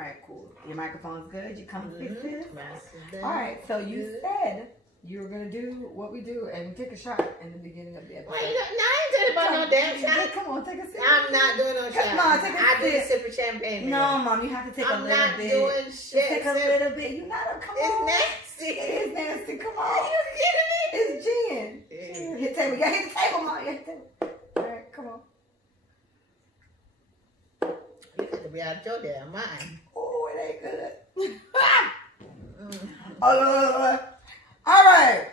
All right, cool. Your microphone's good. You come fix this. Mm-hmm. All right. So you said you were gonna do what we do and take a shot in the beginning of the episode. Wait, no, I ain't telling about no damn shot. Come on, take a sip. I'm not doing no shot. Come on, take a I do sip. a sip of champagne. No, Mom, you have to take a little bit. I'm not doing Just shit. take a little bit. You not a come on. It's nasty. It is nasty. Come on. Are you kidding me? It's gin. Yeah. Hit the table. You gotta hit the table, Mom. You hit the table. All right, come on. You got to be out your damn mind. Oh, it ain't good. Mm. All right.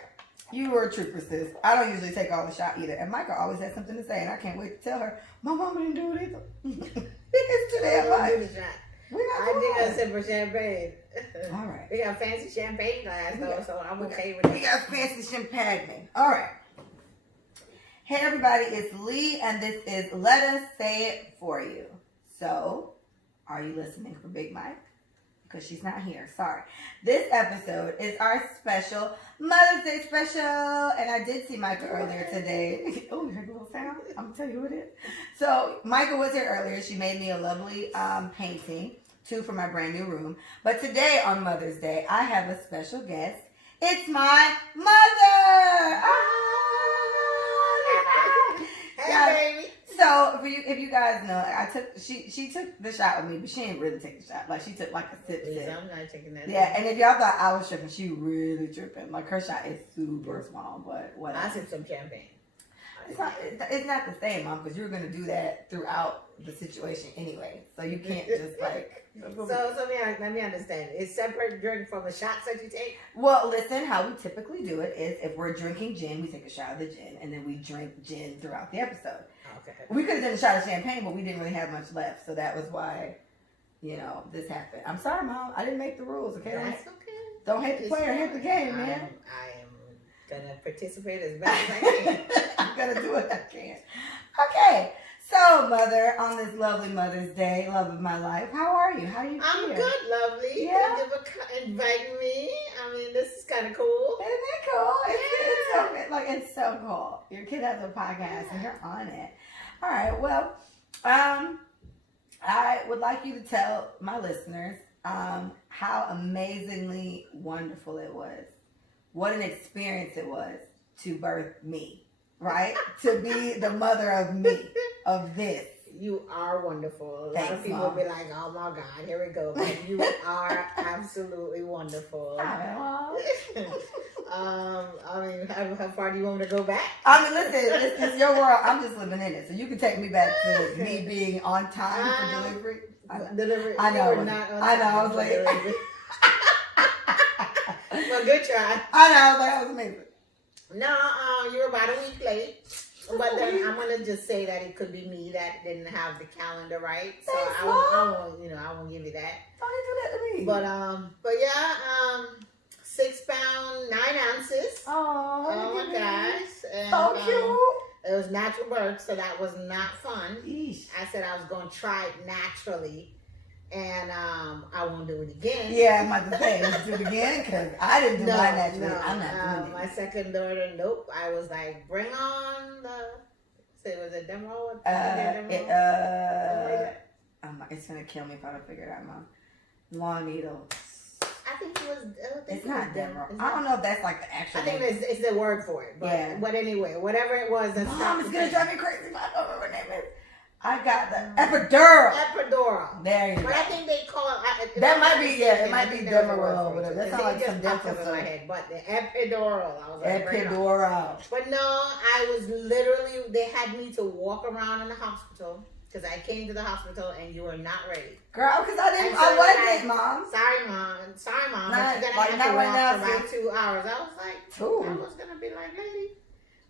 You were a trooper, sis. I don't usually take all the shot either. And Micah always has something to say, and I can't wait to tell her, my mama didn't do it either. It's too damn I much. do the shot. I did a sip of champagne. All right. We got fancy champagne glass though, so I'm okay with We it. got fancy champagne. All right. Hey, everybody. It's Lee, and this is Let Us Say It For You. So, are you listening for Big Mike? Because she's not here. Sorry. This episode is our special Mother's Day special. And I did see Micah earlier today. Oh, you heard the little sound? I'm going to tell you who it is. So, Micah was here earlier. She made me a lovely painting, 2 for my brand new room. But today on Mother's Day, I have a special guest. It's my mother. Hey, baby. So, if you guys know, she took the shot with me, but she didn't really take the shot. Like, she took like a sip. I'm not taking that. Yeah, and if y'all thought I was tripping, she really tripping. Like, her shot is super small, but whatever. I sip some champagne. It's not the same, Mom, because you're going to do that throughout the situation anyway. So you can't just like... So let me understand. It's separate drink from the shots that you take? Well, listen, how we typically do it is if we're drinking gin, we take a shot of the gin, and then we drink gin throughout the episode. Okay. We could have done a shot of champagne, but we didn't really have much left, so that was why, this happened. I'm sorry, Mom. I didn't make the rules, okay? That's okay. Don't hate the player, hate the game, man. I am gonna participate as best as I can. I'm gonna do what I can. Okay, so Mother, on this lovely Mother's Day, love of my life, how are you? How do you feel? I'm good, lovely. Yeah? Thank you for inviting me. I mean, this is kind of cool. Isn't it cool? It's so good. Like, it's so cool. Your kid has a podcast and you're on it. All right, well, I would like you to tell my listeners how amazingly wonderful it was. What an experience it was to birth me, right? To be the mother of me, of this. You are wonderful. A Thanks, lot of people Mom. will be like, oh my God, here we go. But you are absolutely wonderful. Aw. I mean, how far do you want me to go back? I mean, listen, this is your world. I'm just living in it. So you can take me back to me being on time for delivery. Delivery. I know. You were not on I know, I time was for late. delivery. Well, good try. I know, that was amazing. No, you were about a week late. But then I'm gonna just say that it could be me that didn't have the calendar right. So Thanks, I won't give you that. Don't you do that to me. But yeah, 6 pounds 9 ounces. Oh my gosh. And, So cute. it was natural birth, so that was not fun. Yeesh. I said I was gonna try it naturally, and I won't do it again. Yeah, I'm about to say, let's do it again, because I didn't do mine naturally. I'm not doing My it. second daughter, nope. I was like, bring on was it demo? It's going to kill me if I don't figure it out, Mom. Long needle. I think it was. It's not demo. I don't know if that's like the actual I think name. it's the word for it. But, Yeah. but anyway, whatever it was. Mom, it's going to drive me crazy if I don't remember what name is. I got the epidural. Epidural. There you go. But I think they call it. That might be, yeah, it might be Demerol. Demerol, whatever. That sounds like some dental in my stuff. head. But the epidural. I was like, bring it on. Epidural. But no, I was literally, they had me to walk around in the hospital because I came to the hospital and you were not ready. Girl, because I wasn't, Mom. Sorry, Mom. Not- but you're going like, to not have to right walk now, for about sis. 2 hours. I was like, Two? I was going to be like, lady.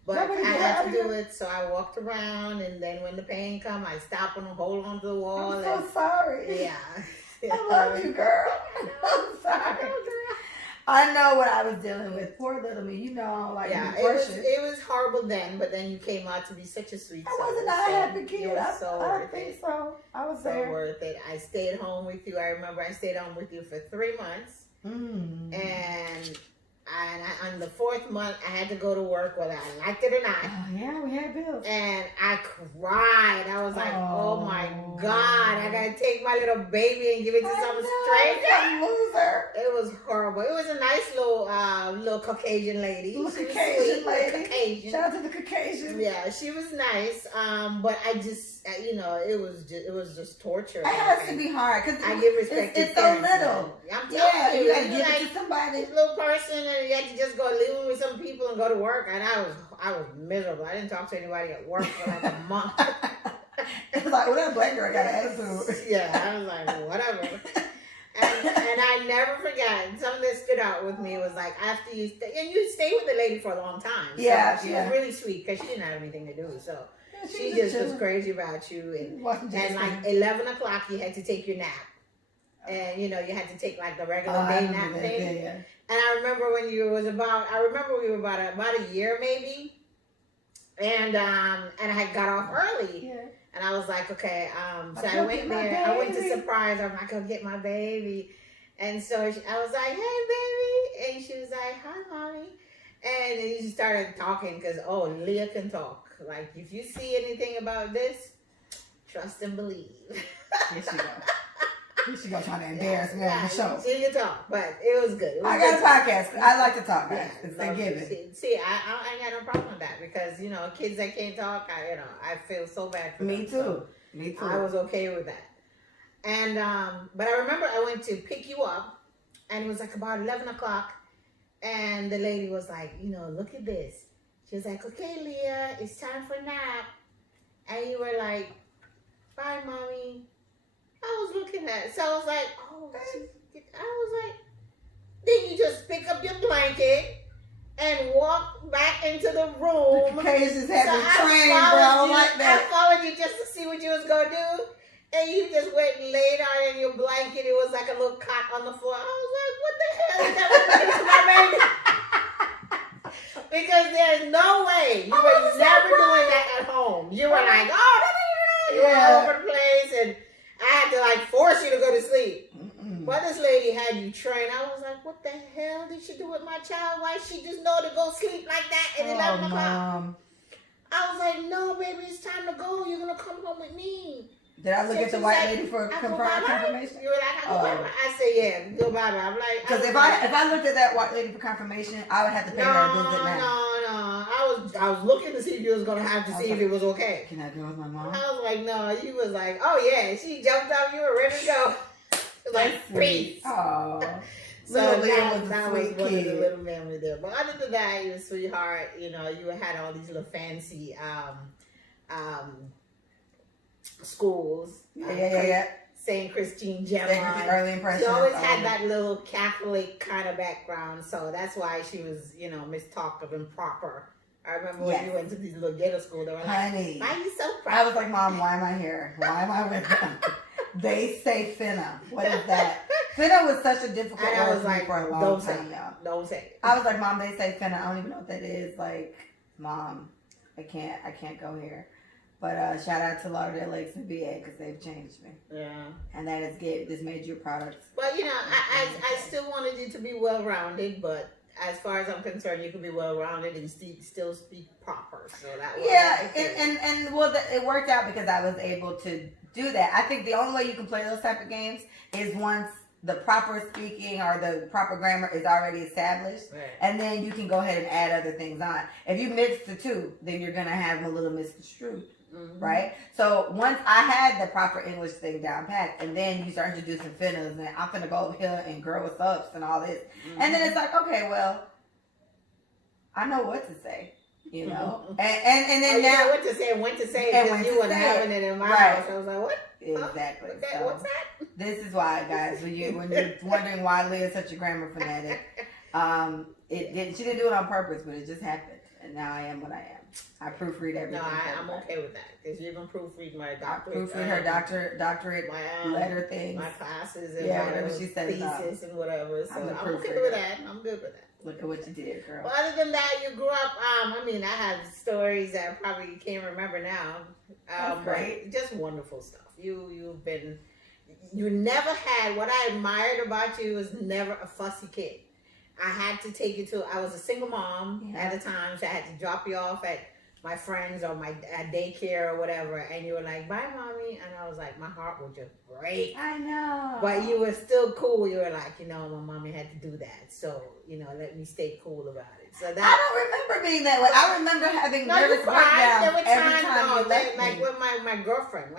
But Nobody I did had to that. do it, so I walked around, and then when the pain come, I stop and hold on to the wall. I'm so sorry. Yeah. I love you, girl. I'm sorry. I know what I was dealing with. Poor little me. You know, like, Yeah, depression. it was horrible then, but then you came out to be such a sweet I soul. wasn't a happy You kid. were I so don't worth think it. so. I was So there. worth it. I stayed home with you. I remember I stayed home with you for 3 months, and on the 4th month, I had to go to work whether I liked it or not. Oh, yeah, we had bills. And I cried. I was like, oh my God, I gotta I take my little baby and give it to some stranger. Loser. It was horrible. It was a nice little Caucasian lady. Little She was Caucasian sweet, lady. Caucasian. Shout out to the Caucasian. Yeah, she was nice. But I just, it was just torture. It has to be hard because I give respect to it's so parents, little. man. I'm telling Yeah, you gotta you give like it to somebody. this little person, and you had to just go live with some people and go to work. And I was miserable. I didn't talk to anybody at work for like a month. It was like, well, that black girl got an attitude. Yeah, I was like, whatever. And I never forgot. Something that stood out with me was like after you stay with the lady for a long time. So Yeah, she yeah. was really sweet because she didn't have anything to do. So Yeah, she just was chilling. crazy about you. And Watching like 11 o'clock, you had to take your nap. And you had to take like the regular I day remember nap that, thing. yeah. And I remember when you was I remember we were about a year maybe. And I had got off early. Yeah. And I was like, okay, so I go went get my there. I went to baby. surprise her. I'm like, go get my baby. And so I was like, hey, baby. And she was like, hi, mommy. And then she started talking because, Leah can talk. Like, if you see anything about this, trust and believe. Here she go. Here she go trying to embarrass me on the show. She can talk, but it was good. It was I got a good. podcast. I like to talk, guys. Yeah, It's so a given. See, I ain't got no problem with that because kids that can't talk, I feel so bad for Me them. too. So Me too. I was okay with that. And but I remember I went to pick you up, and it was like about 11 o'clock, and the lady was like, look at this. She was like, okay, Leah, it's time for nap, and you were like, bye, mommy. I was looking at it. So I was like, then you just pick up your blanket and walk back into the room. The Caucasians have me So trained, bro. I don't like I that. followed you just to see what you was going to do. And you just went and laid down in your blanket. It was like a little cot on the floor. I was like, what the hell is that? Because there's no way you were never doing that at home. You were like, you were all over the place. And I had to like force you to go to sleep. But this lady had you trained. I was like, what the hell did she do with my child? Why she just know to go sleep like that at 11 o'clock? Mom. I was like, no, baby, it's time to go. You're going to come home with me. Did I look at the white lady for confirmation? You were like, I go bye-bye. I said, yeah, go bye-bye. I'm like, Because if I looked at that white lady for confirmation, I would have to pay her a visit now. No. I was looking to see if you was going to have to see if it was okay. Can I go with my mom? I was like, no. You was like, oh, yeah. She jumped up. You were ready to go. She was like, please. Oh. So Little Liam was that a was sweet one of the kid. little memory there. But other than that, you were a sweetheart. You had all these little fancy schools. Yeah. St. Christine Thank you for Gemma. early impressions. She always had that little Catholic kind of background, so that's why she was, mistalked of improper. I remember when you went to these little ghetto school, they were like, Honey. why are you so proud? I was like, Mom, why am I here? Why am I with them? They say finna. What is that? Finna was such a difficult And I word was for me like, for a long don't say time, it. y'all. Don't say it. I was like, Mom, they say finna. I don't even know what that is. Like, Mom, I can't go here. But shout out to Lauderdale Lakes and VA because they've changed me. Yeah. And that is good. This made you a product. But, I still wanted you to be well-rounded, but as far as I'm concerned, you can be well-rounded and still speak proper. So that was and well, it worked out because I was able to do that. I think the only way you can play those type of games is once the proper speaking or the proper grammar is already established, right. And then you can go ahead and add other things on. If you mix the two, then you're gonna have them a little misconstrued. Mm-hmm. Right? So once I had the proper English thing down pat, and then you start to do some finnas, and I'm gonna go over here and girl what's ups and all this, and then it's like, okay, well, I know what to say, and then now what to say, when to say, and because when you to wasn't say having it in my right. house. I was like, what? Exactly. Huh? What's that? This is why, guys, when you're wondering why Leah's such a grammar fanatic, she didn't do it on purpose, but it just happened, and now I am what I am. I proofread everything. No, I'm okay with that because you can proofread my doctorate. Proofread her doctorate letter things, my classes, and whatever she said thesis and whatever. So I'm okay proofreader. with that. I'm good with that. Look at what you did, girl. But other than that, you grew up. I have stories that I probably can't remember now. That's great. But just wonderful stuff. You never had, what I admired about you was never a fussy kid. I had to take you to, I was a single mom at the time, so I had to drop you off at my friends or my at daycare or whatever, and you were like, "Bye, mommy," and I was like, my heart would just break. I know. But you were still cool. You were like, my mommy had to do that, so let me stay cool about it. So that I don't remember being that way. I remember having nervous breakdowns there were every times, time you left like me. with my girlfriend,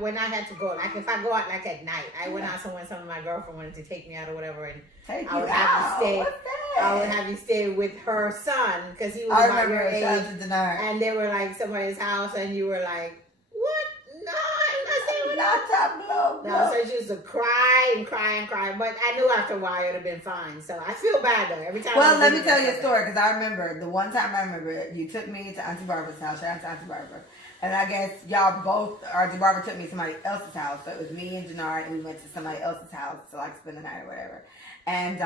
when I had to go, like if I go out like at night, I went out somewhere, some of my girlfriend wanted to take me out or whatever, and Take I you would have out. to stay. What's that? I would have you stay with her son because he was I about your remember. Shout age, out to Denard. and they were like somebody's house, and you were like, "What? No, I'm not staying with Not top blow. no." So she used to cry and cry and cry, but I knew after a while it would have been fine. So I feel bad though every time. Well, let me tell you a story because I remember the one time I remember you took me to Auntie Barbara's house. Shout out to Auntie Barbara. And I guess y'all both, Auntie Barbara took me to somebody else's house. So it was me and Denard, and we went to somebody else's house to like spend the night or whatever. And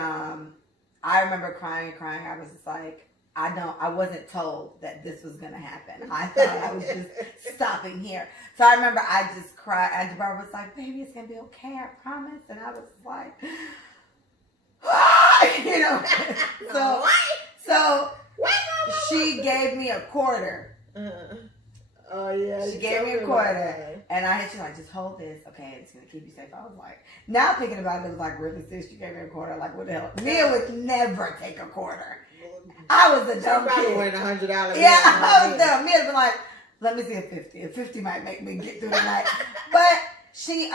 I remember crying and crying. I was just like, I wasn't told that this was going to happen. I thought I was just stopping here. So I remember I just cried. Auntie Barbara was like, baby, it's going to be okay, I promise. And I was like, so she gave me a quarter. Oh yeah, She gave me a quarter, and she's like, just hold this, okay, it's gonna keep you safe. I was like, now thinking about it, it was like, really, sis, you gave me a quarter, like, what the hell? Mia would never take a quarter. I was a dumb probably kid. won $100. Yeah, I was dumb. Mia'd been like, let me see a 50. A 50 might make me get through the night. But she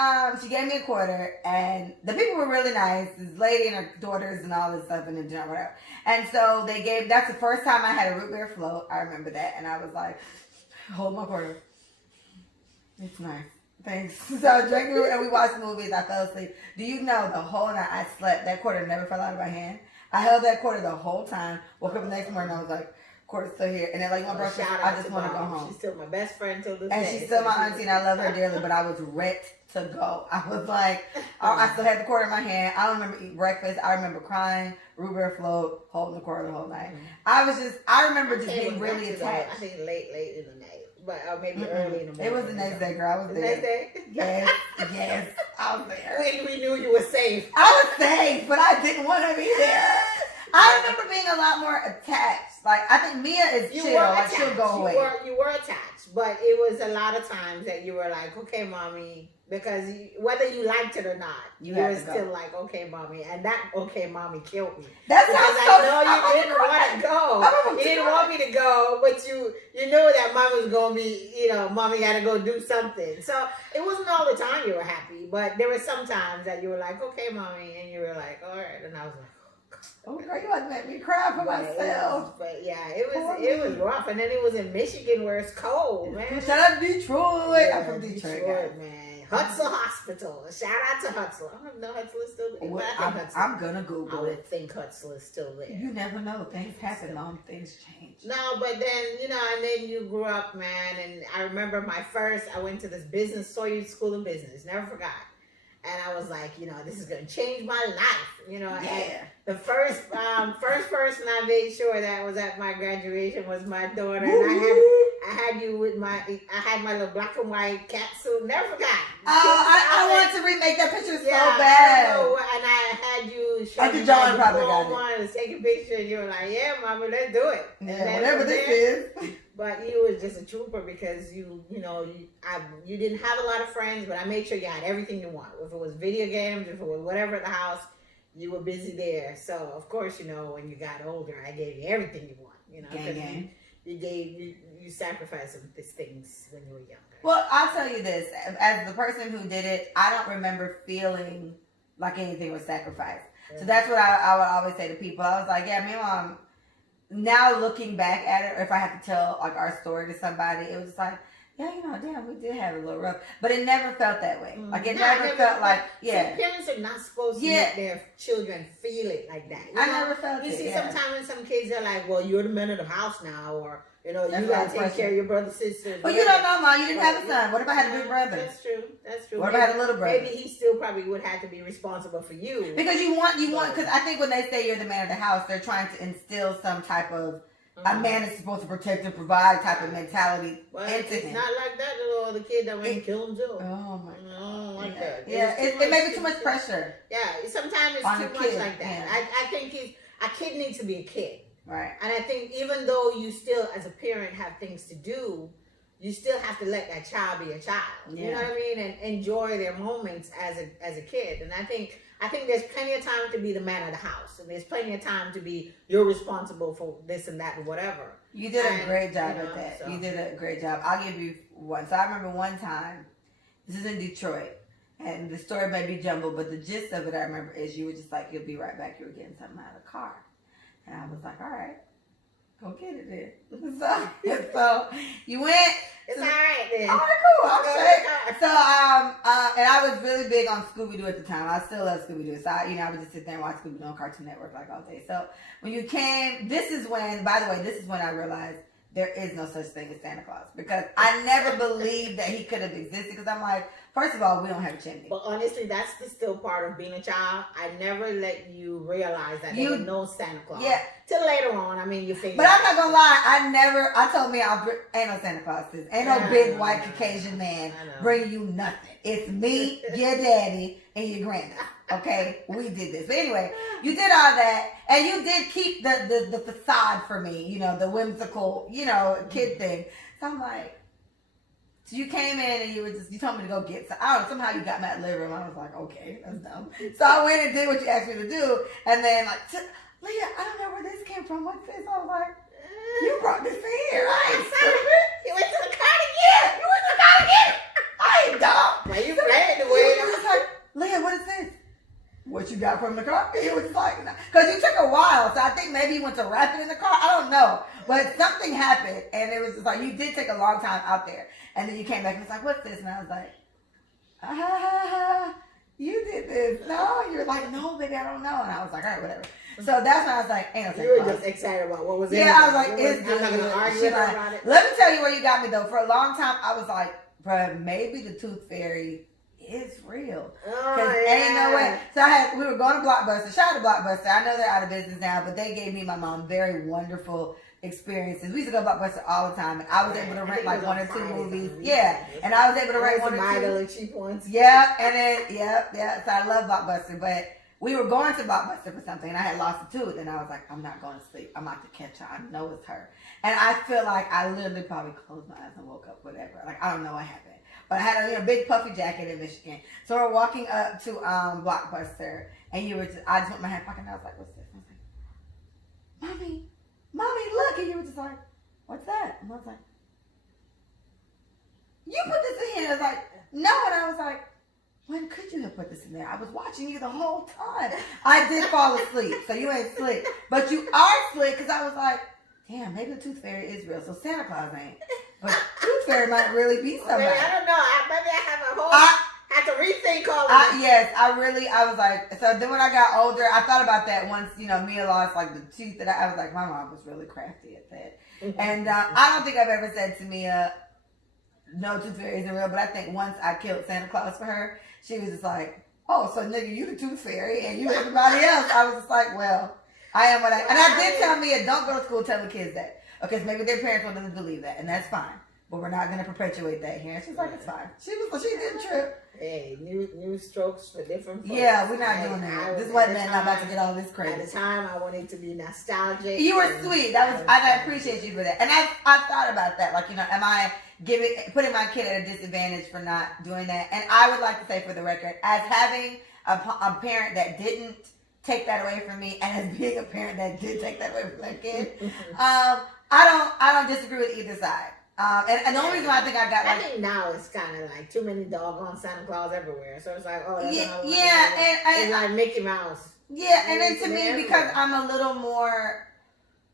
gave me a quarter, and the people were really nice. This lady and her daughters and all this stuff, and whatever. And so that's the first time I had a root beer float. I remember that, and I was like, hold my quarter. It's nice. Thanks. So I drank it and we watched movies. I fell asleep. Do you know the whole night I slept? That quarter never fell out of my hand. I held that quarter the whole time. Woke up the next morning. I was like, quarter's still here. And then like my brother, I just want to go home. She's still my best friend till this day. And she's still my auntie, and I love her dearly. But I was ready to go. I was like, I still had the quarter in my hand. I don't remember eating breakfast. I remember crying, root beer float, holding the quarter the whole night. I remember just being really attached. I think late in the night. But maybe early in the morning. It was the next day, girl. I was there. The next day? Yes. I was there. We knew you were safe. I was safe, but I didn't want to be there. I remember being a lot more attached. Like, I think Mia is chill. Like, she'll go away. You were attached, but it was a lot of times that you were like, okay, mommy, because whether you liked it or not, you were still like, okay, mommy. And that, okay, mommy, killed me. That's because I know you didn't want to go. You didn't want me to go, but you knew that mom was going to be, mommy got to go do something. So it wasn't all the time you were happy, but there were some times that you were like, okay, mommy, and you were like, all right. And I was like, oh, girl, you want to make me cry for myself. But yeah, it was rough. And then it was in Michigan where it's cold, man. Shout out to Detroit. Yeah, I'm from Detroit, man. Hutzel Hospital. Shout out to Hutzel. I don't know Hutzel is still there. Well, I'm going to Google I would think Hutzel is still there. You never know. Things happen. Things change. No, but then, and then you grew up, man. And I remember I went to this Soyuz School of Business. Never forgot. And I was like, this is going to change my life, Yeah. And the first person I made sure that was at my graduation was my daughter. And I had you with I had my little black and white cat suit. Never forgot. I want to remake that picture so bad. And I had you. Uncle John probably got it. I was taking pictures. And you were like, yeah, mama, let's do it. Yeah, whatever this is. But you was just a trooper because you didn't have a lot of friends, but I made sure you had everything you want. If it was video games, if it was whatever at the house, you were busy there. So of course, when you got older, I gave you everything you want. Gang. You sacrificed some things when you were younger. Well, I'll tell you this: as the person who did it, I don't remember feeling like anything was sacrificed. Yeah. So that's what I would always say to people. I was like, yeah, me and mom. Now looking back at it, or if I have to tell like our story to somebody, it was just like, yeah, damn, we did have a little rough, but it never felt that way. Like it never felt like, yeah. Parents are not supposed to let their children feel it like that. I never felt it. You see, sometimes some kids are like, well, you're the man of the house now, or you gotta take care of your brothers, sisters. Well, you don't know, Mom. You didn't have a son. What if I had a big brother? That's true. What if I had a little brother? Maybe he still probably would have to be responsible for you. Because you want, because I think when they say you're the man of the house, they're trying to instill some type of a man is supposed to protect and provide type of mentality into it's him. not like that at all. The kid that went and killed himself. Oh my God. No, like that. Yeah, it may be too much pressure. Yeah, sometimes it's too much like that. Yeah. I think a kid needs to be a kid. Right. And I think even though you still, as a parent, have things to do, you still have to let that child be a child. Yeah. You know what I mean? And enjoy their moments as a kid. And I think there's plenty of time to be the man of the house, and there's plenty of time to be you're responsible for this and that and whatever. You did a great job at that. So. You did a great job. I'll give you one. So I remember one time, this is in Detroit, and the story may be jumbled, but the gist of it I remember is you were just like, you'll be right back. You were getting something out of the car. And I was like, all right, go get it then. So you went. It's all right then. All right, cool. I'm straight. So and I was really big on Scooby-Doo at the time. I still love Scooby-Doo. So I would just sit there and watch Scooby-Doo on Cartoon Network like all day. So when you came, this is when I realized there is no such thing as Santa Claus, because I never believed that he could have existed, because I'm like, first of all, we don't have a chimney. But honestly, that's the still part of being a child. I never let you realize that there was no Santa Claus. Yeah. Till later on, I mean, you figure. But I'm not gonna lie, I told me ain't no Santa Claus. Ain't no big white Caucasian man bringing you nothing. It's me, your daddy, and your granddad. Okay, we did this. But anyway, you did all that, and you did keep the facade for me, the whimsical, kid thing. So I'm like, so you came in and you told me to go get some. I don't know, somehow you got me out of the living room. I was like, okay, that's dumb. So I went and did what you asked me to do, and then like, Leah, I don't know where this came from. What's this? I was like, you brought this in here. I ain't stupid. You went to the car to get it. You went to the car to get it. I ain't dumb. Now you playing the way. You was like, Leah, what is this? What you got from the car? It was like, because you took a while, so I think maybe you went to wrap it in the car. I don't know, but something happened, and it was just like you did take a long time out there, and then you came back and it's like, what's this? And I was like, you did this? No, you're like, no, baby, I don't know. And I was like, all right, whatever. So that's when I was like, ain't no Santa You were Claus. just excited about what was in it. Yeah, I was like, I'm not gonna argue with her about it. Let me tell you where you got me though. For a long time, I was like, bruh, maybe the Tooth Fairy is real. Because ain't no way. So we were going to Blockbuster. Shout out to Blockbuster. I know they're out of business now, but they gave me and my mom very wonderful experiences. We used to go to Blockbuster all the time, and I was able to rent like one or two movies. Yeah, and I was able to rent one or two. The cheap ones. Yeah, and then yeah. So I love Blockbuster, but we were going to Blockbuster for something, and I had lost a tooth, and I was like, I'm not going to sleep. I'm about to catch her. I know it's her, and I feel like I literally probably closed my eyes and woke up, whatever. Like I don't know what happened. But I had a big puffy jacket in Michigan. So we're walking up to Blockbuster, and I just put my hand in my pocket, and I was like, what's this? And I was like, Mommy, look. And you were just like, what's that? And I was like, you put this in here. And I was like, no. And I was like, when could you have put this in there? I was watching you the whole time. I did fall asleep, so you ain't slick. But you are slick, because I was like, damn, maybe the Tooth Fairy is real, so Santa Claus ain't. But Tooth Fairy might really be somebody. I don't know. Maybe I have a whole... had to rethink all of it. Yes, I was like, so then when I got older, I thought about that once, Mia lost like the tooth that I was like, my mom was really crafty at that. And I don't think I've ever said to Mia, no, Tooth Fairy isn't real, but I think once I killed Santa Claus for her, she was just like, oh, so nigga, you the Tooth Fairy and you everybody else. I was just like, well, I am what I am. And I did tell Mia, don't go to school telling kids that. Okay, so maybe their parents want them to believe that, and that's fine. But we're not going to perpetuate that here. And she's like, it's fine. She didn't trip. Hey, new strokes for different folks. Yeah, we're not doing that. This white man not about to get all this crazy. At the time, I wanted to be nostalgic. You were sweet. I appreciate you for that. And I thought about that. Like, am I putting my kid at a disadvantage for not doing that? And I would like to say for the record, as having a parent that didn't take that away from me, and as being a parent that did take that away from my kid, I don't disagree with either side. And the only reason why I think I think now it's kind of like too many doggone Santa Claus everywhere. So it's like, oh, that's and like Mickey Mouse. Yeah, and then to me, because I'm a little more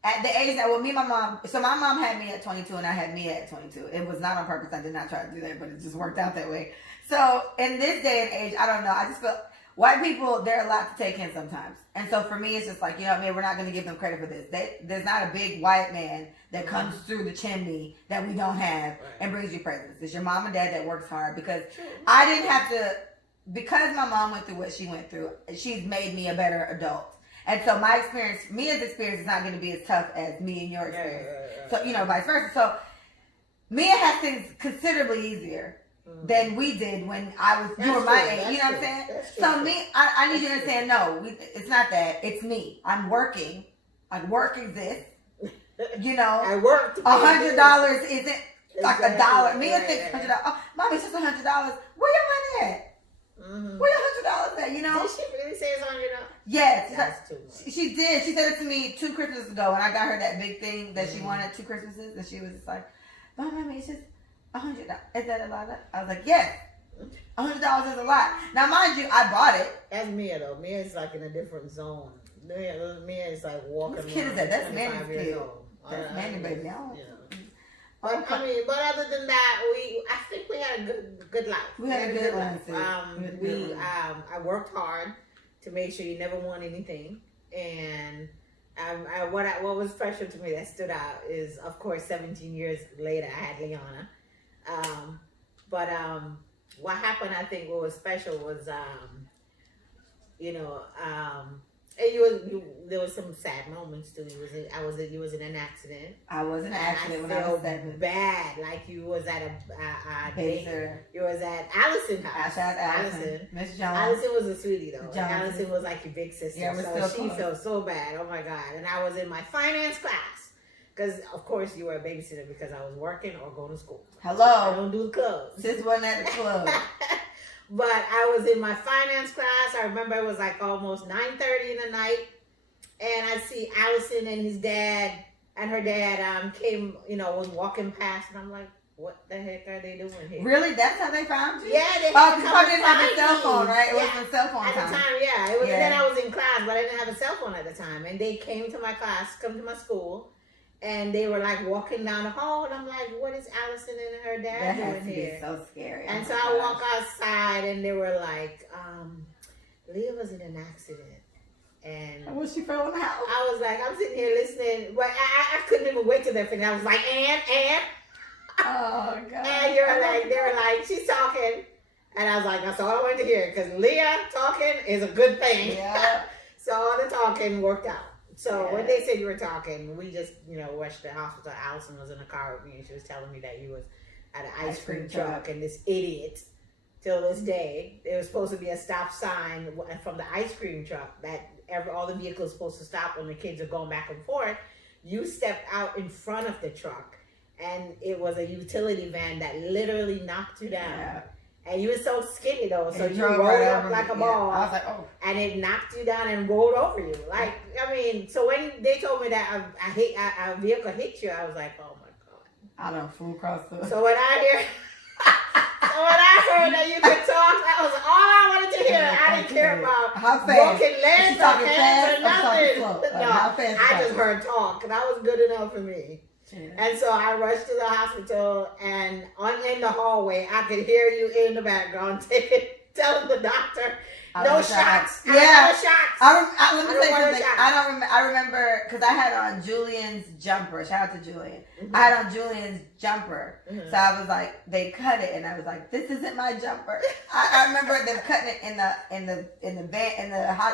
at the age that, me and my mom, so my mom had me at 22 and I had Mia at 22. It was not on purpose. I did not try to do that, but it just worked out that way. So in this day and age, I don't know. I just feel white people, they're a lot to take in sometimes. And so for me, it's just like, we're not going to give them credit for this. There's not a big white man that comes through the chimney that we don't have and brings you presents. It's your mom and dad that works hard, because I didn't have to, because my mom went through what she went through, she's made me a better adult. And so my experience, Mia's experience is not going to be as tough as me and your experience. So, vice versa. So Mia has things considerably easier than we did when you were my age. You know what I'm saying? So me, I need you to understand, no, it's not that. It's me. I'm working Like work exists. You know, I worked. $100 isn't like a dollar. Me Right, thinks right. $100. Oh, mommy, it's just $100. Where your money at? Mm-hmm. Where your $100 at? You know? Did she really say it's $100? Yes. She's like, That's too much. she did. She said it to me 2 Christmases ago, and I got her that big thing that she wanted 2 Christmases, and she was just like, "Mommy, it's just $100. Is that a lot?" I was like, "Yes, $100 is a lot." Now, mind you, I bought it. That's Mia though. Mia is like in a different zone. Mia is like walking. Whose kid is that? That's 25 Manny's years kid. old. That's Manny, baby. I don't- Yeah. But I mean, but other than that, I think we had a good life. We had a good life, sis. I worked hard to make sure you never want anything, and what was special to me that stood out is, of course, 17 years later, I had Liana. But what happened, I think, what was special was, there was some sad moments too. You was in an accident. I was in an accident when I was 7. Bad, like you was at a date. Babysitter. You was at Allison's house. Shout out to Allison. Miss Jones. Allison was a sweetie though. Jones. Allison was like your big sister. Yeah, we're so still she close. felt so bad. Oh my God. And I was in my finance class. Because of course you were a babysitter because I was working or going to school. I Hello. don't do the clubs. Sis wasn't at the club. But I was in my finance class. I remember it was like almost 9:30 in the night. And I see Allison and his dad and her dad came, was walking past. And I'm like, what the heck are they doing here? Really? That's how they found you? Yeah, they Oh, had because to I come didn't and have a find cell me. phone, right? It Yeah. wasn't cell phone At time. the time, yeah. It was, Yeah. Then I was in class, but I didn't have a cell phone at the time. And they came to my class, come to my school, and they were like walking down the hall. And I'm like, what is Allison and her That dad has to doing be here? so scary. And Oh so my I gosh. walk outside, and they were like, Leah was in an accident. And Was she from the house? I was like, I'm sitting here listening, but I couldn't even wait till they finished. I was like, and. Oh, God. And they were like, she's talking. And I was like, that's all I wanted to hear. Because Leah talking is a good thing. Yeah. So all the talking worked out. So Yeah. when they said you were talking, we just, rushed to the hospital. Allison was in the car with me and she was telling me that he was at an ice cream truck. And this idiot, till this day, there was supposed to be a stop sign from the ice cream truck that all the vehicles supposed to stop when the kids are going back and forth. You stepped out in front of the truck. And it was a utility van that literally knocked you down. Yeah. And you were so skinny though, so It you drove rolled right up over like me. a Yeah. ball, I was like, oh. and it knocked you down and rolled over you. Like, I mean, so when they told me that a vehicle hit you, I was like, oh my God. I done flew across the... So when I heard that you could talk, that was all I wanted to hear. I didn't care about How fast? broken Is legs she or talking hands fast or or talking nothing. slow? Like, No, how fast is I that? just heard talk, and that was good enough for me. Yeah. And so I rushed to the hospital, and in the hallway, I could hear you in the background telling the doctor, no shots. Yeah. I don't want shots. Let me I don't say want a something. shot. I remember because I had on Julian's jumper. Shout out to Julian. Mhm. I had on Julian's jumper, Mhm. so I was like, they cut it, and I was like, this isn't my jumper. I remember them cutting it in the van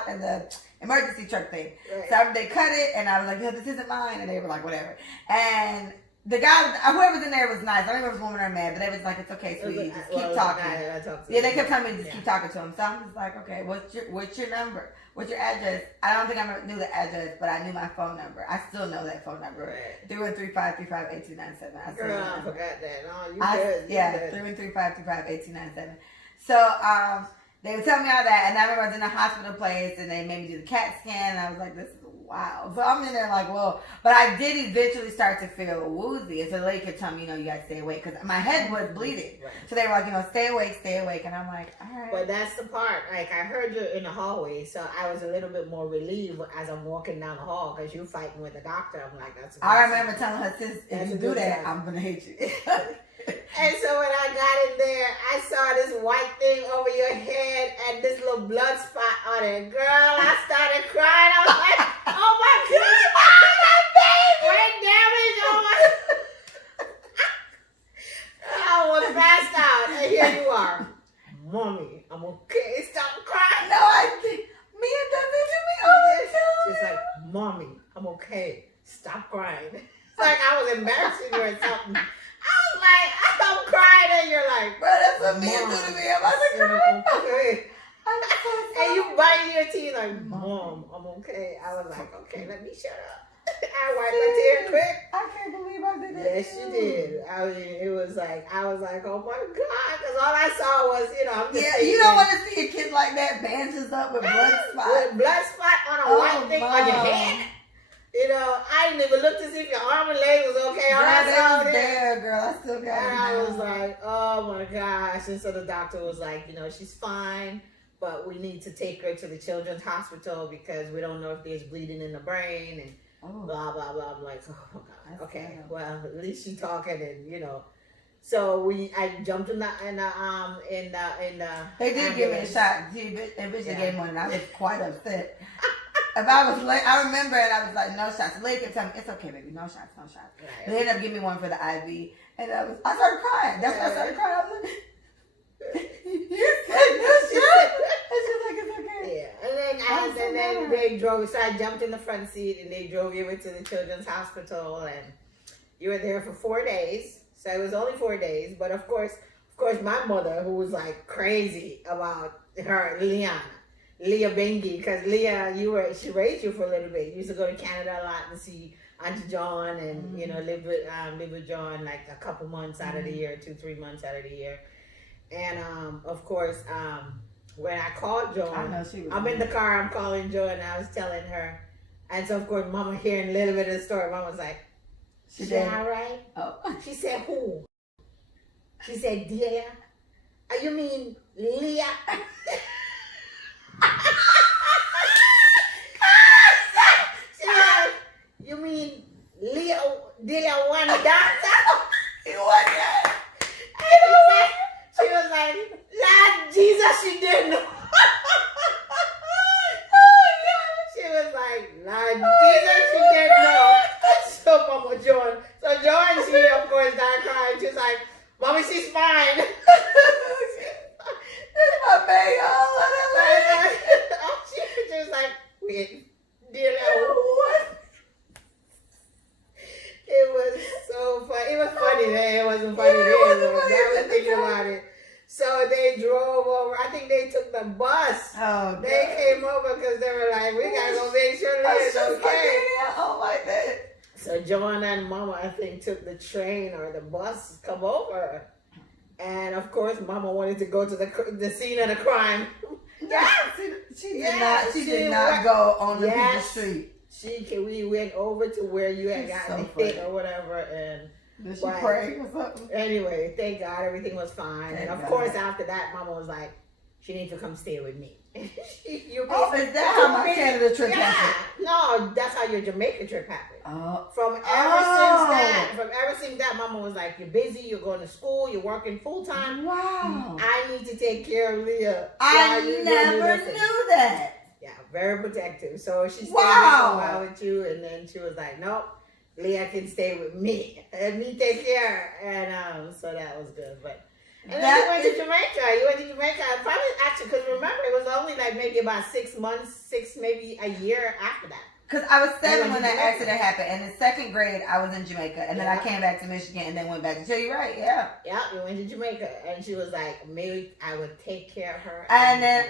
in the emergency truck thing. Right. So they cut it, and I was like, no, this isn't mine, and they were like, whatever. And the guy, whoever was in there was nice. I don't remember if it was woman or man, but they was like, it's okay, sweetie, just keep talking. I talked to Yeah, they him. kept telling me to just keep talking to him. So I'm just like, okay, what's your number? What's your address? I don't think I knew the address, but I knew my phone number. I still know that phone number. Right. 313-535-8297. I still Girl, know I that. forgot that. Oh, you good. Yeah, 313-535-8297. So they would tell me all that, and I remember I was in a hospital place, and they made me do the CAT scan, and I was like, this is wow. So I'm in there like, whoa. But I did eventually start to feel woozy, and so the lady kept telling me, you gotta stay awake, because my head was bleeding. Right. So they were like, stay awake, and I'm like, all right. But that's the part. Like, I heard you in the hallway, so I was a little bit more relieved as I'm walking down the hall because you're fighting with the doctor. I'm like, that's. A good I sign. remember telling her, sis, if That's you a do good that, sign. I'm gonna hate you. And so when I got in there, I saw this white thing over your head and this little blood spot on it. Girl, I started crying. I was like, oh my God, my baby! Brain damage, oh my. I was passed out, and here you are. Mommy, I'm okay. Stop crying. No, I think Mia does it to me all the time. She's like, Mommy, I'm okay. Stop crying. It's like I was embarrassing you or something. I was like, I'm crying, and you're like, Bro, that's what Mia do to me. I'm about to cry. Okay. I And you biting your teeth like, Mom, I'm okay. I was like, okay, let me shut up. I wiped my tear quick. I can't believe I did that. Yes, you did. I mean, it was like, I was like, oh my God. Because all I saw was, I'm just Yeah, you don't want to see a kid like that bandages up with blood spots. With blood spot on a white thing on your head. I didn't even look to see if your arm and leg was okay. All I saw was there, girl. I still got it. And I was like, oh my gosh. And so the doctor was like, she's fine, but we need to take her to the children's hospital because we don't know if there's bleeding in the brain and blah, blah, blah. I'm like, oh my God. Okay. Well, at least she's talking and, So I jumped in the They did give me a shot. They originally gave me one and I was quite upset. If I was late, I remember and I was like, no shots. The lady kept telling me, it's okay, baby, no shots, no shots. Right. They ended up giving me one for the IV. And I started crying. That's when I started crying. I was like, you said no shot? And she was like, it's okay. Yeah. And then they drove, so I jumped in the front seat and they drove you to the children's hospital and you were there for 4 days. So it was only 4 days. But of course, my mother, who was like crazy about her, Leah Bengi, because Leah, she raised you for a little bit. You used to go to Canada a lot to see Auntie John and, live with John like a couple months out of the year, 2-3 months out of the year. And, of course, when I called John, I'm in the car, I'm calling Joan and I was telling her. And so, of course, Mama hearing a little bit of the story, Mama was like, she all right? Oh. She said, who? She said, Delia. You mean Leah? You mean Delia one doctor? He wasn't that. She was like, Lord Jesus, she didn't. She was like, Lord Jesus, she didn't know. So Mama Joan. So Joan, she of course started crying. She's like, Mommy, she's fine. That's my baby. She was like, wait, dear what? It was so funny. It was funny then. It wasn't funny then. I was thinking about it. So they drove over. I think they took the bus. Oh, they came over because they were like, we gotta go make sure Leah's okay. Oh, like that. So Joanna and Mama, I think, took the train or the bus to come over. And of course, Mama wanted to go to the scene of the crime. She did not go on the people's street. We went over to where you had gotten hit or whatever, and did she pray or something? Anyway, thank God everything was fine. And of course, after that, Mama was like, she needs to come stay with me. Is that how my Canada trip happened? No, that's how your Jamaica trip happened. From ever since that, Mama was like, you're busy, you're going to school, you're working full time. Wow. I need to take care of Leah. I never knew that. Yeah, very protective. So she stayed a while with you, and then she was like, nope, Leah can stay with me. And me take care. And so that was good. But and then you went to Jamaica. You went to Jamaica. Probably actually, because remember, it was only like maybe about 6 months, maybe a year after that. Because I was 7 when that accident happened. And in 2nd grade, I was in Jamaica. And then I came back to Michigan and then went back to tell you right. Yeah. Yeah, we went to Jamaica. And she was like, maybe I would take care of her. And then,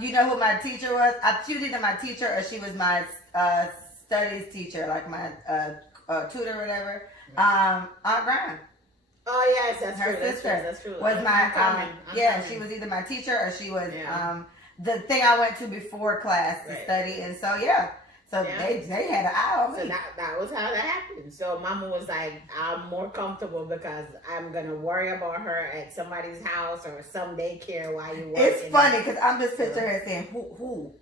you know who my teacher was? She was either my teacher or she was my studies teacher, like my tutor or whatever. Aunt Graham. Oh, yes, that's her true. sister. That's true. Was my, she was either my teacher or she was the thing I went to before class to study. And so, So they had an eye on me. So that was how that happened. So Mama was like, I'm more comfortable because I'm going to worry about her at somebody's house or some daycare while you're working. It's funny because I'm just picturing her saying, who?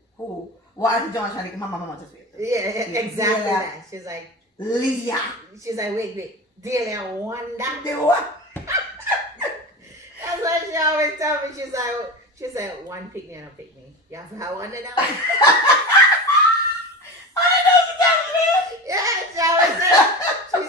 Why is John trying to get my mama to speak? Yeah, exactly that. She's like, Leah. She's like, wait. Delia Wanda. What? That's what she always tells me. She's like, one pick me and a pick me. You have to have one of them.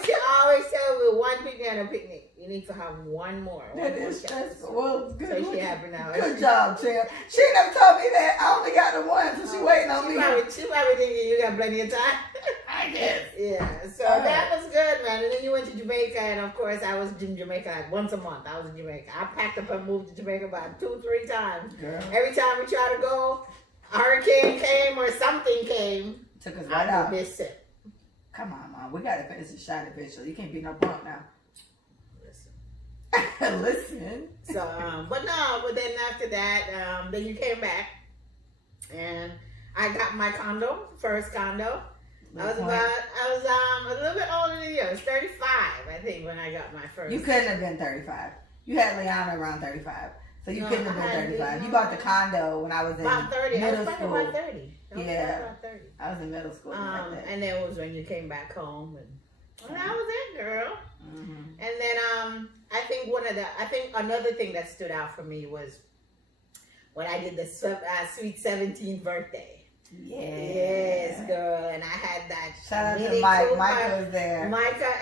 She always tell me one picnic and a picnic. You need to have one more. That is stressful. Well, good. So she happy now. Good job, champ. She never told me that. I only got the one, so she waiting on me. She probably thinking you got plenty of time. I grandkids. Yeah, so All right. that was good, man. And then you went to Jamaica, and of course, I was in Jamaica like once a month. I was in Jamaica. I packed up and moved to Jamaica about 2-3 times. Girl, Every time we tried to go, a hurricane came or something came. took us right I out. would miss it. Come on, Mom. We got to finish the shot eventually. You can't be no punk now. Listen. Listen. So, but then after that, then you came back, and I got my condo, first condo. I was a little bit older than you. I was 35, I think, when I got my first. You couldn't have been 35. You had Liana around 35. So you No, couldn't have I been had 35. You no. bought the condo when I was in About 30. I middle was school. probably about 30. I was Yeah. about 30. I was in middle school. Like that. And then it was when you came back home, and that was it, girl. Mm-hmm. And then I think another thing that stood out for me was when I did the sweet 17th birthday. Yeah. Yes, girl, and I had that. Shout out to Mini Mike. Cooper, Micah was there. Micah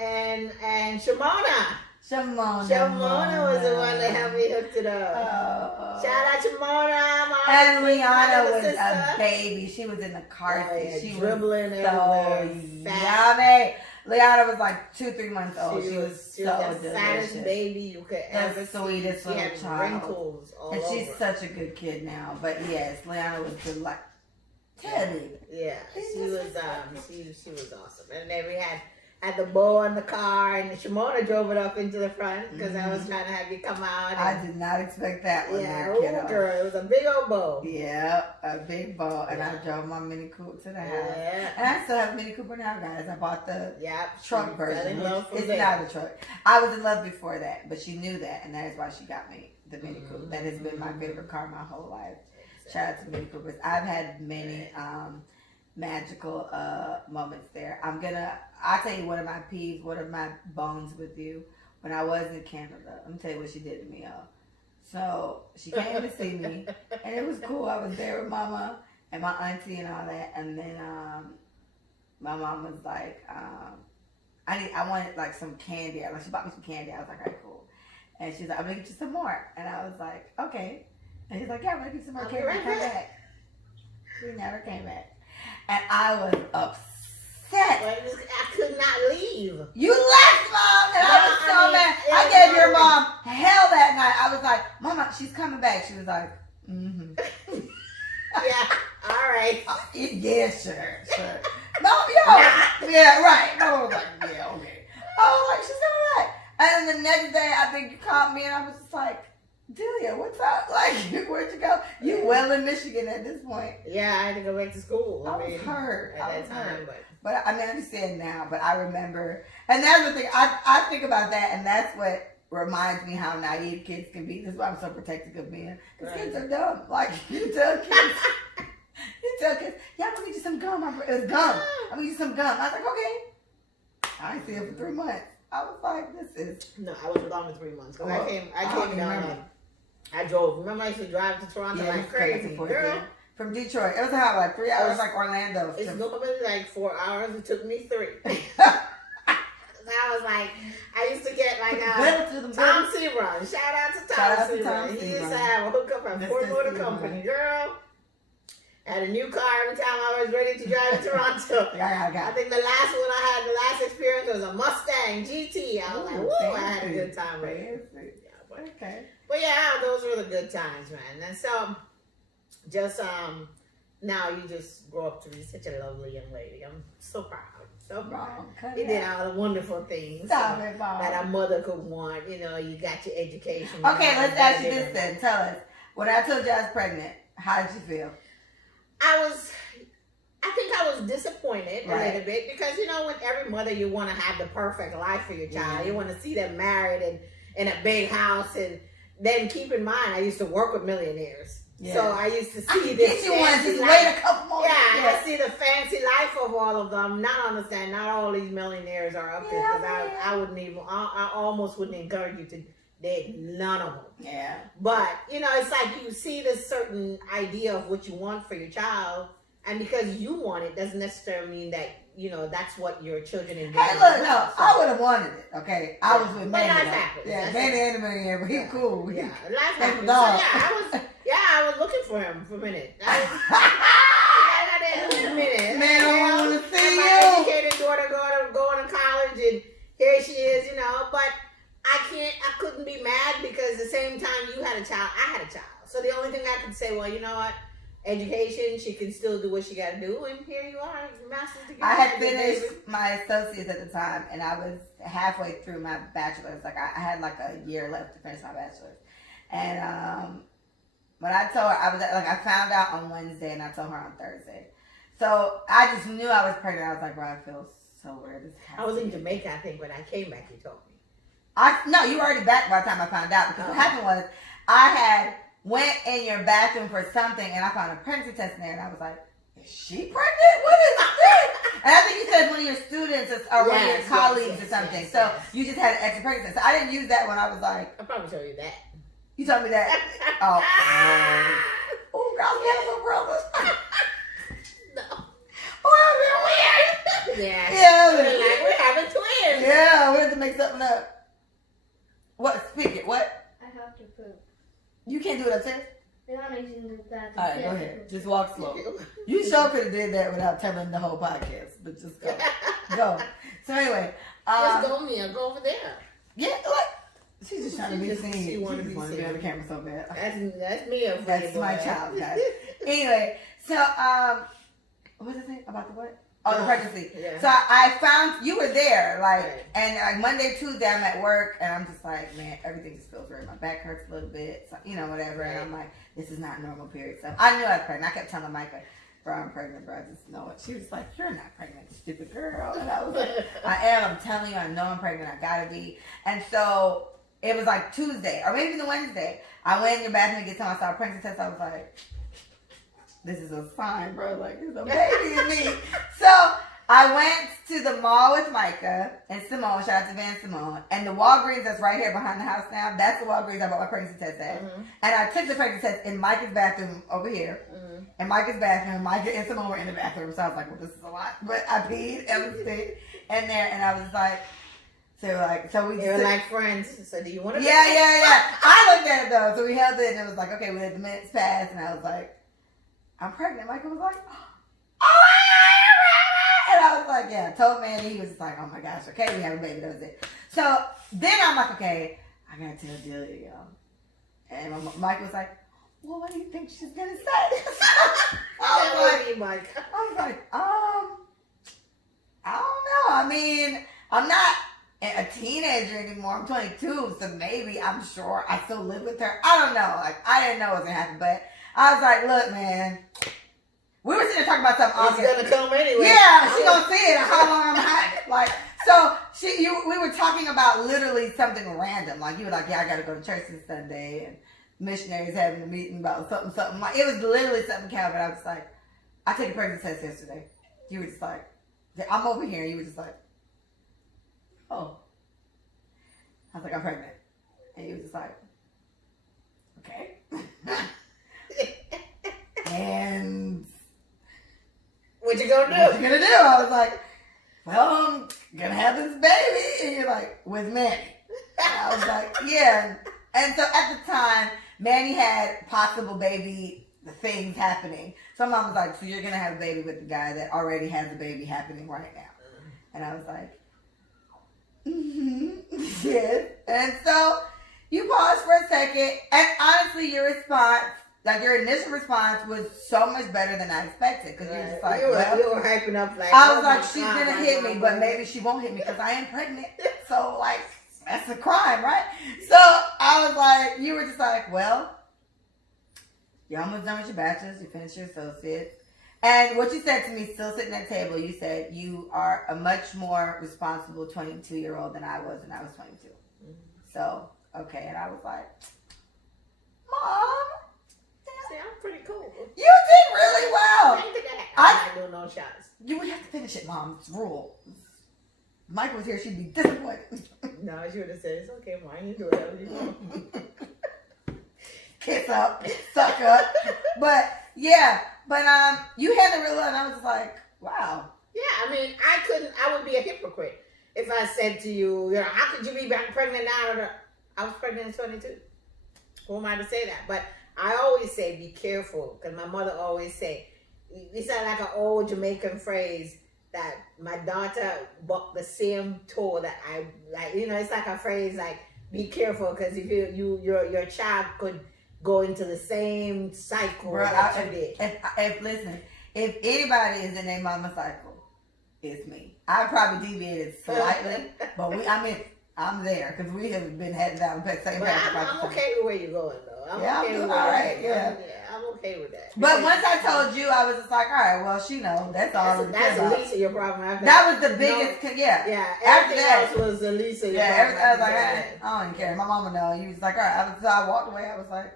and Shimona. Shimona was the one that helped me hook it up. Oh. Shout out Shimona. And Liana little was sister. a baby. She was in the car Oh, seat. yeah, She dribbling was everywhere. so Fat. yummy. Liana was like 2-3 months old. She was She so was the fattest delicious. baby you could ever see. sweetest She little had child. wrinkles all And over. she's such a good kid now. But yes, Liana was the like Teddy. Yeah, She's she just was she was awesome. And then we had the bow in the car, and Shimona drove it up into the front because I was trying to have you come out. I And, did not expect that one yeah, there, oh kiddo. girl, it was a big old bow. Yeah, a big bow. And I Yeah. drove my Mini Coupe to the house. Yeah, And I still have a Mini Cooper now, guys. I bought the yeah. truck She version. fell in love Which from it's there. not a truck. I was in love before that, but she knew that, and that is why she got me the Mini Cooper. That has been my favorite car my whole life. Shout out to Mini Coopers. I've had many magical moments there. I'll tell you one of my peeves, one of my bones with you. When I was in Canada, let me tell you what she did to me, y'all. So she came to see me, and it was cool. I was there with Mama and my auntie and all that, and then my mom was like, I wanted like some candy. Like she bought me some candy. I was like, all right, cool. And she's like, I'm gonna get you some more. And I was like, okay. And he's like, yeah, I'm gonna get you some more I'll be candy. right Come back. back. She never came back. And I was upset. But I could not leave. You left, Mom, and I was No, so I mean, mad. it I was gave your already- mom hell that night. I was like, Mama, she's coming back. She was like, mm-hmm. Yeah, all right. Yeah, sure. No, yeah, right. No, I was like, yeah, okay. I was like, she's coming back. And then the next day, I think you called me, and I was just like, Delia, what's up? Like, where'd you go? You well in Michigan at this point. Yeah, I had to go back to school. I was hurt. At I that was time, hurt. but But I mean, I understand now, but I remember, and that's the thing, I think about that, and that's what reminds me how naive kids can be. That's why I'm so protective of men. Because kids are dumb. Like, you tell kids, yeah, I'm gonna get you some gum. It was gum. I'm gonna get you some gum. I was like, okay. I ain't see it for 3 months. I was like, this is. no, I was gone for 3 months. Cause Oh, I came I don't down. remember. I drove. Remember, I used to drive to Toronto Yeah, like you come back and crazy, forth, girl. yeah. From Detroit. It was how, like 3 hours, like Orlando. It's normally like 4 hours. It took me 3. I was like, I used to get like Tom Sebron. Shout out to Shout out Tom to Tom Sebron. He used to Sebron. have a hookup at Mr. Ford Motor Sebron. Company, girl. Had a new car every time I was ready to drive to Toronto. I got think the last one I had, the last experience was a Mustang GT. I was like, Ooh, whoa, I had a fancy. good time with it. Fancy. Yeah, Okay. but yeah, those were the good times, man. And so, just now you just grow up to be such a lovely young lady. I'm so proud. So proud. Mom, cut You it did out. all the wonderful things Stop it, Mom. that a mother could want. You know, you got your education. Okay, let's ask you this then. then. Tell us. When I told you I was pregnant, how did you feel? I think I was disappointed a Right. little bit because, you know, with every mother, you want to have the perfect life for your child. Mhm. You want to see them married and in a big house. And then keep in mind, I used to work with millionaires. Yeah. So I used to I see can this get you one. fancy Just life. wait a couple more. Yeah, I see the fancy life of all of them. Not understand, not all these millionaires are up there Yeah, because man. I wouldn't even, I almost wouldn't encourage you to date none of them. Yeah. But, you know, it's like you see this certain idea of what you want for your child, and because you want it doesn't necessarily mean that, you know, that's what your children enjoy. Hey, look, no, I would have wanted it. Okay, I was with But Manny. life though. happens. Yeah, That's Manny it. and the millionaire, but he Yeah. cool. Yeah, life Like a happens. So, dog. I was looking for him for a minute. I didn't wait a minute. Man, I don't want to see my educated daughter going to college, and here she is, you know. But I couldn't be mad because the same time you had a child, I had a child. So the only thing I could say, well, you know what? Education, she can still do what she got to do, and here you are, master's degree. I had finished my associates at the time, and I was halfway through my bachelor's. Like I had like a year left to finish my bachelor's, and when I told her, I found out on Wednesday, and I told her on Thursday. So I just knew I was pregnant. I was like, bro, I feel so weird. I was in Jamaica, I think, when I came back. You told me. No, you were already back by the time I found out, because what happened was I had went in your bathroom for something, and I found a pregnancy test in there, and I was like, is she pregnant? What is this? And I think you said one of your students or one of your colleagues or something. So you just had an extra pregnancy. So I didn't use that when I was like. I probably told you that. You told me that. Oh, girl, we have little brothers. No. Oh, Weird. Yeah. Yeah. We're having twins. Yeah, we had to make something up. What? Speak it. What? I have to poop. You can't do it upstairs? They're not using the bathroom. All right, go ahead. Just walk slow. You sure could have did that without telling the whole podcast, but just go. Go. So anyway. Just go, Mia. Go over there. Yeah, like, she's just trying to be seen. She wanted to be on the camera so bad. That's Mia. That's my child, guys. Anyway, so, what did I say about the what? Oh, the pregnancy. Yeah. So I found you were there, like, Right. and like Monday, Tuesday, I'm at work, and I'm just like, man, everything just feels weird. My back hurts a little bit, so, you know, whatever. And I'm like, this is not normal period stuff. I knew I was pregnant. I kept telling Micah, bro, I'm pregnant, bro. I just know it. She was like, you're not pregnant, you stupid girl. And I was like, I am. I'm telling you, I know I'm pregnant. I gotta be. And so it was like Tuesday, or maybe the Wednesday. I went in your bathroom to get some. I saw a pregnancy test. I was like, this is a sign, bro. Like, there's a baby in me. So I went to the mall with Micah and Simone. Shout out to Van Simone. And the Walgreens that's right here behind the house now, that's the Walgreens I bought my pregnancy test at. Mm-hmm. And I took the pregnancy test in Micah's bathroom over here. Mm-hmm. In Micah's bathroom. Micah and Simone were in the bathroom. So I was like, well, this is a lot. But I peed and stayed in there. And I was like, so we were like friends. So do you want to? Yeah. I looked at it though. So we held it and it was like, okay, we had the minutes passed. And I was like, I'm pregnant. Micah was like, oh, and I was like, yeah. I told Manny. He was just like, oh my gosh, okay, we have a baby. That was it. So then I'm like, okay, I gotta tell Delia, y'all. And Mike was like, well, what do you think she's gonna say? I was like, I don't know. I mean, I'm not a teenager anymore. I'm 22, so maybe, I'm sure I still live with her. I don't know. Like, I didn't know what was gonna happen, but I was like, look, man. We were sitting there talking about something else. It's gonna come anyway. Yeah, she gonna see it and how long I'm hiding. Like, so we were talking about literally something random. Like, you were like, yeah, I gotta go to church this Sunday, and missionaries having a meeting about something. Like, it was literally something, Calvin. I was like, I took a pregnancy test yesterday. You were just like, I'm over here, and you were just like, oh. I was like, I'm pregnant. And you were just like, okay. And what you gonna do? What you gonna do? I was like, well, I'm gonna have this baby. And you're like, with Manny. And I was like, yeah. And so at the time, Manny had possible baby things happening. So my mom was like, so you're gonna have a baby with the guy that already has the baby happening right now. And I was like, yes. And so you paused for a second, and honestly, your response, like your initial response, was so much better than I expected. Because you were just like, you were hyping up like, I was like, she's gonna hit me, but maybe she won't hit me because I am pregnant. So like, that's a crime, right? So I was like, you were just like, well, you're almost done with your bachelor's, you finished your associates. And what you said to me, still sitting at the table, you said you are a much more responsible 22-year-old than I was when I was 22. Mm-hmm. So, okay. And I was like, Mom. See, I'm pretty cool. You did really well. I do no shots. You would have to finish it, Mom. It's rule. If Michael was here, she'd be disappointed. No, she would have said, it's okay, Mom. You do whatever you want. Kiss up, suck up. But, yeah. But you had the real love, and I was just like, wow. Yeah, I mean, I would be a hypocrite if I said to you, you know, how could you be pregnant now? I was pregnant at 22. Who am I to say that? But I always say, be careful, because my mother always say, it's like an old Jamaican phrase, that my daughter walked the same toe that I like. You know, it's like a phrase like, "Be careful," because if your child could go into the same cycle Bro, that you did. if anybody is in their mama cycle, it's me. I probably deviated slightly, but I'm there because we have been heading down the same But path. I'm okay with where you're going, though. I'm Yeah, okay I'm with all where right, you're yeah. going. I'm okay with that. But Because once I told you, I was just like, all right, well, she knows. That's all. that's the least of your problem. After That was the biggest. Yeah. Yeah, After everything that- else was the least of your Yeah. problem. I was like, after I don't even care. My mama know. He was like, all right. So I walked away. I was like,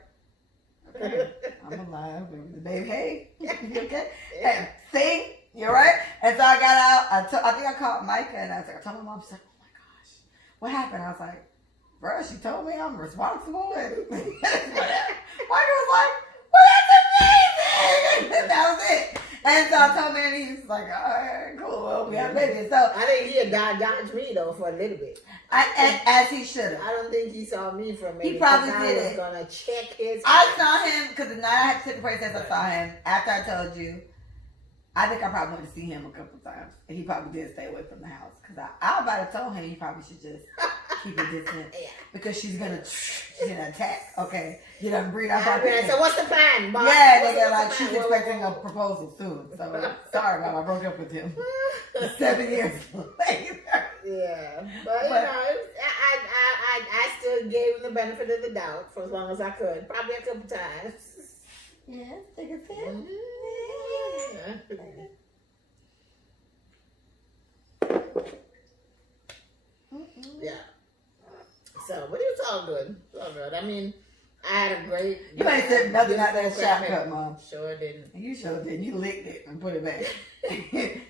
okay, I'm alive. Baby, hey, you okay? Yeah. Hey, see, you're right. And so I got out. I think I called Micah, and I was like, I told my mom. She's like, oh my gosh, what happened? I was like, bro, she told me I'm responsible. And Micah was like, well, that's amazing. And that was it. And so I told him, and he was like, all right, cool. Well, we have a baby. So I think he had dodged me though for a little bit. as he should have. I don't think he saw me for a minute. He probably because did I was it. gonna check his. I house. saw him because the night I had to take the prayer test, I saw him. After I told you, I think I probably went to see him a couple times. And he probably did stay away from the house. Because I about to tell him you probably should just keep it distant. Yeah. Because she's going to attack. Okay. You done breed out I'll our be like, so what's the plan, Bob? Yeah, What's nigga, the like plan? she's Whoa, expecting whoa, a proposal soon. So sorry, Bob, I broke up with him 7 years later. Yeah, but you know, I still gave him the benefit of the doubt for as long as I could. Probably a couple times. Yeah, take a sip. Yeah. Yeah. So, but it was all good. It was all good. I mean, I had a great. You ain't said nothing out that beautiful shotgun, graphic. Mom. Sure didn't. You sure did. You licked it and put it back.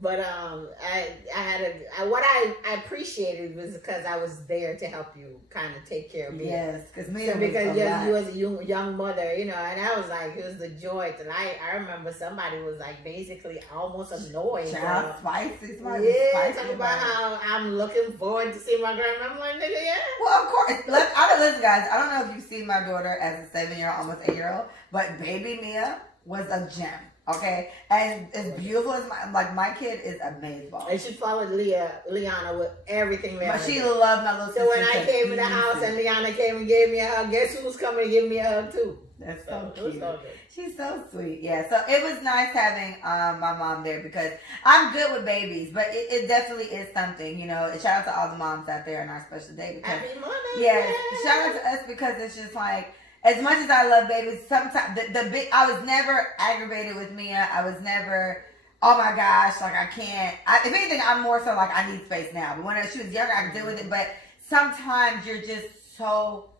But what I appreciated was because I was there to help you kind of take care of me. Yes, because me So was because a lot. you was a young mother, you know, and I was like, it was the joy. And I remember somebody was like basically almost annoyed. Child spicy. Somebody Yeah, was spicy talking about how I'm looking forward to see my grandma. I'm like, nigga, yeah. Well, of course. Listen, guys. I don't know if you've seen my daughter as a 7-year-old, almost 8-year-old, but baby Mia was a gem. Okay, and as beautiful as my kid is amazing. And she followed Liana with everything. But Liana she did. loved my little sister. So when I came in the easy. house and Liana came and gave me a hug, guess who was coming to give me a hug too? That's So so it was cute. all good. She's so sweet. Yeah, so it was nice having my mom there because I'm good with babies, but it definitely is something, you know. And shout out to all the moms out there on our special day because Happy Mother's yeah, Day. shout out to us because it's just like as much as I love babies, sometimes the big I was never aggravated with Mia. I was never, oh my gosh, like I can't. If anything, I'm more so like I need space now. But when she was younger, I could deal with it. But sometimes you're just so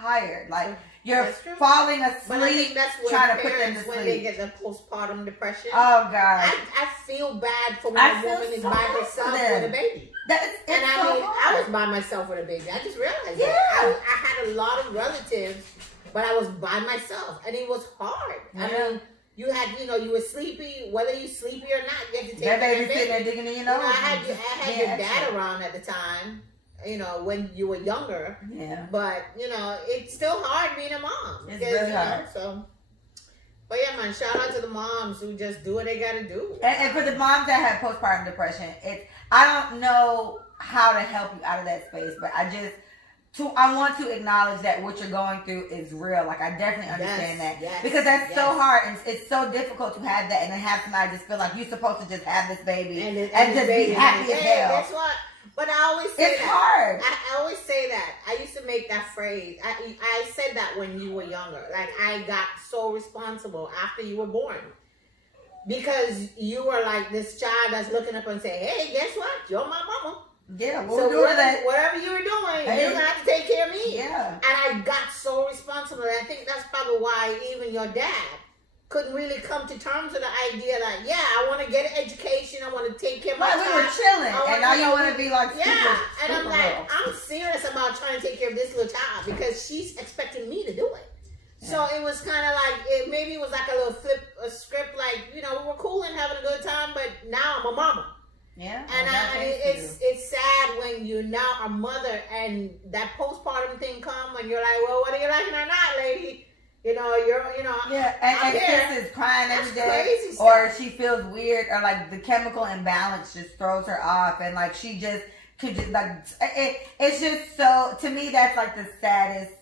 tired, like you're That's true. falling But I think asleep that's when trying to put them parents, to when they sleep. get the postpartum depression. Oh God, I feel bad for when I a feel woman is so by bad for herself them. with a baby. it's And I so mean, hard. I was by myself with a baby. I just realized Yeah. that. I had a lot of relatives, but I was by myself. And it was hard. Yeah. I mean, you were sleepy. Whether you sleepy or not, you had to take That care baby of the sitting there baby. digging in your You know, nose. I had your Yeah, dad around at the time, when you were younger. Yeah. But, it's still hard being a mom. It's because, really hard. So, but yeah, man, shout out to the moms who just do what they got to do. And for the moms that have postpartum depression, I don't know how to help you out of that space, but I want to acknowledge that what you're going through is real. Like I definitely understand that yes, because that's so yes. hard and it's so difficult to have that and then have somebody just feel like you're supposed to just have this baby And just the be baby, happy as hell. Guess what? But I always say It's that. hard. I always say that. I used to make that phrase. I said that when you were younger. Like, I got so responsible after you were born. Because you were like this child that's looking up and saying, hey, guess what? You're my mama. Yeah, So we'll do that. whatever you were doing, Hey. you're going to have to take care of me. Yeah. And I got so responsible. And I think that's probably why even your dad couldn't really come to terms with the idea like, yeah, I want to get an education. I want to take care of my Like we were child. chilling I and now you know, want to be like Yeah, super, and I'm super like, real. I'm serious about trying to take care of this little child because she's expecting me to do it. So it was kind of like, maybe it was like a little a script, like, we were cool and having a good time, but now I'm a mama. Yeah. And it's sad when you're now a mother and that postpartum thing come and you're like, well, whether you like it or not, lady, You know, Yeah, I'm and here. Sis is crying every That's day, crazy or stuff. she feels weird, or like the chemical imbalance just throws her off, and like she just could just like it's just so, to me, that's like the saddest,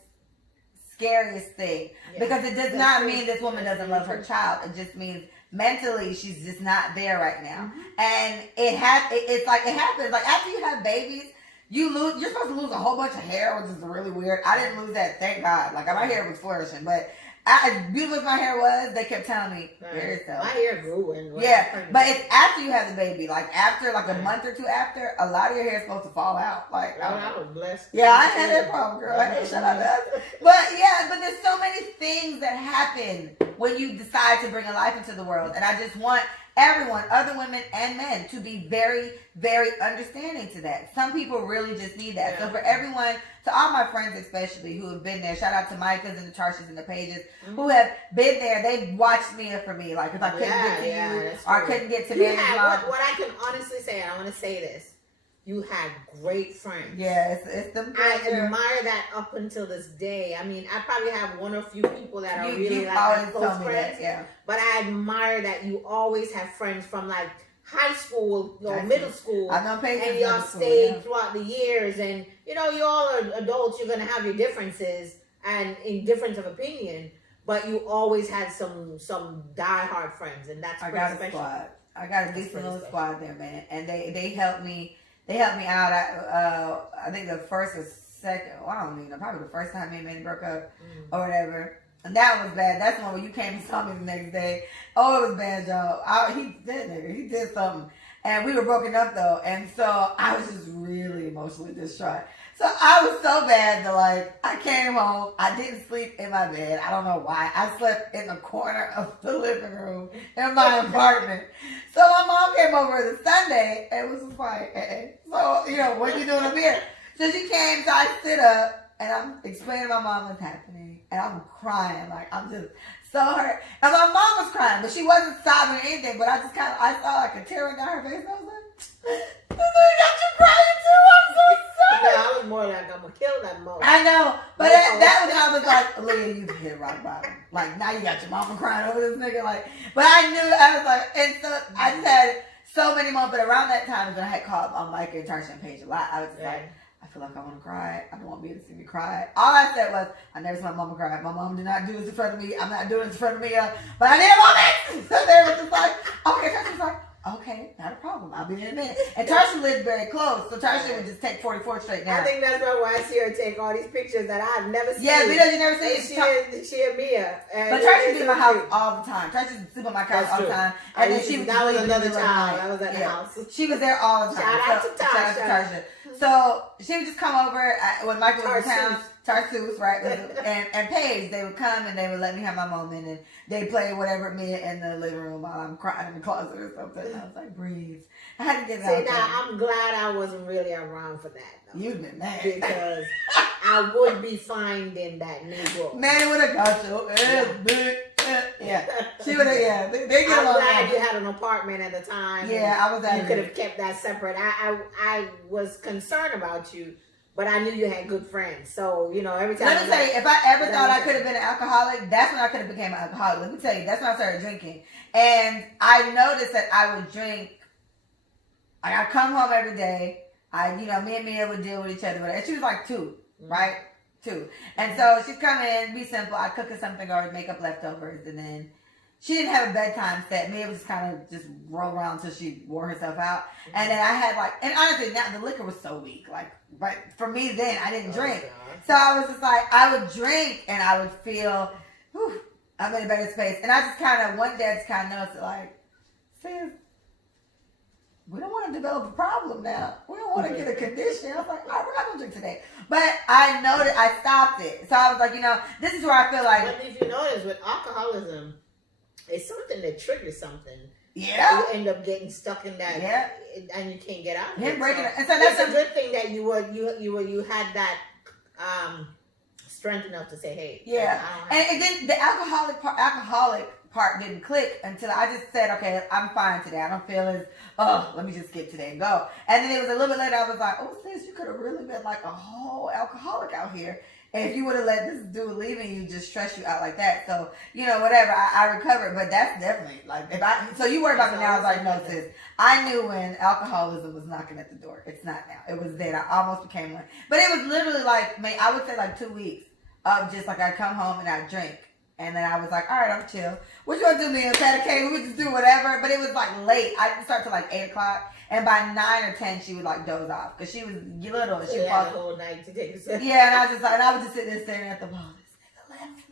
scariest thing, Yeah. because it does That's not true. mean this woman That's doesn't very love her true. child. It just means mentally she's just not there right now, Mhm. and it's like it happens like after you have babies. You're supposed to lose a whole bunch of hair, which is really weird. I didn't lose that, thank God. Like, my hair was flourishing, but as beautiful as my hair was, they kept telling me, hair yourself. My hair grew when I was Yeah, pregnant. but it's after you have the baby. Like, after like a Right. month or two after, a lot of your hair is supposed to fall out. Like, I was blessed. yeah, I had that problem, girl. I ain't shut up. But yeah, but there's so many things that happen when you decide to bring a life into the world, and I just want everyone, other women and men, to be very, very understanding to that. Some people really just need that. So Yeah. for everyone, to all my friends especially who have been there, shout out to Micah's and the Tarshas and the Pages who have been there. They watched me for me. Like, if I couldn't get to you, that's or I true. couldn't get to You Mary's had, mom. what I can honestly say, and I want to say this, you had great friends. Yeah, it's the I pleasure. admire that up until this day. I mean, I probably have one or few people that are really You like always my close tell me friends, that, yeah. but I admire that you always have friends from like high school or I middle see. school, I've known Paige and since y'all middle school, stayed yeah. throughout the years. And you know, you all are adults. You're gonna have your differences and in difference of opinion, but you always had some diehard friends, and that's I pretty got a special. squad. I got a That's decent pretty little special. squad there, man, and they helped me. They helped me out. I think the first or second. Well, I don't even know. Probably the first time me and Manny broke up or whatever. And that was bad. That's the one where you came and saw me the next day. Oh, it was bad, y'all. He did something. And we were broken up though. And so I was just really emotionally distraught. So I was so bad that like I came home. I didn't sleep in my bed. I don't know why. I slept in the corner of the living room in my apartment. So my mom came over the Sunday and was just like, so, you know, what you doing up here? So she came, so I sit up and I'm explaining to my mom what's happening. And I'm crying. Like, I'm just so hurt. And my mom was crying, but she wasn't sobbing or anything. But I saw like a tear down her face. And I was like, this got you crying too? I'm so sorry. No, I was more like, I'm gonna kill that mother. I know, but that was, I was like, Leah, you hit rock bottom. Like, now you got your mama crying over this nigga. Like, but I knew, I was like, and so I just had so many moments. But around that time is when I had called on Micah and Tarsha and Paige a lot. I was just like, I feel like I want to cry. I don't want people to see me cry. All I said was, I never saw my mama cry. My mom did not do this in front of me. I'm not doing this in front of me. But I need a moment. So they were just like, okay. Tarsha was like, okay, not a problem. I'll be there in a minute. And Tarsha lived very close, so Tarsha would just take 44th straight down. I think that's why I see her take all these pictures that I've never seen. Yeah, because you never see it. She and Mia. But Tarsha be in my house all the time. Tarsha used to sleep on my couch all the time. And then she would that was leave another in the middle of the child. night. I was at the house. She was there all the time. Shout out to Shout out to Tarsha. So she would just come over when Michael was in town. Tarsus, right? and Paige, they would come and they would let me have my moment, and they play whatever me in the living room while I'm crying in the closet or something. And I was like, breathe. I had to get it out. See, now I'm glad I wasn't really around for that. Though, you've been mad because I would be finding that Negro. Man would have got your ass big. Yeah, she would have. Yeah, they get I'm along. glad you had an apartment at the time. Yeah, I was. You could have kept that separate. I was concerned about you, but I knew you had good friends. So you know, every time. Let me tell you, if I ever thought I could have been an alcoholic, that's when I could have became an alcoholic. Let me tell you, that's when I started drinking, and I noticed that I would drink. Like, I'd come home every day. Me and Mia would deal with each other. And she was like 2, right? 2. And so she'd come in, be simple. I'd cook her something or make up leftovers. And then she didn't have a bedtime set. Mia would just kind of just roll around until she wore herself out. And then I had and honestly, now the liquor was so weak. But for me then, I didn't drink. So I was just like, I would drink and I would feel, whew, I'm in a better space. And I just kind of, one day I just kind of noticed, like, sis, we don't want to develop a problem now. We don't want to get a condition. I was like, all right, we're not going to drink today. But I know that I stopped it. So I was like, this is where I feel like. But if you notice, with alcoholism, it's something that triggers something. Yeah. You end up getting stuck in that. Yeah. And you can't get out of Him it. breaking So it. And so that's it's a good thing that you had that strength enough to say, hey. Yeah. And then the alcoholic part didn't click until I just said, okay, I'm fine today. I don't feel as, let me just skip today and go. And then it was a little bit later, I was like, oh, sis, you could have really been like a whole alcoholic out here if you would have let this dude leave and you just stress you out like that. So, whatever, I recovered, but that's definitely like, so you worry about me now. I was like, no, sis, I knew when alcoholism was knocking at the door. It's not now. It was then. I almost became one. But it was literally like, I would say like 2 weeks of just like, I'd come home and I'd drink. And then I was like, all right, I'm chill. What you want to do, me? Pat a cake? We just do whatever. But it was like late. I didn't start till like 8 o'clock. And by 9 or 10, she would like doze off. Because she was little. And she had the whole night to take a sip. Yeah, and I was just sitting there staring at the wall. This nigga left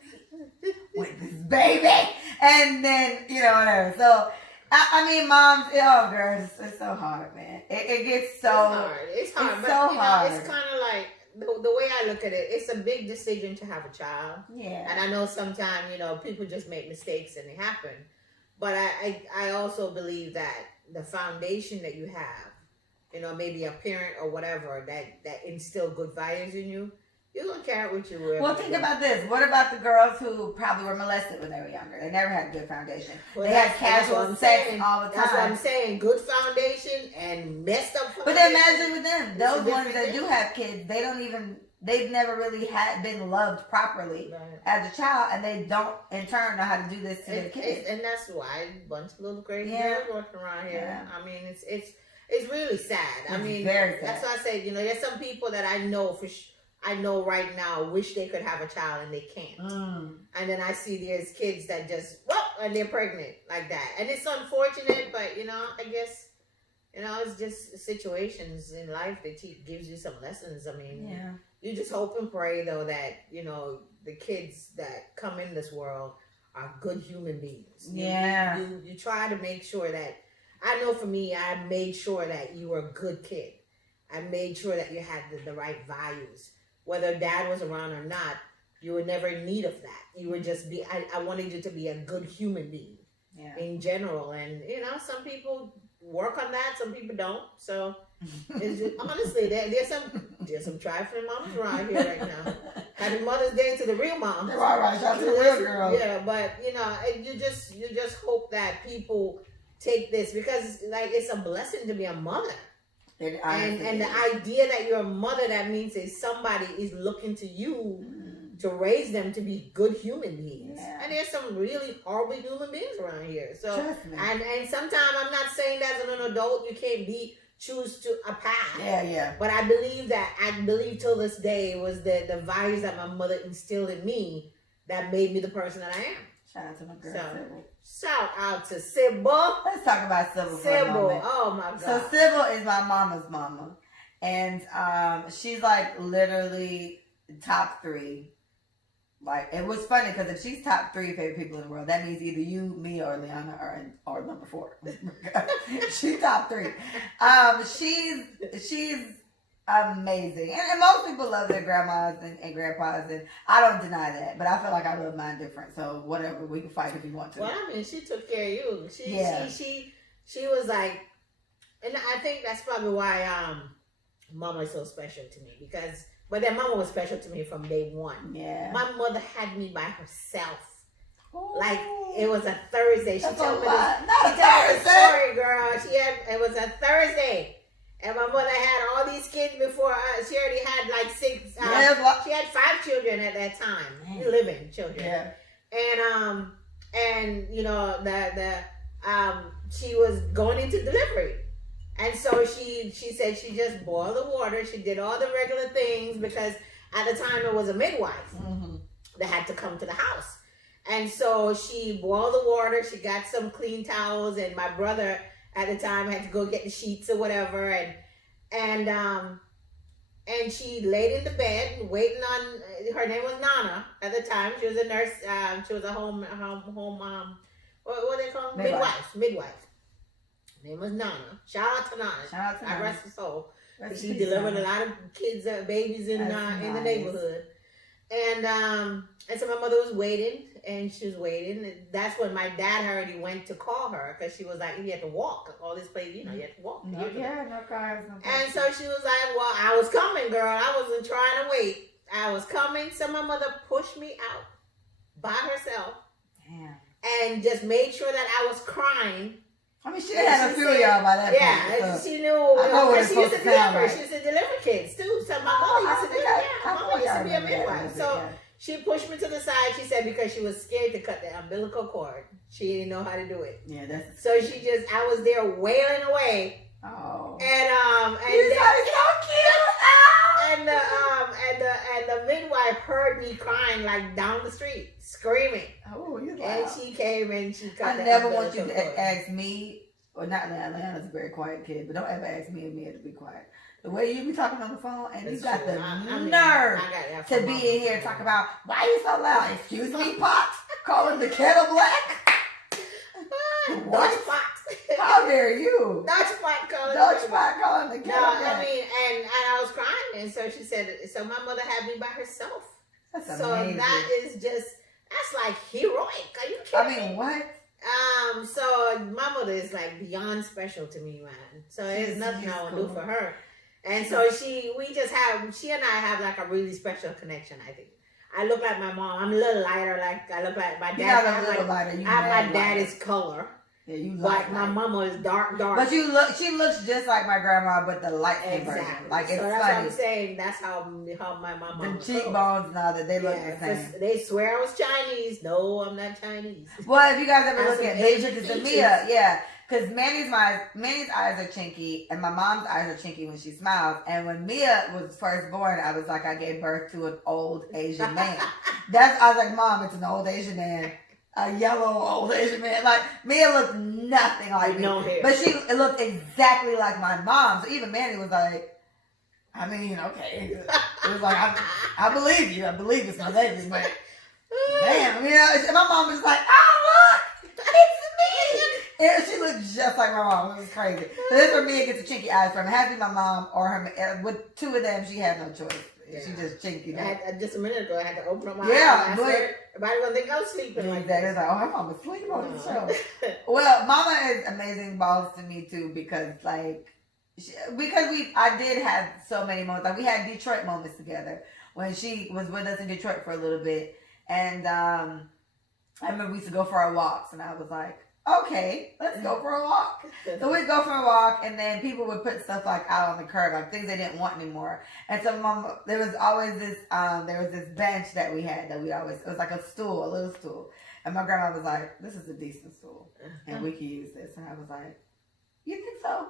me with this baby. And then, whatever. So, moms, girl, it's so hard, man. It gets so... It's hard. It's but, so hard. It's kind of like... The way I look at it, it's a big decision to have a child. Yeah. And I know sometimes, people just make mistakes and they happen. But I also believe that the foundation that you have, maybe a parent or whatever, that instill good values in you, you're going to carry it with you. Well, think about this. What about the girls who probably were molested when they were younger? They never had a good foundation. Well, they had casual sex all the time. That's what I'm saying. Good foundation and messed up foundation. But then imagine with them, those ones that thing. do have kids, they've never really been loved properly as a child, and they don't, in turn, know how to do this to their kids. And that's why a bunch of little crazy Yeah. girls walking around here. Yeah. I mean, it's really sad. It's very sad. That's why I say, there's some people that I know I know right now wish they could have a child and they can't. And then I see there's kids that just, and they're pregnant like that. And it's unfortunate, but, I guess, it's just situations in life that gives you some lessons. I mean, Yeah. you just hope and pray, though, that, the kids that come in this world are good human beings. You try to make sure that, I know for me, I made sure that you were a good kid. I made sure that you had the right values. Whether dad was around or not, you were never in need of that. You would just be, I wanted you to be a good human being in general. And, some people work on that, some people don't. So, it's just, honestly, there's some trifling mamas around here right now. Happy Mother's Day to the real moms. They're all right. Shout out to the real girls. Yeah, but, you just hope that people take this, because, like, it's a blessing to be a mother. And the idea that you're a mother, that means that somebody is looking to you to raise them to be good human beings. Yeah. And there's some really horrible human beings around here. So, Trust me. and sometimes I'm not saying that as an adult you can't choose to a path. Yeah. But I believe till this day it was the values that my mother instilled in me that made me the person that I am. Shout out to my girl, So, Sybil. shout out to Sybil. Let's talk about Sybil for a moment. Oh my God. So Sybil is my mama's mama. And she's like literally top 3. Like, it was funny because if she's top 3 favorite people in the world, that means either you, me, or Liana are number 4. She's top 3. She's amazing. And most people love their grandmas and grandpas, and I don't deny that. But I feel like I love mine different. So whatever, we can fight if you want to. Well, I mean, she took care of you. She was like, and I think that's probably why Mama is so special to me, but then Mama was special to me from day one. Yeah. My mother had me by herself. Ooh. Like, it was a Thursday. She That's told a me lot. this. Not a She told me the Thursday. story, girl. It was a Thursday. And my mother had all these kids before us. She already had like 6. She had 5 children at that time. Man. Living children. Yeah. And she was going into delivery. And so she said she just boiled the water. She did all the regular things because at the time it was a midwife that had to come to the house. And so she boiled the water. She got some clean towels, and my brother at the time had to go get the sheets or whatever. And she laid in the bed waiting on, her name was Nana at the time. She was a nurse. She was a home what they call them? Midwife. Her name was Nana. Shout out to Nana. Shout out to I Nana. rest her soul. Rest She in peace, delivered Nana. a lot of kids, babies in That's the nice. neighborhood. And so my mother was waiting, and she was waiting. And that's when my dad already went to call her, because she was like, he had to walk. All this place, you had to walk. No cars. No And so she was like, well, I was coming, girl. I wasn't trying to wait. I was coming. So my mother pushed me out by herself Damn. and just made sure that I was crying I mean, she had a few of y'all by that Yeah, point. So. she knew. I know what it's She used to supposed to sound deliver. like. She used to deliver kids too. So my Oh, mother I used to think do. I- Yeah, I my feel mother like used I to be a remember that a midwife. little So bit, she pushed me to the side. She said because she was scared to cut the umbilical cord. She didn't know how to do it. yeah, that's. So she just, I was there wailing away, Oh. and You then, guys so cute. Ow! and the midwife heard me crying like down the street, screaming, Oh, you and loud. she came and she cut. I the never want you umbilical cord. to ask me, or not that Atlanta's a very quiet kid, but don't ever ask me and Mia to be quiet. The way you be talking on the phone, and you That's got true. the I mean, nerve I got that to from be mama. in here talking about why you so loud. Excuse me, pot. Calling the kettle black. Dutch pot. How dare you? Dutch pot calling. Dutch the- pot calling the No, kettle I black. mean, and I was crying, and so she said, so my mother had me by herself. That's So amazing. that is just, that's like heroic. Are you kidding I mean, me? what? So my mother is like beyond special to me, man. So there's nothing I would do cool. for her. And so she and I have like a really special connection, I think. I look like my mom. I'm a little lighter, like I look like my You dad. got a little lighter. You I have mad my lighter. daddy's color. Yeah, you But like my light. mama is dark. But she looks just like my grandma, but the light skin version. Exactly. Like, it's so that's what funny. I'm saying. That's how my mama. The cheekbones now that they look the same. They swear I was Chinese. No, I'm not Chinese. Well, if you guys ever That's look at some Asian, Asian because features. Mia, yeah, because Manny's eyes are chinky, and my mom's eyes are chinky when she smiles. And when Mia was first born, I was like, I gave birth to an old Asian man. I was like, Mom, it's an old Asian man, a yellow old Asian man. Like Mia looked nothing like me, No hair. but it looked exactly like my mom. So even Manny was like, I mean, okay, it was like I believe you. I believe it's my baby, but. Damn, you know, and my mom was like, oh, look, it's me. And she looked just like my mom. It was crazy. So this for me, it gets a chinky eyes from. It has to be my mom or her. With two of them, she had no choice. Yeah. She just chinky. Just a minute ago, I had to open up my Yeah, eyes. but- Everybody gonna think I was sleeping like That that. is like, oh, her mom was asleep on the No. show. Well, Mama is amazing balls to me too because I did have so many moments. Like we had Detroit moments together when she was with us in Detroit for a little bit, and I remember we used to go for our walks, and I was like, okay, let's go for a walk. So we'd go for a walk, and then people would put stuff like out on the curb, like things they didn't want anymore. And so Mama, there was always this, bench that we had that it was like a little stool. And my grandma was like, this is a decent stool, and we can use this. And I was like, you think so?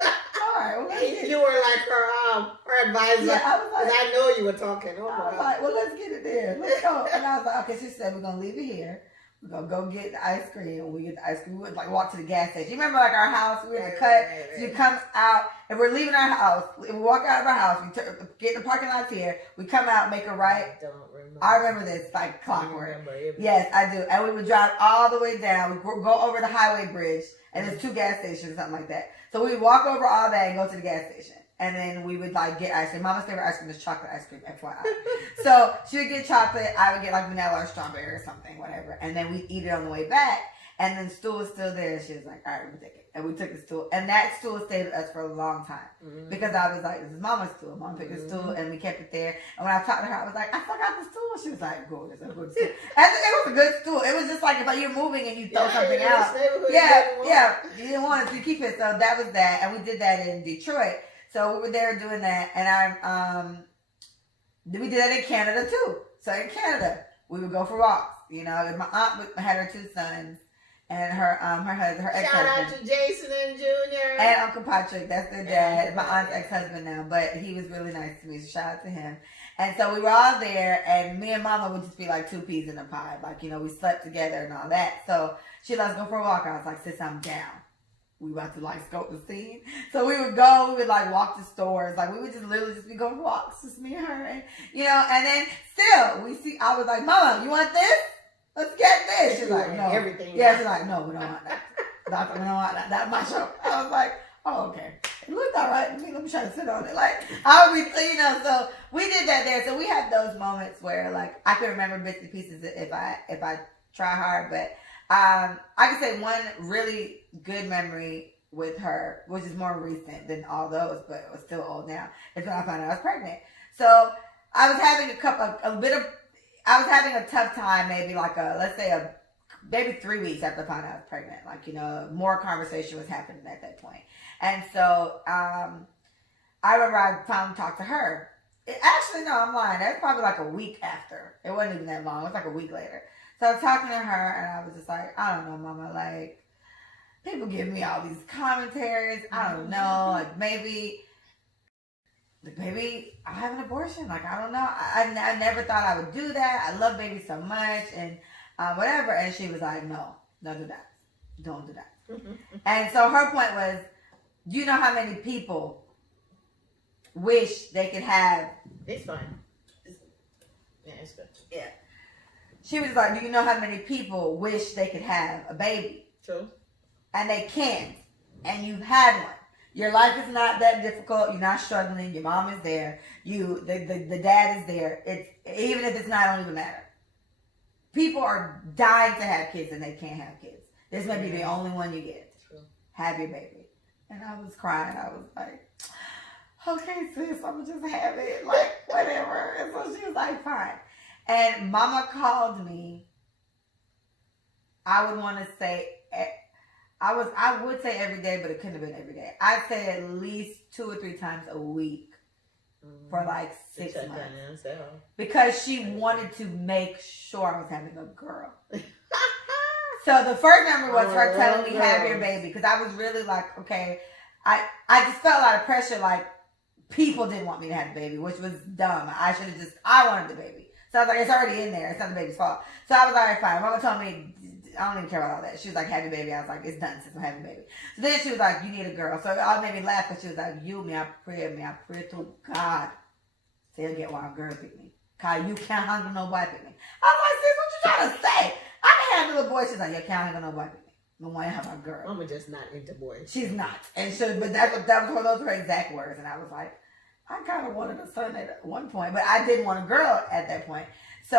All right, well, let's get it. You were like her advisor. Yeah, I was 'Cause like, I know you were talking. Oh I my was God. like, well, let's get it there. Let's go. And I was like, okay, she said, we're going to leave it here. We're going to go get the ice cream. When we get the ice cream, we would like walk to the gas station. You remember like our house? We were in the cut. So you come out, and we're leaving our house. We walk out of our house. We get in the parking lot here. We come out, make a right. I don't remember. I remember this like I clockwork. remember everything. Yes, I do. And we would drive all the way down. We go over the highway bridge, and there's 2 gas stations, something like that. So we would walk over all that and go to the gas station. And then we would like get ice cream. Mama's favorite ice cream is chocolate ice cream, FYI. So she would get chocolate. I would get like vanilla or strawberry or something, whatever. And then we'd eat it on the way back. And then the stool was still there. And she was like, all right, we take it. And we took the stool. And that stool stayed with us for a long time. Mhm. Because I was like, this is Mama's stool. Mama picked the stool and we kept it there. And when I talked to her, I was like, I forgot the stool. She was like, good, it's a good stool. And it was a good stool. It was just like if you're moving and you throw something out. Yeah, you didn't want it to keep it. So that was that. And we did that in Detroit. So we were there doing that. And we did that in Canada too. So in Canada, we would go for walks. You know, and my aunt had her 2 sons and her Shout ex-husband. out to Jason and Junior. And Uncle Patrick, that's their dad. Yeah. My aunt's ex-husband now, but he was really nice to me, so shout out to him. And so we were all there, and me and Mama would just be like 2 peas in a pod. Like, you know, we slept together and all that. So she let us go for a walk. I was like, sis, I'm down. We about to like scope the scene. So we would like walk to stores. Like we would just literally just be going for walks, just me and her. And, you know, and then still I was like, Mama, you want this? Let's get this. She's like, no. Everything. Yeah, she's like, no, we don't want that. Doctor, we don't want that. That's my show. I was like, oh, okay. It looked all right to me. Let me try to sit on it. Like, I would be, you know, so we did that there. So we had those moments where, like, I can remember bits and pieces if I try hard. But I can say one really good memory with her, which is more recent than all those, but it was still old now, is when I found out I was pregnant. So I was having I was having a tough time, maybe like let's say a maybe 3 weeks after I found out I was pregnant. Like, more conversation was happening at that point. And so I remember I finally talked to her. Actually, no, I'm lying. That was probably like a week after. It wasn't even that long. It was like a week later. So I was talking to her, and I was just like, I don't know, Mama. Like, people give me all these commentaries. I don't know. Like, maybe I'll have an abortion. Like, I don't know. I never thought I would do that. I love baby so much, and whatever. And she was like, no, don't do that. Don't do that. And so her point was, do you know how many people wish they could have? It's fine. Yeah, it's good. Yeah. She was like, do you know how many people wish they could have a baby? True. And they can't. And you've had one. Your life is not that difficult. You're not struggling. Your mom is there. The dad is there. It's even if it's not, it don't even matter. People are dying to have kids and they can't have kids. This may be the only one you get. True. Have your baby. And I was crying. I was like, okay, sis, I'm gonna just have it. Like, whatever. And so she was like, fine. And Mama called me. I would want to say, I would say every day, but it couldn't have been every day. I'd say at least 2 or 3 times a week for like 6 months. Because she wanted to make sure I was having a girl. So the first number was her telling me, have your baby. Because I was really like, okay, I just felt a lot of pressure. Like, people didn't want me to have a baby, which was dumb. I wanted the baby. So I was like, it's already in there. It's not the baby's fault. So I was like, all right, fine. Mama told me, I don't even care about all that. She was like, have your baby. I was like, it's done since I'm having a baby. So then she was like, you need a girl. So it all made me laugh because she was like, me, I pray to God. They'll get one girl pick me. Cause you can't handle no boy pick me. I was like, sis, what you trying to say? I can handle a boy. She's like, you can't handle no boy pick me. No one have a girl. Mama just not into boys. She's not. And so, but that was those were her exact words. And I was like, I kind of wanted a son at one point, but I didn't want a girl at that point. So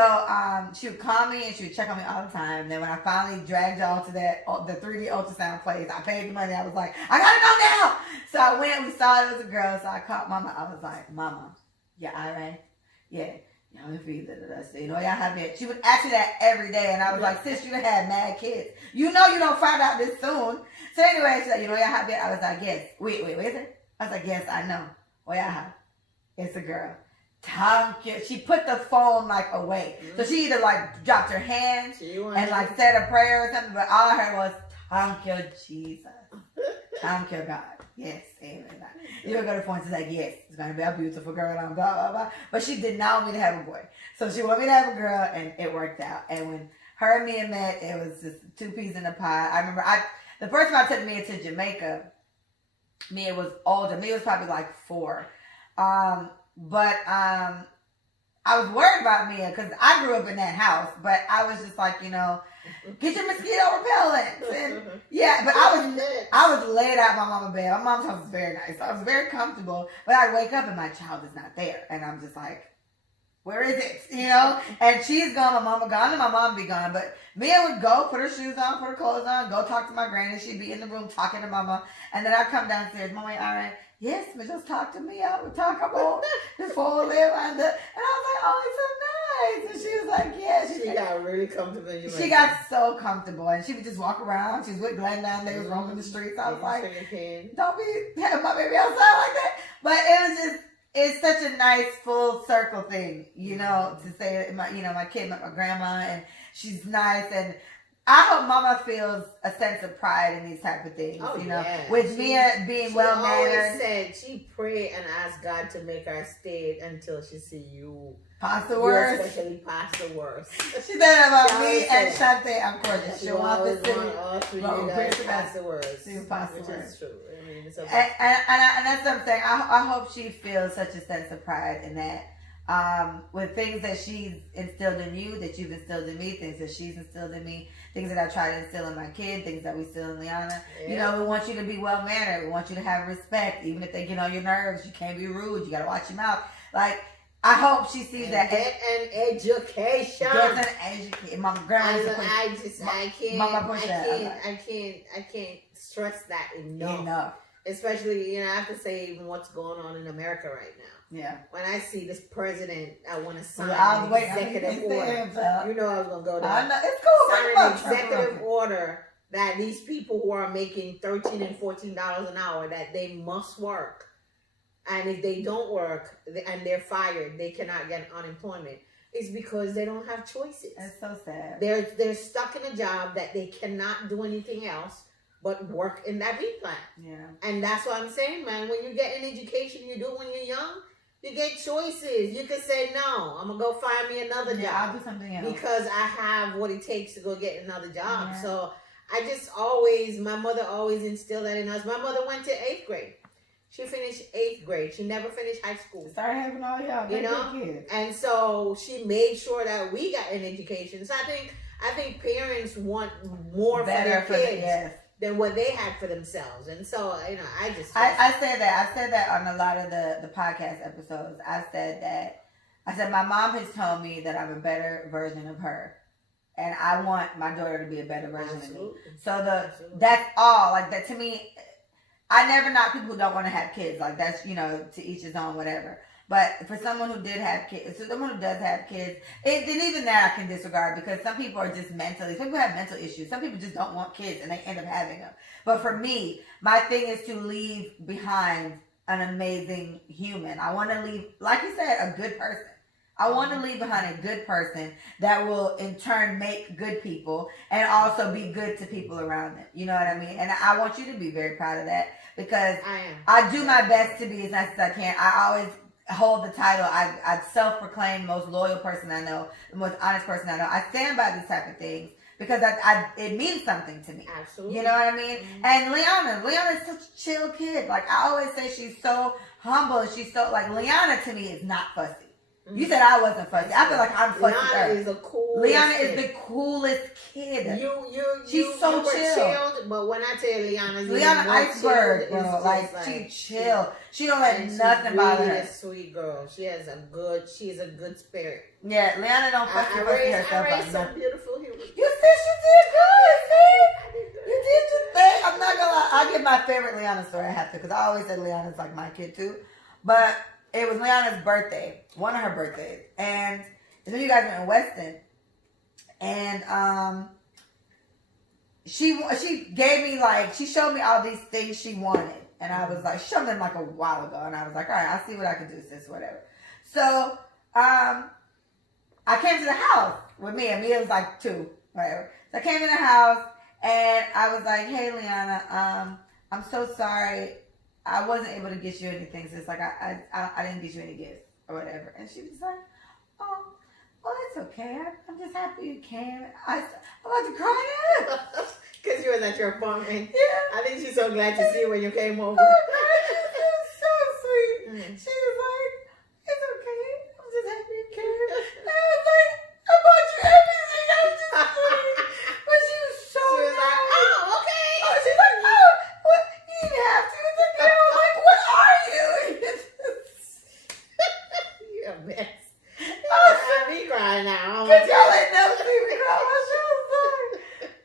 she would call me and she would check on me all the time. And then when I finally dragged y'all to the 3D ultrasound place, I paid the money. I was like, I gotta know now. So I went. We saw it was a girl. So I called Mama. I was like, Mama, yeah, all right, yeah. Y'all feel that. You know, y'all have it. She would ask me that every day, and I was like, sis, you done had mad kids. You know, you don't find out this soon. So anyway, she's like, you know, y'all have it. I was like, yes. Wait, is it? I was like, yes, I know. Oh yeah, it's a girl. Thank you. She put the phone like away. So she either like dropped her hands and like said a prayer or something, but all I heard was, thank you, Jesus. Thank you, God. Yes, amen. You don't go to the point to like, yes, it's going to be a beautiful girl, and blah, blah, blah. But she did not want me to have a boy. So she wanted me to have a girl, and it worked out. And when her and Mia met, it was just 2 peas in a pod. I remember the first time I took Mia to Jamaica, Mia was older. Mia was probably like 4. But I was worried about Mia because I grew up in that house, but I was just like, you know, get your mosquito repellent. And yeah, but I was laid out in my mama's bed. My mom's house was very nice. So I was very comfortable, but I wake up and my child is not there. And I'm just like, where is it? You know? And she's gone, my mama gone, and my mom be gone. But Mia would go, put her shoes on, put her clothes on, go talk to my granny. She'd be in the room talking to mama. And then I'd come downstairs, Mama, all right. Yes, but just talk to me. I would talk about the full live and I was like, oh, it's so nice. And she was like, yeah. She got really comfortable. She got so comfortable, and she would just walk around. She was with Glenn down there, was roaming the streets. I was like, don't be having my baby outside like that. But it was just, it's such a nice full circle thing, you know, to say, my kid met my grandma, and she's nice, and I hope Mama feels a sense of pride in these type of things. Oh, you know, yeah. with Mia being well mannered. She always said she prayed and asked God to make her stay until she see you. Past the worst. Especially past the worst. She said that about me and Shante. I'm gorgeous. She want always to want us to you past the worst. See past the which worst. is true. I mean, it's okay. And that's what I'm saying. I hope she feels such a sense of pride in that. With things that she's instilled in you, that you've instilled in me, things that she's instilled in me, things that I try to instill in my kid, things that we instill in Liana. Yeah. You know, we want you to be well mannered. We want you to have respect, even if they get on your nerves. You can't be rude. You got to watch your mouth. Like, I hope she sees that. Get an education. Get an education. My grandma. I can't stress that enough. Especially, I have to say, even what's going on in America right now. Yeah. when I see this president, I want to sign Well, I was an waiting. executive order. You know I was gonna go there. I know it's cool. Sign Bring an them up, Trump. executive order that these people who are making $13 and $14 an hour, that they must work, and if they don't work and they're fired, they cannot get unemployment. It's because they don't have choices. It's so sad. They're stuck in a job that they cannot do anything else but work in that meat plant. Yeah. And that's what I'm saying, man. When you get an education, you do it when you're young, you get choices. You can say, no, I'm going to go find me another job. I'll do something else. Because I have what it takes to go get another job. Yeah. So I just my mother always instilled that in us. My mother went to 8th grade. She finished 8th grade. She never finished high school. Start having all y'all, You know? kids. And so she made sure that we got an education. So I think parents want more Better for their kids yes. than what they had for themselves. And so, I just... I said that. I said that on a lot of the podcast episodes. I said my mom has told me that I'm a better version of her. And I want my daughter to be a better version of me. So that's all. Like that to me, I never knock people who don't want to have kids. Like that's, to each his own, whatever. But for someone who did have kids, so someone who does have kids, then even that I can disregard because some people are just some people have mental issues. Some people just don't want kids and they end up having them. But for me, my thing is to leave behind an amazing human. I want to leave, like you said, a good person. I want to leave behind a good person that will in turn make good people and also be good to people around them. You know what I mean? And I want you to be very proud of that because I do my best to be as nice as I can. I always hold the title. I self-proclaim the most loyal person I know, the most honest person I know. I stand by these type of things because it means something to me. Absolutely. You know what I mean? Mm-hmm. And Liana is such a chill kid. Like I always say, she's so humble and she's so like Liana to me is not fussy. You said I wasn't fussy. I feel like I'm fussy. Liana is the coolest. Liana is the coolest kid. She's so chilled. But when I tell you Liana iceberg, bro. Like she chill. She don't let nothing bother her. She's a sweet girl. She's a good spirit. Yeah, Liana don't fussy herself. I raised some beautiful humans. You said she did good, see? You did your thing. I'm not gonna lie. I'll give my favorite Liana story. I have to, because I always said Liana's like my kid too. But it was Liana's birthday, one of her birthdays, and so you guys went in Weston, and she gave me she showed me all these things she wanted, and I was like, she showed them like a while ago, and I was like, all right, I'll see what I can do, sis, whatever. So I came to the house with Mia. Mia was like 2, whatever. So I came in the house, and I was like, hey, Liana, I'm so sorry. I wasn't able to get you anything, sis. Like, I didn't get you any gifts or whatever. And she was like, oh, well, it's okay. I'm just happy you came. I'm about to cry now. Because you was at your apartment. Yeah. I think she's so glad to see you when you came over. Oh, it was so sweet. She was like, it's okay. I'm just happy you came. And I was like, I bought you everything. I was just sweet. But she was so She was nice. like, oh, okay. Oh, she's like, oh, what? You didn't have to. It's okay. I was like, what are you? You're a mess. Oh, I'll be crying now. Cause y'all ain't never seen me cry. I'm so sorry.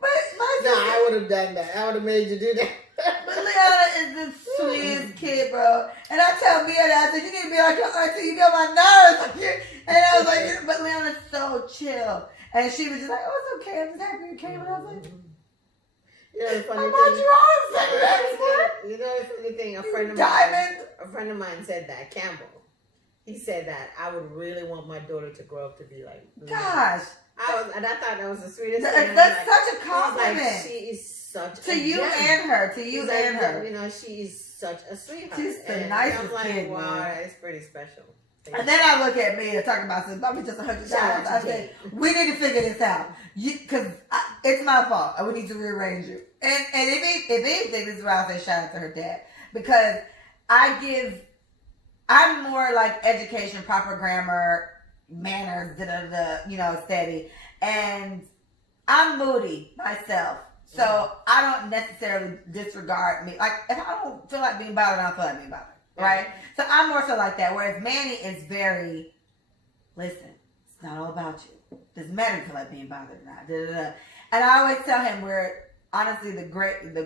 But my No, I would have done that. I would have made you do that. But Liana is the sweetest kid, bro. And I tell Mia that, I said, you need to be like your auntie. You get on my nerves. And I was like, but Liana's so chill. And she was just like, oh, it's okay. I'm just happy you came. And I was like, You know the funny I thing. bought you all. You know the funny thing. A friend of mine said that. Campbell. He said that I would really want my daughter to grow up to be like. Gosh. And I thought that was the sweetest thing. That's such a compliment. Like, she is such to you gem. and her. To you and her. You know, she is such a sweetheart. She's the nicest I'm like, kid, wow, man. it's pretty special. And then I look at me and talking about this, Bobby just $100. I said, we need to figure this out. Because it's my fault. We need to rearrange you. And if anything, this is why I say shout out to her dad. Because I'm more like education, proper grammar, manners, steady. And I'm moody myself. So I don't necessarily disregard me. Like, if I don't feel like being bothered, I don't feel like being bothered. Right? So I'm more so like that. Whereas Manny is very, listen, it's not all about you. Doesn't matter if you feel like being bothered or not. Da, da, da. And I always tell him honestly the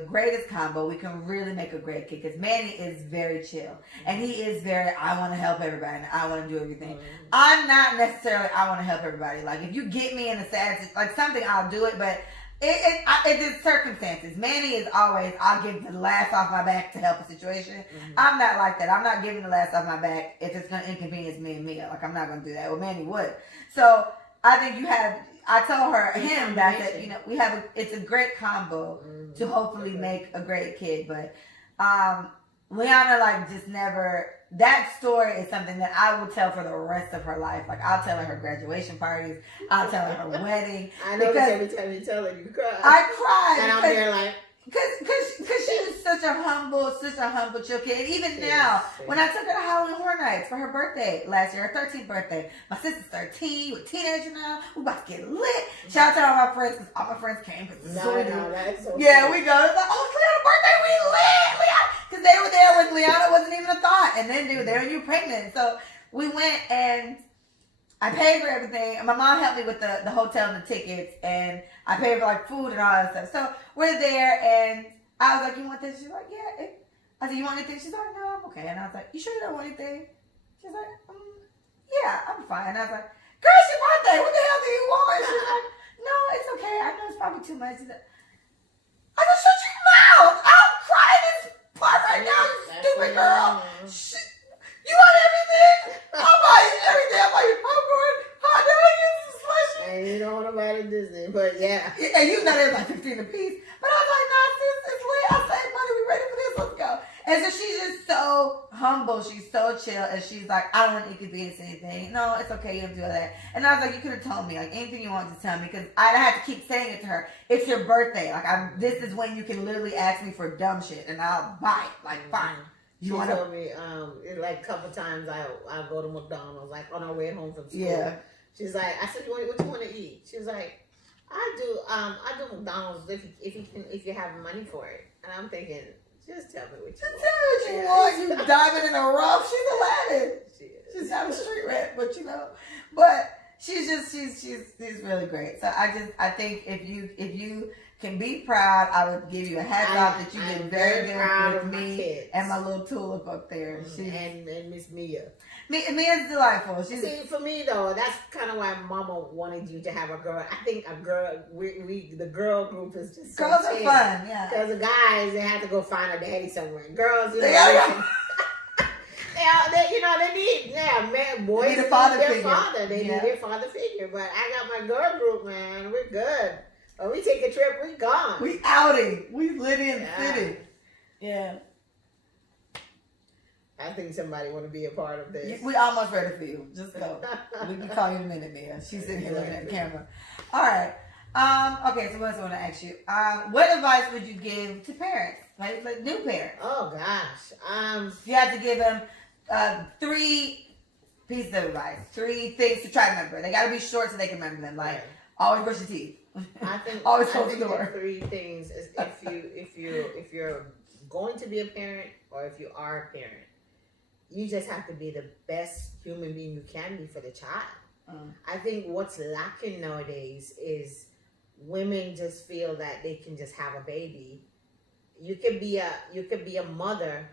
greatest combo. We can really make a great kid because Manny is very chill and he is very. I want to help everybody and I want to do everything. I'm not necessarily. I want to help everybody. Like if you get me in a sad like something, I'll do it, but. It's circumstances. Manny is always, I'll give the last off my back to help a situation. Mm-hmm. I'm not like that. I'm not giving the last off my back if it's going to inconvenience me and Mia. Like, I'm not going to do that. Well, Manny would. So, I think I told him that, it's a great combo to hopefully make a great kid. But, Liana, like, just never, that story is something that I will tell for the rest of her life. Like, I'll tell her graduation parties. I'll tell her wedding. I know because every time you tell her, you cry. I cry. And I'm there like... Because she was such a humble chill kid. And even now, when I took her to Halloween Horror Nights for her birthday last year, her 13th birthday, my sister's 13, we're teenager now, we about to get lit. Shout out to all my friends, because all my friends came. That's so yeah, cool. we go. It's like, oh, it's Leanna's birthday, we lit, Leanna. Because they were there when Liana wasn't even a thought. And then they were there when you were pregnant. So we went and I paid for everything. My mom helped me with the hotel and the tickets, and I paid for like food and all that stuff. So we're there, and I was like, "You want this?" She's like, "Yeah." I said, "You want anything?" She's like, "No, I'm okay." And I was like, "You sure you don't want anything?" She's like, "Yeah, I'm fine." And I was like, "Girl, it's your birthday. What the hell do you want?" And she's like, "No, it's okay. I know it's probably too much." She's like, I said, "Shut your mouth! I'll cry this part right now, you stupid girl." You want everything? I'll buy you everything. I'll buy you popcorn, hot dogs, slushy. And you don't want to buy the Disney, but yeah. And you know there's like 15 apiece. But I was like, nah, sis, it's lit. I saved money. We ready for this. Let's go. And so she's just so humble. She's so chill. And she's like, I don't want to inconvenience anything. No, it's okay. You don't do all that. And I was like, you could have told me. Like, anything you want to tell me. Because I had to keep saying it to her. It's your birthday. Like, this is when you can literally ask me for dumb shit. And I'll buy it. Like, fine. She told me, like a couple times I go to McDonald's, like on our way home from school. Yeah. She's like, I said, what you want to eat? She was like, I do McDonald's if you have money for it. And I'm thinking, just tell me what you want. Tell me what you want. You diamond in the rough. She's Aladdin. She's not a street rat, but but she's really great. So I think if you can be proud, I would give you a hat off that you did very good with me and my little tulip up there. And Miss Mia. Mia's delightful. See, for me though, that's kind of why Mama wanted you to have a girl. I think a girl, the girl group is just so girls are fun, yeah. Because the guys, they have to go find a daddy somewhere. Girls, they gotta they need, boys need a father their figure. Father. They need their father figure. But I got my girl group, man. We're good. When we take a trip, we gone. We outing. We lit in the city. Yeah. I think somebody want to be a part of this. We almost ready for you. Just go. We can call you in a minute, Mia. She's sitting here looking at the camera. All right. Okay, so what else I want to ask you? What advice would you give to parents? Like new parents? Oh, gosh. If you had to give them 3 pieces of advice. 3 things to try to remember. They got to be short so they can remember them. Like, always brush your teeth. I think always close the door. 3 things is if you're going to be a parent or if you are a parent, you just have to be the best human being you can be for the child. I think what's lacking nowadays is women just feel that they can just have a baby. You could be a mother,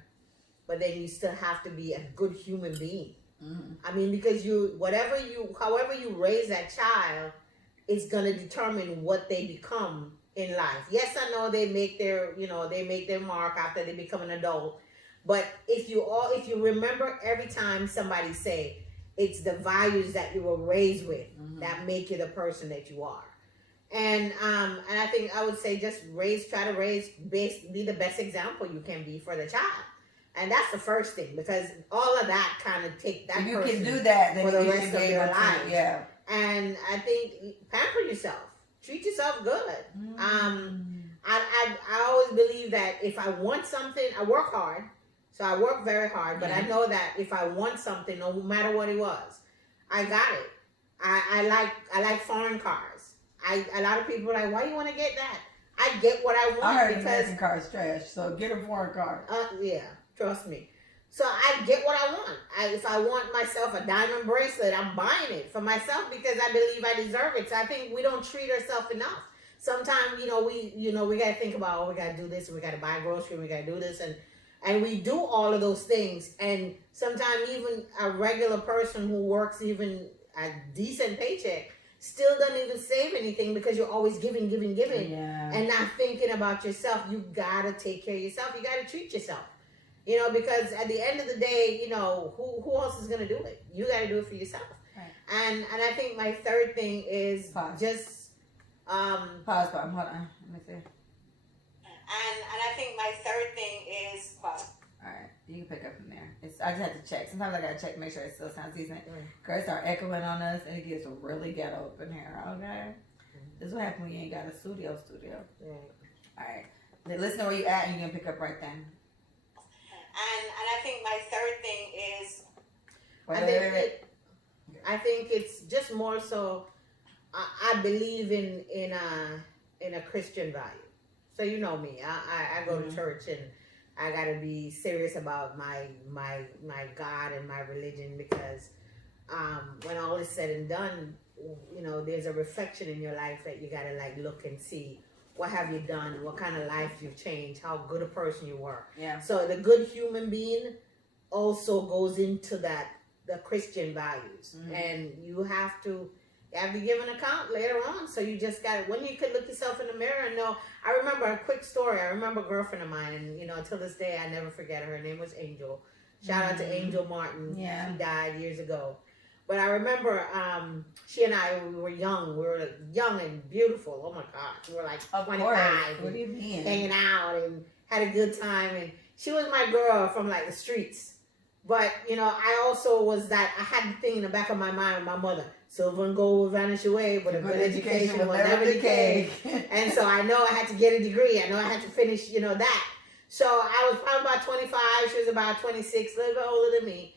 but then you still have to be a good human being. I mean, because however you raise that child, it's gonna determine what they become in life. Yes, I know they make their mark after they become an adult. But if you remember every time somebody say, it's the values that you were raised with that make you the person that you are. And I think I would say just try to be the best example you can be for the child. And that's the first thing, because all of that kind of take that if you person can do that, then for the you rest should of be their able to, lives. yeah. And I think pamper yourself. Treat yourself good. I always believe that if I want something, I work hard. So I work very hard, but I know that if I want something, no matter what it was, I got it. I like foreign cars. A lot of people are like, why do you want to get that? I get what I want. I heard because American cars trash, so get a foreign car. Yeah, trust me. So I get what I want. If I want myself a diamond bracelet, I'm buying it for myself because I believe I deserve it. So I think we don't treat ourselves enough. sometimes, we got to think about, oh, we got to do this, and we got to buy groceries, we got to do this, and we do all of those things. And sometimes even a regular person who works even a decent paycheck still doesn't even save anything because you're always giving, Yeah. and not thinking about yourself. You got to take care of yourself. You got to treat yourself. Because at the end of the day, who else is going to do it? You got to do it for yourself. Right. And I think my third thing is Pause. just Pause. Hold on. Let me see. and I think my third thing is All right, you can pick up from there. I just have to check. Sometimes I gotta check to make sure it still sounds decent. Girls start echoing on us, and it gets really ghetto up in here. Okay, this is what happens when you ain't got a studio. Right. All right, listen to where you at, and you can pick up right then. And I think my third thing is Wait. I think it's just more so. I believe in a Christian value. So you know me. I go to church, and I gotta be serious about my God and my religion, because when all is said and done, there's a reflection in your life that you gotta look and see. What have you done? What kind of life you've changed? How good a person you were. Yeah. So the good human being also goes into the Christian values, and you have to give an account later on. So you just got, when you could look yourself in the mirror and know. I remember a quick story. I remember a girlfriend of mine, and until this day I never forget her. Her name was Angel. Shout out to Angel Martin. Yeah. She died years ago. But I remember she and I, we were young. We were young and beautiful. Oh my God. We were like 25. What do you mean? Hanging out and had a good time. And she was my girl from the streets. But, I also was I had the thing in the back of my mind with my mother. Silver and gold will vanish away, but a good education will never decay. And so I know I had to get a degree. I know I had to finish, that. So I was probably about 25. She was about 26, a little bit older than me.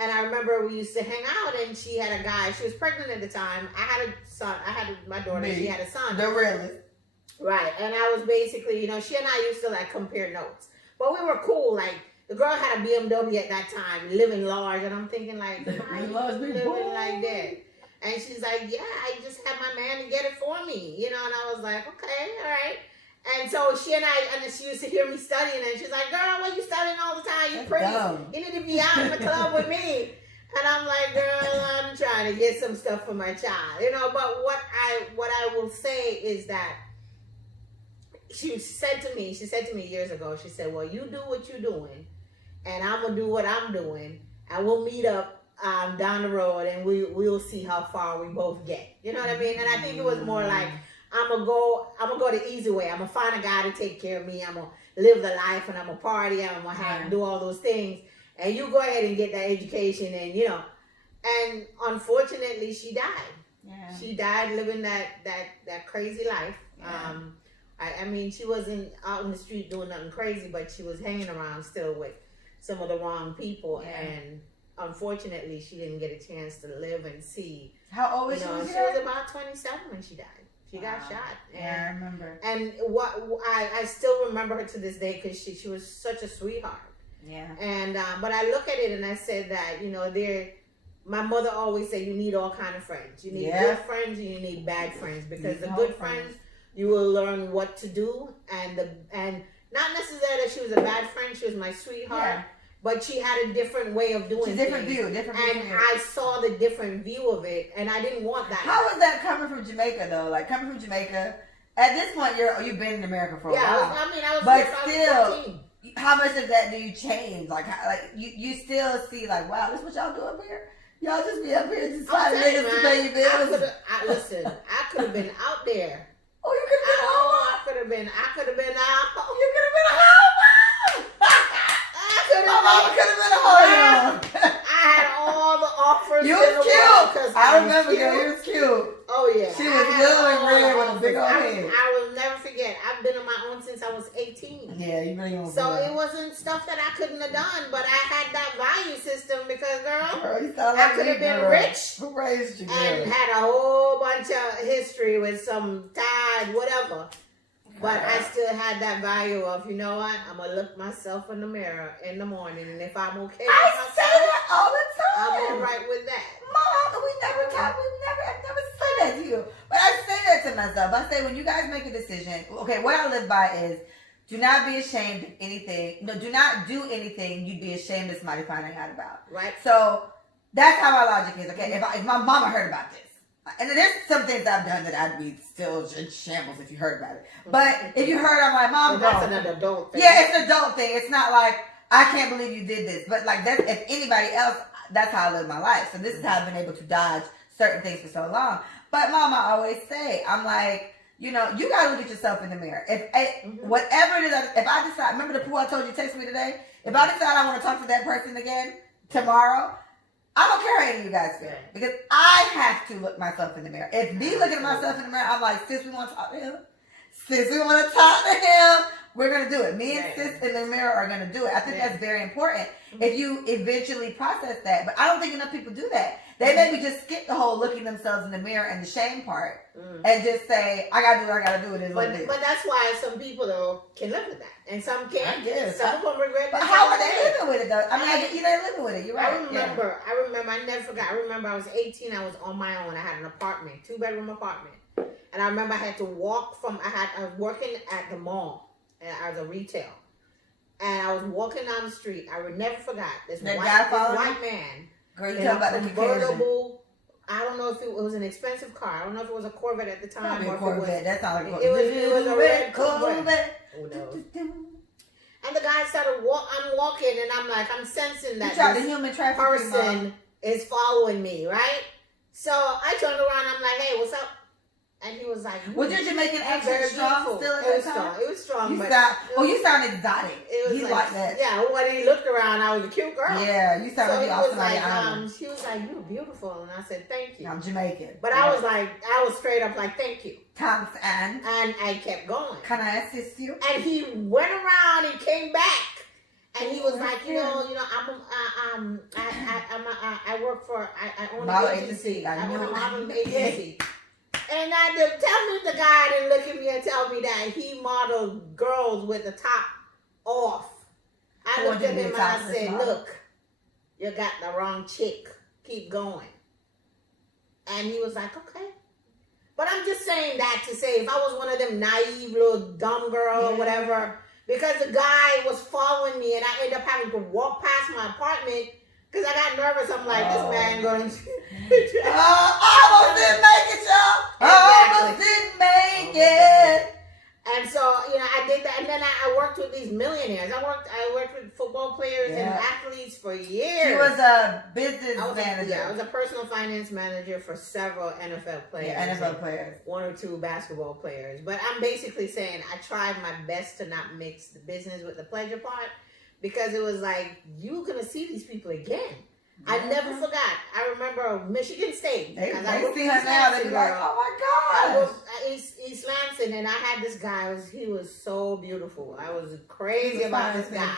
And I remember we used to hang out, and she had a guy. She was pregnant at the time. I had a son. I had my daughter. Me. She had a son. The realest. Right. And I was basically, she and I used to compare notes. But we were cool. The girl had a BMW at that time, living large. And I'm thinking why are you living like that? And she's like, yeah, I just had my man to get it for me. And I was like, okay, all right. And so she used to hear me studying, and she's like, girl, what you studying all the time? You pretty. You need to be out in the club with me. And I'm like, girl, I'm trying to get some stuff for my child. But what I will say is that she said to me years ago, she said, well, you do what you're doing, and I'm going to do what I'm doing, and we'll meet up down the road, and we'll see how far we both get. You know what I mean? And I think it was more like, I'm gonna go the easy way. I'm gonna find a guy to take care of me. I'm gonna live the life, and I'm gonna party. I'm gonna do all those things. And you go ahead and get that education, and And unfortunately, she died. Yeah. She died living that crazy life. Yeah. I mean, she wasn't out in the street doing nothing crazy, but she was hanging around still with some of the wrong people. Yeah. And unfortunately, she didn't get a chance to live and see. How old was she? She was about 27 when she died. She got shot. Yeah, I remember. And I still remember her to this day, because she was such a sweetheart. Yeah. And but I look at it and I said that my mother always said you need all kind of friends. You need good friends and you need bad friends, because the good friends you will learn what to do, and not necessarily that she was a bad friend. She was my sweetheart. Yeah. But she had a different way of doing things. Different view. I saw the different view of it, and I didn't want that. How was that coming from Jamaica, though? Coming from Jamaica, at this point, you've been in America for a while. I was but here still, 14. How much of that do you change? You still see, wow, this what y'all do up here? Y'all just be up here just finding niggas to pay your bills? Listen, I could have been out there. Oh, you could have been home? I could have been out. You could have been a home? My mama could have been a home. I had all the offers. You was cute. I remember you. You was cute. Oh yeah. She was yellow and red with a big old head. I will never forget. I've been on my own since I was 18. Yeah, you really won't. So it wasn't stuff that I couldn't have done, but I had that value system because, girl, you sound like I could have been rich. Who raised you, girl? And had a whole bunch of history with some ties, whatever. But I still had that value of, you know what? I'm going to look myself in the mirror in the morning, and if I'm okay with myself, I say that all the time. I'm all right with that. Mom, I've never said that to you. But I say that to myself. I say when you guys make a decision, okay, what I live by is do not be ashamed of anything. No, do not do anything you'd be ashamed of somebody finding out about. Right. So that's how my logic is. Okay, if my mama heard about this, and there's some things I've done that I'd be still in shambles if you heard about it. But if you heard, I'm like, Mom, Well, that's girl. an adult thing. Yeah, it's an adult thing. It's not like I can't believe you did this. But like that's if anybody else, that's how I live my life. So this is how I've been able to dodge certain things for so long. But Mom, I always say, I'm like, you know, you gotta look at yourself in the mirror. Whatever it is, if I decide, remember the pool I told you text me today? If I decide I want to talk to that person again tomorrow, I don't care how any of you guys feel. Because I have to look myself in the mirror. If me looking at myself in the mirror, I'm like, sis, we want to talk to him. Sis, we want to talk to him. We're going to do it. Me and sis in the mirror are going to do it. I think that's very important. If you eventually process that. But I don't think enough people do that. They maybe just skip the whole looking themselves in the mirror and the shame part. And just say, I got to do what I got to do. It is what it is. But that's why some people, though, can live with that. And some can't. I guess. Some of them regret But that. how are they living with it, though? I mean, they're living with it. You're right. I remember, I never forgot. I remember I was 18. I was on my own. I had an apartment, 2-bedroom apartment. And I remember I had to walk I was working at the mall as a retail. And I was walking down the street. I would never forgot this white man. Girl, you in talking a about the convertible. I don't know if it was an expensive car. I don't know if it was a Corvette at the time. Probably or a if Corvette. That's all it was. It was a red Corvette. Who knows? And the guy started I'm walking, and I'm sensing that the human trafficking person is following me, right? So I turned around, I'm like, hey, what's up? And he was like, was your Jamaican accent strong still at that time? It was strong. You sound exotic. He like that. Yeah, when he looked around, I was a cute girl. Yeah, you sound like you off somebody's like, island. she was like, you're beautiful. And I said, thank you. I'm Jamaican. But I was straight up like, thank you. Thanks, Anne. And I kept going. Can I assist you? And he went around and came back. And he was like, I work for, I own an agency. I own a modeling agency. And the guy didn't look at me and tell me that he modeled girls with the top off. I looked at him and I said, look, you got the wrong chick. Keep going. And he was like, okay. But I'm just saying that to say, if I was one of them naive little dumb girl or whatever, because the guy was following me and I ended up having to walk past my apartment because I got nervous. I'm like, this man going to... I almost didn't make it, y'all. I almost didn't make it. And so, I did that. And then I worked with these millionaires. I worked with football players and athletes for years. She was a business manager. I was a personal finance manager for several NFL players. Yeah, NFL players. 1 or 2 basketball players. But I'm basically saying I tried my best to not mix the business with the pleasure part because it was like, you're going to see these people again. I never forgot. I remember Michigan State. They see her now. They be like, oh my God. I was East Lansing, and I had this guy. He was so beautiful. I was crazy about this guy.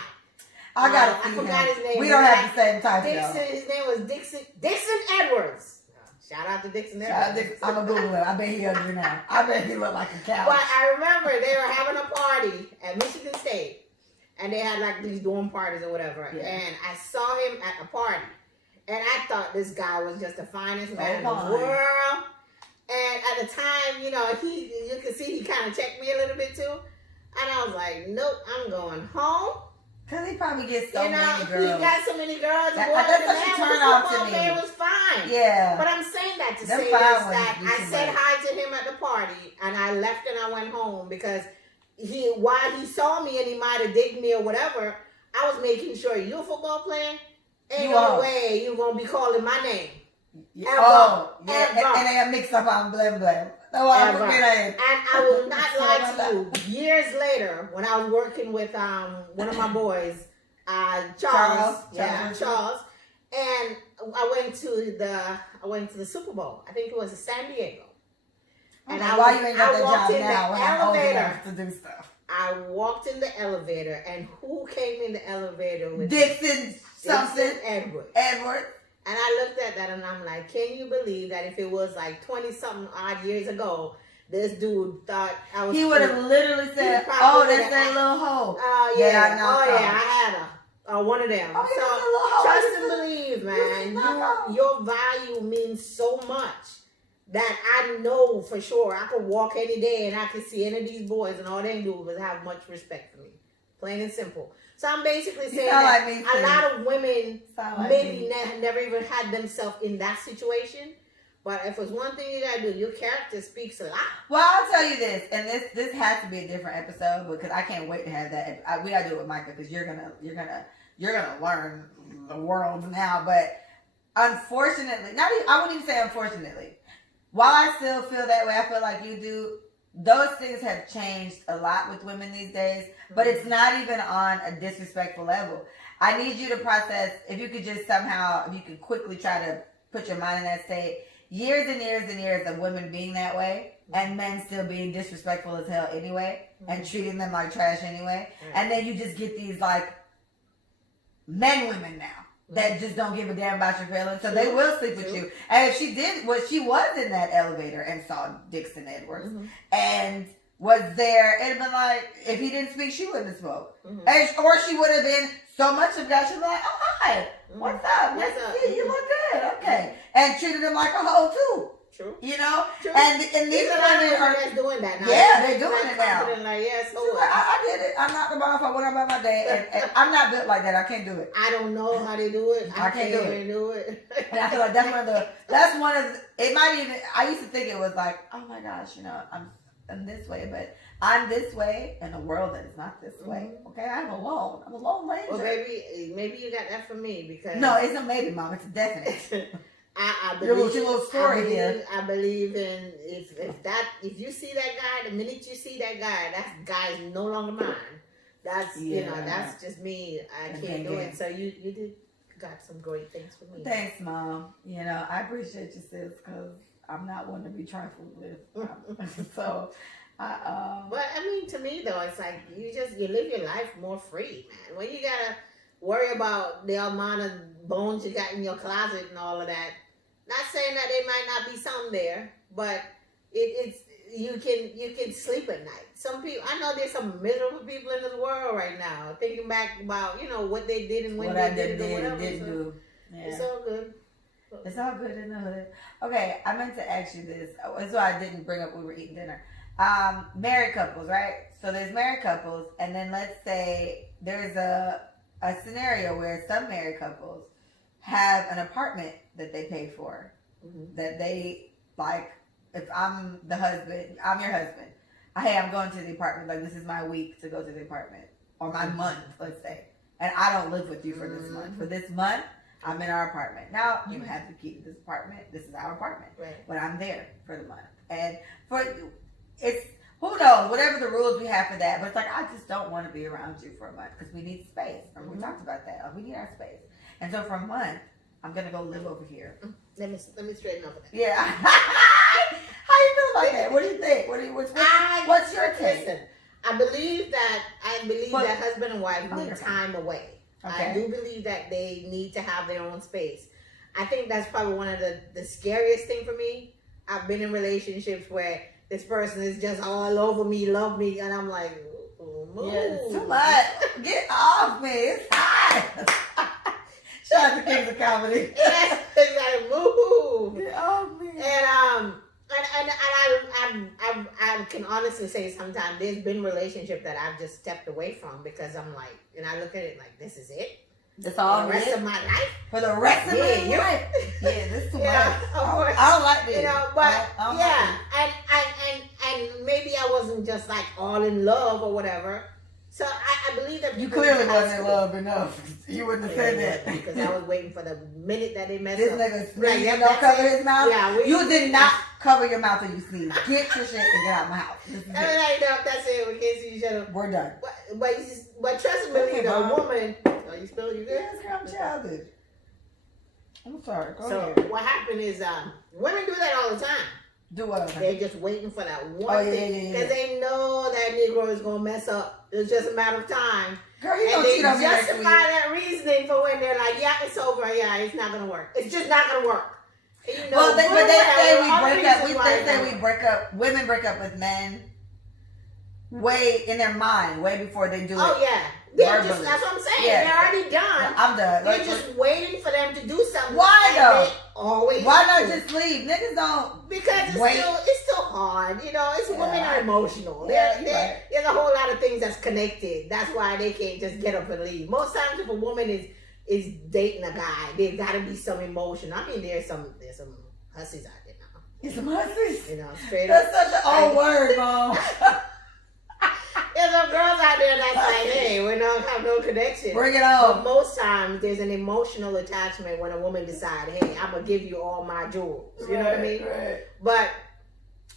I forgot his name. We don't have the same title. His name was Dixon Edwards. Shout out to Dixon Edwards. I'm a Google it. I bet he ugly now. I bet he look like a cow. But I remember they were having a party at Michigan State, and they had like these dorm parties or whatever. Yeah. And I saw him at a party. And I thought this guy was just the finest man in the world. And at the time, you could see he kind of checked me a little bit too. And I was like, nope, I'm going home. Because he probably gets so many girls. He got so many girls. That's such a turn off to me. It was fine. Yeah. But I'm saying that to say that I said hi to him at the party. And I left and I went home because while he saw me and he might have digged me or whatever, I was making sure you're a football player. Ain't no way you gonna be calling my name. Ever. And they got mixed up on blame. No, and I will not lie to you. Years later, when I was working with one of my boys, Charles, and I went to the Super Bowl. I think it was in San Diego. And why you ain't got that job now? When I'm old enough to do stuff. I walked in the elevator, and who came in the elevator with Dixon Edwards. And I looked at that, and I'm like, can you believe that if it was like 20-something odd years ago, this dude thought I was... He would have literally said, oh, that's that little hoe. Oh, yeah. I had her. one of them. Oh, yeah, So that's a little hard. trust and believe, man. Knock Your value means so much that I know for sure. I could walk any day and I could see any of these boys, and all they do was have much respect for me. Plain and simple. So I'm basically You saying sound that like me, a too. lot of women Sound like maybe me. never even had themselves in that situation. But if it's one thing you gotta do, your character speaks a lot. Well, I'll tell you this, and this has to be a different episode because I can't wait to have that. We gotta do it with Micah because you're gonna learn the world now. But unfortunately, I wouldn't even say unfortunately. While I still feel that way, I feel like you do. Those things have changed a lot with women these days, but it's not even on a disrespectful level. I need you to process, if you could just somehow, if you could quickly try to put your mind in that state. Years and years and years of women being that way and men still being disrespectful as hell anyway and treating them like trash anyway. And then you just get these like women now that just don't give a damn about your feelings. So they will sleep with you. And if she did, she was in that elevator and saw Dixon Edwards and was there, it'd been like, if he didn't speak, she wouldn't have spoke. Or she would have been so much of that, she'd be like, oh, hi, what's up? Nice to see you. You look good. Okay. And treated him like a hoe, too. True. You know? True. And these women are doing that now. Yeah, they're doing it now. Like, yes, I did it. I'm not the boss. I went about my day. And I'm not built like that. I can't do it. I don't know how they do it. I can't do it. And I feel like that's one of the, it might even, I used to think it was like, oh my gosh, you know, I'm this way, but I'm this way in a world that is not this way. Okay, I'm alone. I'm a lone ranger. Well, maybe you got that from me because no, it's a maybe, Mom. It's a definite. I your believe little story here. I believe in if you see that guy, the minute you see that guy is no longer mine. That's you know, that's just me. I can't do it. So you did got some great things for me. Thanks, Mom. You know, I appreciate you, sis, because I'm not one to be trifled with. So but I mean, to me though, it's like you live your life more free, man. When you gotta worry about the amount of bones you got in your closet and all of that. Not saying that there might not be some there, but it's you can sleep at night. Some people, I know there's some miserable people in this world right now thinking back about what they did and when what they I did it or whatever. didn't do. Yeah. It's all good. It's all good in the hood. Okay, I meant to ask you this. That's why I didn't bring up when we were eating dinner. Married couples, right? So there's married couples, and then let's say there's a scenario where some married couples have an apartment that they pay for, that they like. If I'm the husband, I'm your husband. Hey, I'm going to the apartment. Like, this is my week to go to the apartment, or my month, let's say. And I don't live with you for this month. For this month, I'm in our apartment. Now you have to keep this apartment. This is our apartment, Right. but I'm there for the month. And it's who knows, whatever the rules we have for that. But it's like, I just don't want to be around you for a month because we need space. Remember, we talked about that. Like, we need our space. And so for a month, I'm gonna go live over here. Let me straighten up with that. Yeah. How you feel about that? What do you think? What's your take? Listen, I believe that husband and wife need time away. Okay. I do believe that they need to have their own space. I think that's probably one of the scariest thing for me. I've been in relationships where this person is just all over me, love me, and I'm like, move. Yeah, it's too much. Get off me. It's hot. Shout out to Kings of Comedy. Yes, it's like move. Get off me. And I can honestly say sometimes there's been relationship that I've just stepped away from because I'm like, and I look at it like, this is it. That's all the rest of my life. For the rest of my life. Yeah, this is too much. Of course. I don't like this. But I don't yeah, like and maybe I wasn't just like all in love or whatever. So I believe that you clearly wasn't in love enough. You wouldn't have said that. Because I was waiting for the minute that they messed this up. This nigga don't cover his mouth. Yeah, you did not cover your mouth when you sneeze. Get your shit and get out of my house. That's it. We can't see each other. We're done. But trust me, a woman. Are you still? You good? Yes, I'm childish. I'm sorry. Go ahead. So what happened is women do that all the time. Do what? They're just waiting for that one thing because they know that Negro is gonna mess up. It's just a matter of time. Girl, you and gonna cheat on me next justify week. that reasoning for when they're like, yeah, it's over. Yeah, it's not gonna work. It's just not gonna work. And But they say we break up. They say we break up. Women break up with men way in their mind, way before they do Oh it. yeah. They're Verbally. that's what I'm saying. Yeah. They're already done. I'm done. They're Like, just waiting for them to do something. Why, and though? they always why not do. just leave? Niggas don't. Because Wait. it's still hard, you know. It's Yeah. women are emotional. Yeah, They're, you're right. there's a whole lot of things that's connected. That's why they can't just get up and leave. Most times, if a woman is dating a guy, there got to be some emotion. I mean, there's some hussies out there now. It's pussies. You know, straight up. That's such an old word, Mom. There's some girls out there that's like, hey, we don't have no connection. Bring it But on. most times, there's an emotional attachment when a woman decides, hey, I'm gonna give you all my jewels. You know what I mean? Right. But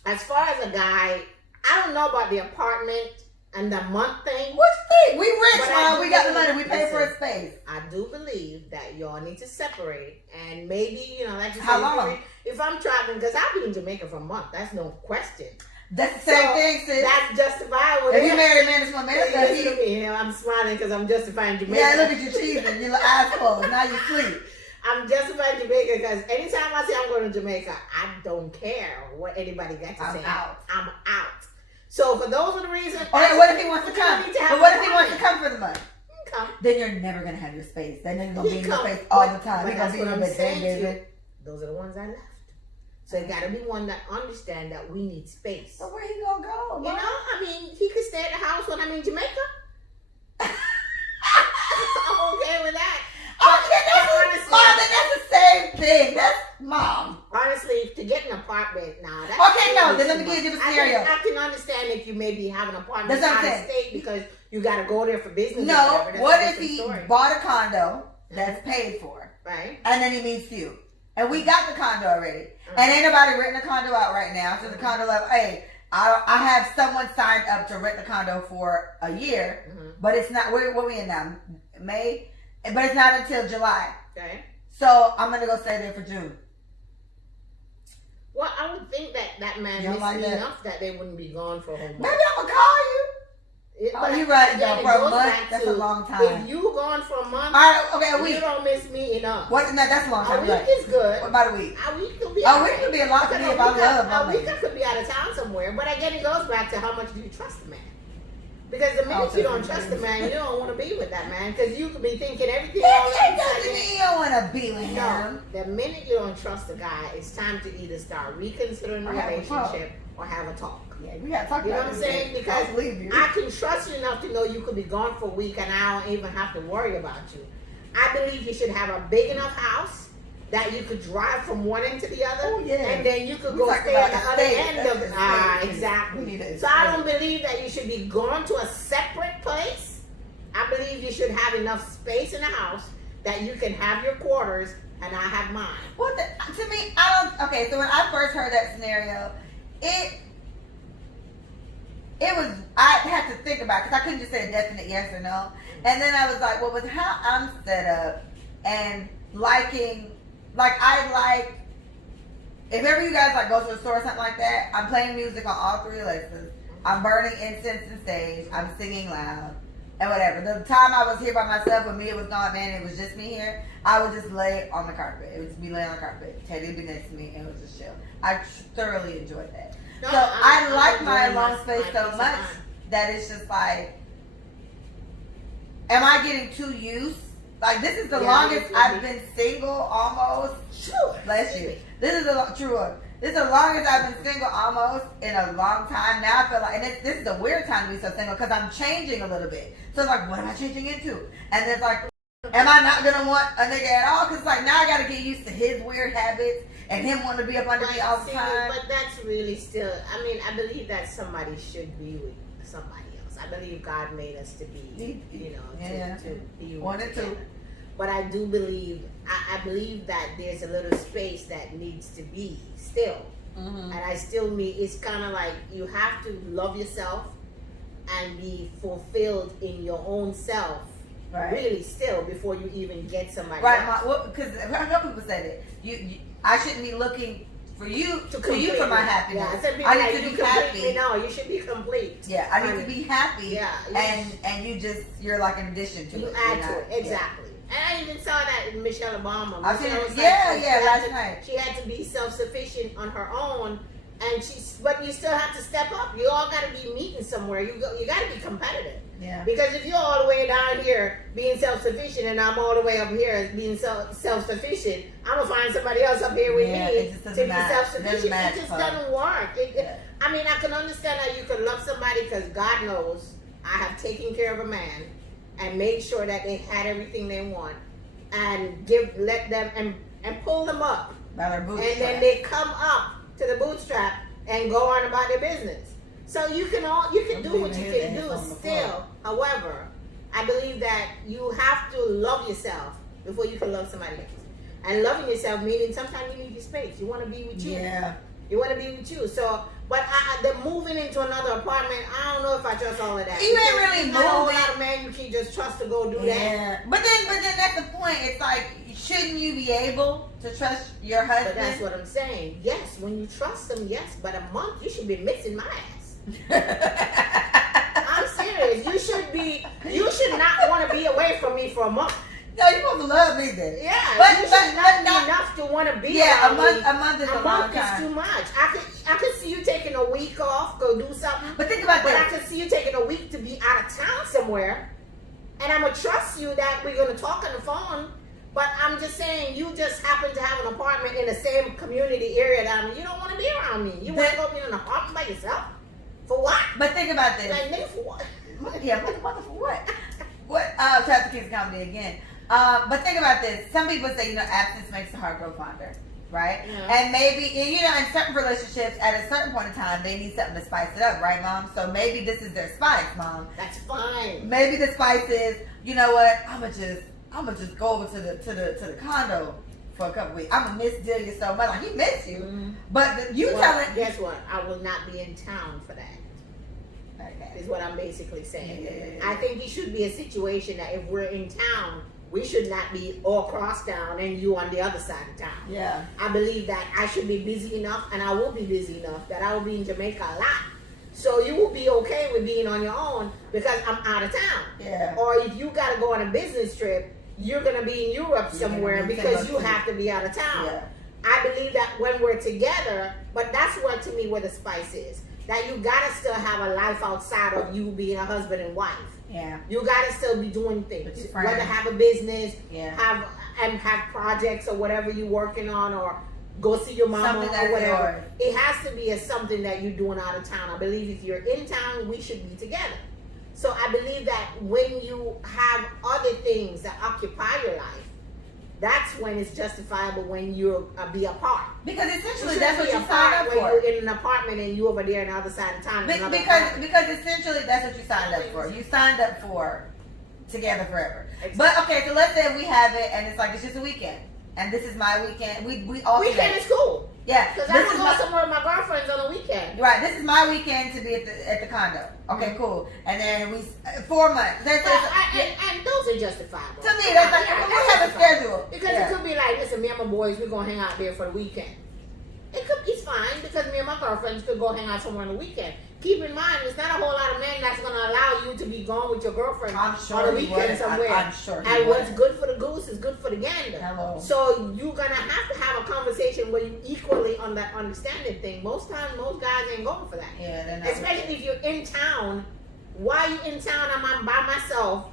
as far as a guy, I don't know about the apartment and the month thing. What you think? We rich, But I Mom. do We got the believe- money. We pay for listen. a space. I do believe that y'all need to separate and maybe, you know, like you How said, long? if I'm traveling, because I'll be in Jamaica for a month, that's no question. That's the same So, thing, sis. That's justifiable. If you marry a man that's from America, Listen to he, me, I'm smiling because I'm justifying Jamaica. yeah, look at you cheesing. Your eyes closed. Now you sleep. I'm justifying Jamaica because anytime I say I'm going to Jamaica, I don't care what anybody got to I'm say. out. I'm out. So for those are the reasons. Okay, what if he wants to you come? need to have But what if a he wants to woman. come for the money? Come. Then you're never gonna have your space. That nigga gonna be in your come, face all but- the time. but He gonna that's be what in I'm your saying to baby. you. Those are the ones I left. So it got to be one that understand that we need space. So where he gonna go? You Mom? know, I mean, he could stay at the house when I'm in Jamaica. I'm okay with that. Okay, Honestly- Mom, then that's the same thing. That's Mom. Honestly, to get an apartment now. Okay, no, then let me give you the scenario. I can understand if you maybe have an apartment That's what I'm out of saying. state because you got to go there for business. or No, whatever. That's what a if different he story. bought a condo that's paid for, Right. and then he meets you, and we got the condo already, and ain't nobody renting the condo out right now. So the condo like, hey, I have someone signed up to rent the condo for a year, but it's not. What we in now? May, but it's not until July. Okay. So I'm gonna go stay there for June. Well, I would think that man You don't missed like me that? enough that they wouldn't be gone for a whole month. Maybe I'm gonna call you. Oh, you're right, Again, though. it For a goes month, back that's to a long time. If you gone for a month, All right, okay, a you week. don't miss me enough. What? No, that's a long A time. week Right. is good. What about a week? A week could be. A alright. week could be a lot for me Because if I love my a week man. I could be out of town somewhere. But again, it goes back to how much do you trust the man? Because the minute Oh, you don't so trust the man, you don't want to be with that man because you could be thinking everything. It all of a doesn't sudden- mean you don't want to be with No, him. the minute you don't trust the guy, it's time to either start reconsidering the Or have a talk. relationship or have a talk. Yeah, we gotta talk You know about what I'm this. saying? I Because don't believe you. I can trust you enough to know you could be gone for a week and I don't even have to worry about you. I believe you should have a big enough house that you could drive from one end to the other, Oh, yeah. and then you could We go talked stay about at the the other estate. end That's of the it. estate. We Exactly. need an So I estate. don't believe that you should be gone to a separate place. I believe you should have enough space in the house that you can have your quarters and I have mine. Well, to me, I don't. Okay, so when I first heard that scenario, it was. I had to think about because I couldn't just say a definite yes or no. And then I was like, well, with how I'm set up and liking, like I like. If ever you guys like go to a store or something like that, I'm playing music on all three Alexas. I'm burning incense and sage. I'm singing loud. And whatever. The time I was here by myself, when Mia was gone, man, it was just me here. I would just lay on the carpet. It would just be laying on the carpet. Teddy would be next to me, and it was just chill. I thoroughly enjoyed that. No, So I I'm like my enjoying alone space peace so of much mind. that it's just like, am I getting too used? Like this is the Yeah, longest it's I've really- been single almost. Sure. Bless you. This is the true one. This is the longest I've been single almost in a long time. Now I feel like, and this is a weird time to be so single because I'm changing a little bit. So it's like, what am I changing into? And it's like, am I not gonna want a nigga at all? Because like now I gotta get used to his weird habits and him wanting to be up under me all the see, time. But that's really still. I mean, I believe that somebody should be with somebody else. I believe God made us to be, you know, Yeah. to be One and together. two. But I do believe, I believe that there's a little space that needs to be still. Mm-hmm. And I still mean, it's kind of like you have to love yourself and be fulfilled in your own self, Right. really still, before you even get somebody Right, else. because a couple people say that I shouldn't be looking for you To for you for my happiness. Yeah, some people I like, need to you be completely happy. no, you should be complete. Yeah, I need to be happy. Yeah, and you just you're like an addition to you it. add You're to not- it, exactly. And I even saw that in Michelle Obama. I've seen Michelle it. was Yeah, she yeah, had last to- night. She had to be self-sufficient on her own, but you still have to step up. You all got to be meeting somewhere. You got to be competitive. Yeah. Because if you're all the way down here being self-sufficient and I'm all the way up here being self-sufficient, I'm gonna find somebody else up here with Yeah, me it just to doesn't be match. self-sufficient. It It just doesn't doesn't work. Yeah. I mean, I can understand how you could love somebody because God knows I have taken care of a man and made sure that they had everything they want and let them and pull them up. By their And then bootstraps. they come up to the bootstrap and go on about their business. So you can do what you can do still. However, I believe that you have to love yourself before you can love somebody else. And loving yourself meaning sometimes you need your space. You want to be with you. Yeah. You want to be with you. So, but the moving into another apartment, I don't know if I trust all of that. You ain't Because really there's not a whole moving. lot of men you can just trust to go do that. Yeah. But then that's the point. It's like, shouldn't you be able to trust your husband? But that's what I'm saying. Yes, when you trust them, yes. But a month, you should be missing my ass. I'm serious. You should not want to be away from me for a month. No, you supposed to love me then. Yeah, But- you but should not be not- enough to want to be Yeah, around me. a month is a long month is time. too much. I could see you taking a week off, go do something. But think about But I this. could see you taking a week to be out of town somewhere. And I'm going to trust you that we're going to talk on the phone. But I'm just saying, you just happen to have an apartment in the same community area that you don't want to be around me. You want to go be in an apartment by yourself? For what? But think about this. Like, nigga, for what? Yeah, mother for what? What? Shout out to Kids Comedy again. But think about this. Some people say, absence makes the heart grow fonder, right? Yeah. And maybe, in certain relationships, at a certain point in time, they need something to spice it up, right, Mom? So maybe this is their spice, Mom. That's fine. Maybe the spice is, you know what? I'm gonna just go over to the condo for a couple weeks. I'm gonna miss Delia so much. Like, he miss you, Mm-hmm. but you Well, telling. guess what? I will not be in town for that. Okay. Is what I'm basically saying. Yeah. I think it should be a situation that if we're in town, we should not be all cross town and you on the other side of town. Yeah. I believe that I should be busy enough, and I will be busy enough that I will be in Jamaica a lot. So you will be okay with being on your own because I'm out of town. Yeah. Or if you got to go on a business trip, you're gonna be in Europe You're gonna somewhere be in because you Timbuktu. have to be out of town. Yeah. I believe that when we're together, but that's what to me where the spice is. That you gotta still have a life outside of you being a husband and wife. Yeah. You gotta still be doing With things. your friends. Whether have a business, Yeah. have projects or whatever you're working on, or go see your mama Something that's or whatever. yours. It has to be something that you're doing out of town. I believe if you're in town, we should be together. So I believe that when you have other things that occupy your life, that's when it's justifiable when you be apart. Because You essentially shouldn't that's what be you apart signed up when for. you're in an apartment and you over there on the other side of town. in another Because apartment. essentially that's what you signed up for. You signed up for together forever. Exactly. But okay, so let's say we have it and it's like it's just a weekend. And this is my weekend. We all Weekend is cool. Yeah. Because I This don't is go my, somewhere with my girlfriends on a weekend. right, this is my weekend to be at the condo. Okay, cool. And then 4 months. That's And those are justifiable. to me that's like Yeah, we that's have a justifiable. schedule. Because Yeah. it could be like, listen, me and my boys, we're going to hang out there for the weekend. It's fine because me and my girlfriends could go hang out somewhere on the weekend. Keep in mind, there's not a whole lot of men that's going to allow you to be gone with your girlfriend I'm on sure a he weekend wouldn't. somewhere. I'm sure he And what's wouldn't. good for the goose is good for the gander. Hello. So you're going to have a conversation where you equally on that understanding thing. Most times, most guys ain't going for that. Yeah, they're not. Especially if you're in town. Why you in town? I'm by myself.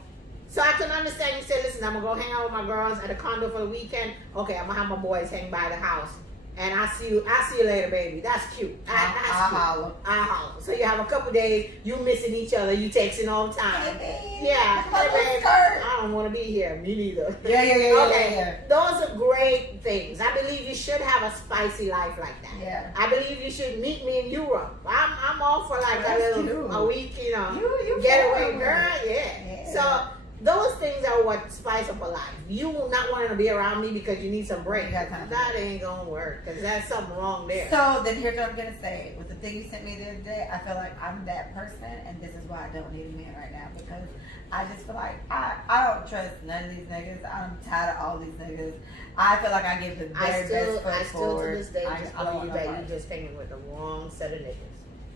So I can understand you say, listen, I'm gonna go hang out with my girls at a condo for the weekend. Okay, I'm gonna have my boys hang by the house. And I see you later, baby. That's cute. That's cute. holler. I holler. So you have a couple days, you missing each other, you texting all the time. Hey, Yeah. my Hey, little babe, skirt. I don't want to be here. Me neither. Yeah. Okay. Those are great things. I believe you should have a spicy life like that. Yeah. I believe you should meet me in Europe. I'm all for like That's a little cute. a week, You getaway, forward. girl. Yeah. Yeah. So those things are what spice up a life. You not wanting to be around me because you need some break. You got time. That ain't gonna work because there's something wrong there. So then here's what I'm gonna say. With the thing you sent me the other day, I feel like I'm that person, and this is why I don't need a man right now because I just feel like I don't trust none of these niggas. I'm tired of all these niggas. I feel like I give the very best foot I still forward. to this day I just don't believe want that nobody. you just hanging with the wrong set of niggas.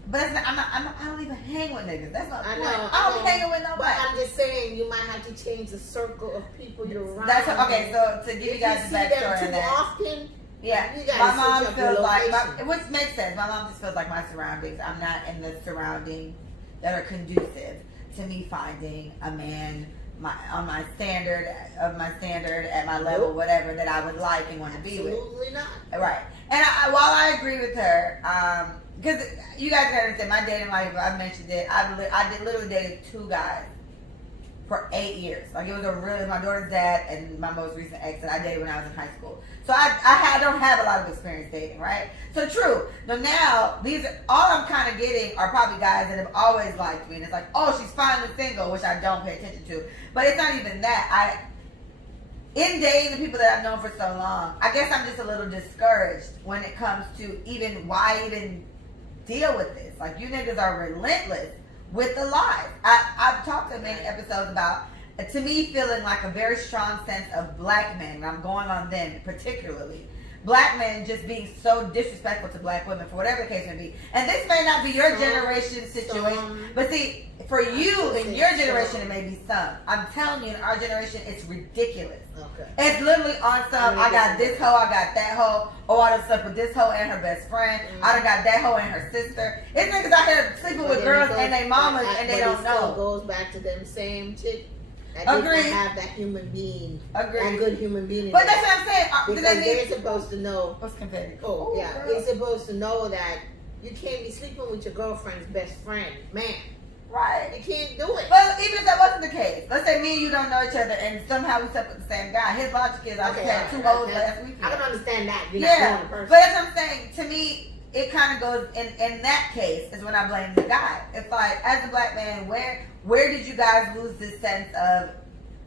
But it's not, I don't even hang with niggas. That's not the I point. know. I don't be hanging with But nobody. I'm just saying you might have to change the circle of people you're around. That's okay. So to give you guys If the you see them backstory on too that. often, Yeah, You gotta my switch mom up your feels like, location. which makes sense. My mom just feels like my surroundings. I'm not in the surroundings that are conducive to me finding a man on my standard at my level, Nope. whatever that I would like and want to be with. Absolutely not. Right. And while I agree with her, because you guys gotta understand, my dating life, I mentioned it. I did literally dated 2 guys for 8 years. Like, it was my daughter's dad and my most recent ex that I dated when I was in high school. So I don't have a lot of experience dating, right? So true. Now all I'm kind of getting are probably guys that have always liked me, and it's like, oh, she's finally single, which I don't pay attention to. But it's not even that. In dating the people that I've known for so long, I guess I'm just a little discouraged when it comes to why even deal with this. Like, you niggas are relentless with the lies. I've talked in many episodes about, to me, feeling like a very strong sense of black men, and I'm going on them particularly, black men just being so disrespectful to black women for whatever the case may be. And this may not be your generation situation, but see, for you in your generation, it may be some. I'm telling you, in our generation, it's ridiculous. Okay. It's literally on some, I got this hoe, I got that hoe, oh, I done slept with this hoe and her best friend, I done got that hoe and her sister. It's niggas out here sleeping But with then girls it goes and their mamas and they don't But it still know. goes back to them same chick. That Agreed. didn't have that human being, Agreed. that good human being. in But there. that's what I'm saying. Because they're supposed to know. What's confetti? Oh, yeah, girl. they're supposed to know that you can't be sleeping with your girlfriend's best friend, man. Right. You can't do it. But even if that wasn't the case, let's say me and you don't know each other and somehow we slept with the same guy. His logic is I just had 2 hoes last weekend. I can understand that. You're not Yeah, knowing the but person. that's what I'm saying. To me, it kind of goes in that case is when I blame the guy. It's like, as a black man, where did you guys lose this sense of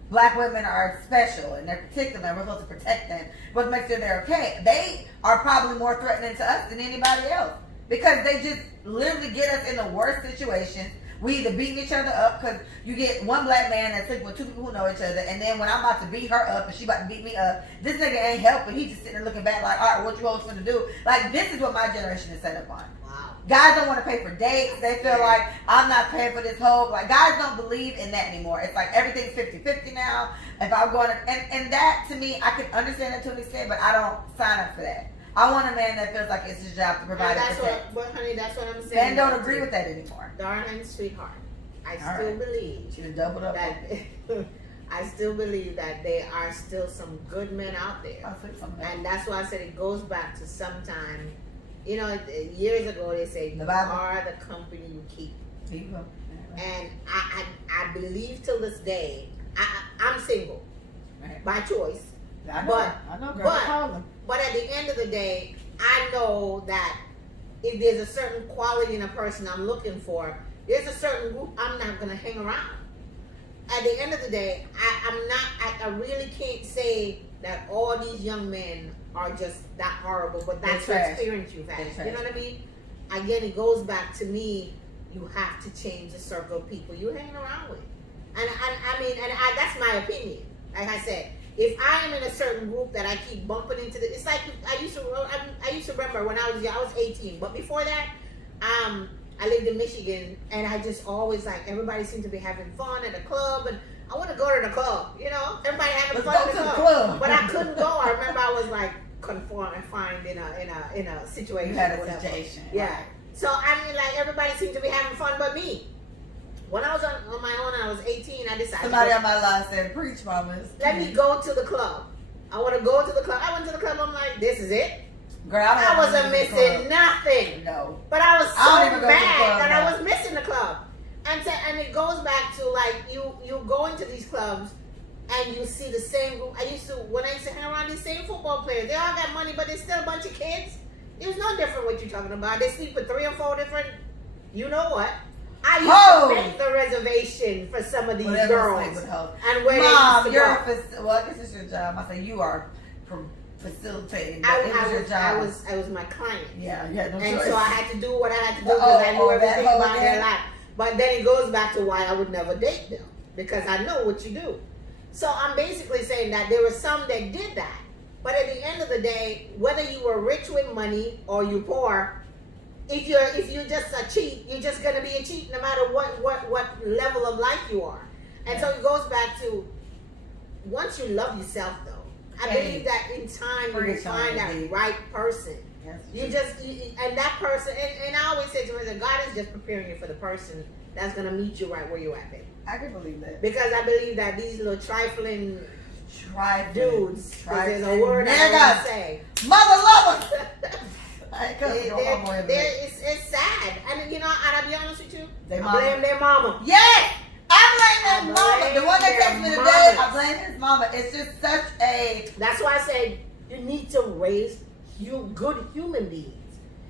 black women are special and they're particular, we're supposed to protect them, but make sure they're okay? They are probably more threatening to us than anybody else because they just literally get us in the worst situations. We either beating each other up because you get one black man that's sleeping with 2 people who know each other, and then when I'm about to beat her up and she about to beat me up, this nigga ain't helping. He just sitting there looking back like, all right, what you hoes finna do? Like, this is what my generation is set up on. Wow. Guys don't want to pay for dates. They feel like, I'm not paying for this whole, like, guys don't believe in that anymore. It's like everything's 50-50 now. If I'm going to, and that to me, I can understand that to an extent, but I don't sign up for that. I want a man that feels like it's his job to provide And and that's protect. what, honey, that's what I'm saying. Men don't agree with that anymore. Darling sweetheart, I All still right. believe She done doubled up. that I still believe that there are still some good men out there. I'll say something. And that's why I said it goes back to sometime, you know, years ago they say The you Bible. are the company you keep. Here you go. And I believe till this day, I'm single Right. by choice. I know. But- I know, girl. but- Call them. But at the end of the day, I know that if there's a certain quality in a person I'm looking for, there's a certain group I'm not going to hang around. At the end of the day, I really can't say that all these young men are just that horrible, but that's the They're trash. experience you've They're had. trash. You know what I mean? Again, it goes back to me, you have to change the circle of people you're hanging around with. And that's my opinion. Like I said, if I am in a certain group that I keep bumping into, it's like I used to remember when I was 18, but before that, I lived in Michigan, and I just always like everybody seemed to be having fun at the club, and I want to go to the club, you know, everybody having Let's fun go at to the the club, club. but I couldn't go. I remember I was like confined in a situation. You had or a whatever. situation. Yeah. Right. So I mean, like everybody seemed to be having fun, but me. When I was on my own, and I was 18. I decided. Somebody on my line said, "Preach, mamas." Let me go to the club. I want to go to the club. I went to the club. I'm like, this is it. Girl, I wasn't missing nothing. No. But I was I don't so even go to the mad club that now. I was missing the club. And it goes back to like you go into these clubs and you see the same group. When I used to hang around these same football players, they all got money, but they're still a bunch of kids. It was no different what you're talking about. They sleep with 3 or 4 different, you know what? I used to make the reservation for some of these girls. And where Mom, they used you're to go. well, this is your job. I say you are facilitating. I It was your job. was my client. Yeah, you had no And choice. so I had to do what I had to do because I knew everything that about whole their thing? life. But then it goes back to why I would never date them because I know what you do. So I'm basically saying that there were some that did that. But at the end of the day, whether you were rich with money or you poor, if you're just a cheat, you're just gonna be a cheat no matter what level of life you are. And so it goes back to once you love yourself though, I believe that in time you will find that right person. And that person, and I always say to myself, God is just preparing you for the person that's gonna meet you right where you at, baby. I can believe that. Because I believe that these little trifling dudes, there's a word I don't say. Mother lovers. It's sad, and you know, and I'll be honest with you, I blame their mama. Yes, I blame their mama. The one that takes me to bed, I blame his mama. It's just such a. That's why I say you need to raise good human beings.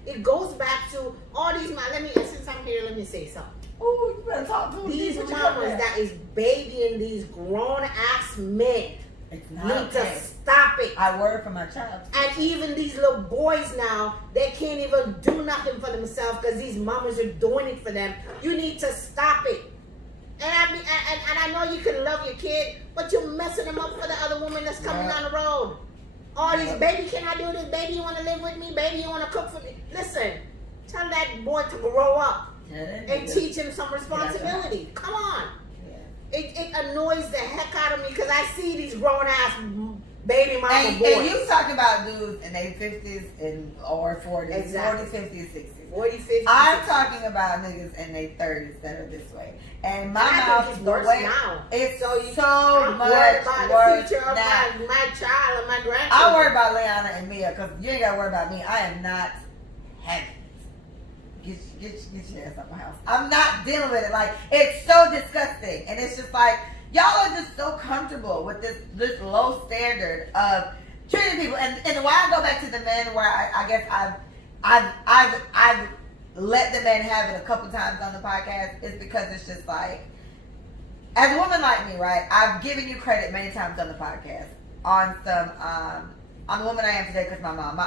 It goes back to all these. Since I'm here, let me say something. Oh, you better talk to these mamas that is babying these grown ass men. It's not need to stop it. I worry for my child. And even these little boys now, they can't even do nothing for themselves because these mamas are doing it for them. You need to stop it. And I know you can love your kid, but you're messing them up for the other woman that's coming down the road. All these, baby, can I do this? Baby, you want to live with me? Baby, you want to cook for me? Listen, tell that boy to grow up and teach him some responsibility. Come on. It annoys the heck out of me because I see these grown ass baby mama boys. And you talking about dudes in their 50s or 40s, exactly. 40s, 50s, 60s. 40, 50s. I'm talking about niggas in their 30s that are this way. And my mouth, the way now. It's so much worried about the future of now. my child and my grandchildren. I worry about Leanna and Mia because you ain't got to worry about me. I am not having it. Get your ass out my house. I'm not dealing with it. Like, it's so disgusting. And it's just like, y'all are just so comfortable with this low standard of treating people. And why I go back to the men where I guess I've let the men have it a couple times on the podcast is because it's just like, as a woman like me, right? I've given you credit many times on the podcast on some, I'm the woman I am today because my mom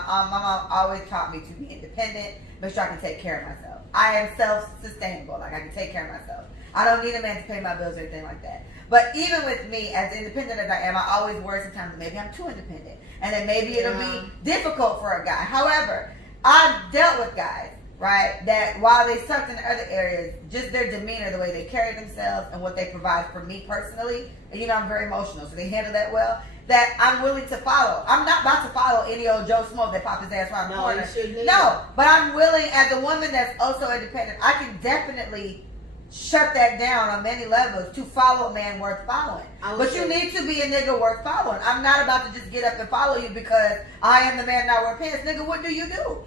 always taught me to be independent, make sure I can take care of myself. I am self-sustainable, like I can take care of myself. I don't need a man to pay my bills or anything like that. But even with me, as independent as I am, I always worry sometimes that maybe I'm too independent. And then maybe it'll be difficult for a guy. However, I've dealt with guys, right, that while they sucked in other areas, just their demeanor, the way they carry themselves and what they provide for me personally, and you know I'm very emotional, so they handle that well, that I'm willing to follow. I'm not about to follow any old Joe Smoke that pops his ass around the corner. No, but I'm willing, as a woman that's also independent, I can definitely shut that down on many levels to follow a man worth following. But you need to be a nigga worth following. I'm not about to just get up and follow you because I am the man that wear pants. Nigga, what do you do?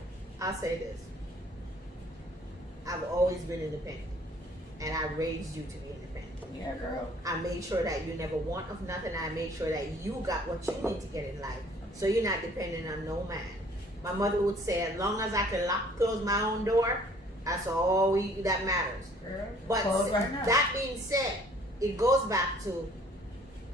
I'll say this. I've always been independent. And I raised you to be independent. Yeah, girl. I made sure that you never want of nothing. I made sure that you got what you need to get in life. So you're not dependent on no man. My mother would say, as long as I can close my own door, that's all that matters. Girl, but that being said, it goes back to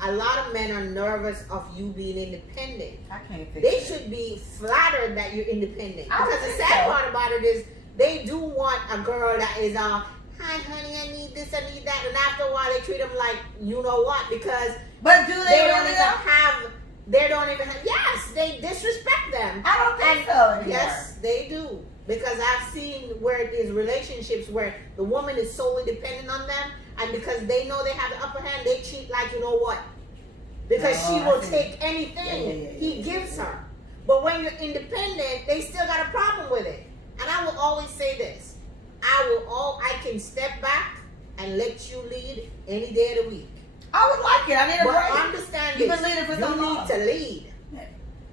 a lot of men are nervous of you being independent. I can't fix They should be flattered that you're independent. Because the sad part about it is they do want a girl that is hi honey, I need this, I need that, and after a while they treat them like you know what, because but do they don't even have yes, they disrespect them. I don't think so anymore. Yes, they do. Because I've seen where there's relationships where the woman is solely dependent on them, and because they know they have the upper hand, they cheat like you know what. Because she will take anything he gives her. But when you're independent, they still got a problem with it. And I will always say this. I can step back and let you lead any day of the week. I would like it. I need a break. But understand You've this. been leading for so long. You need to lead.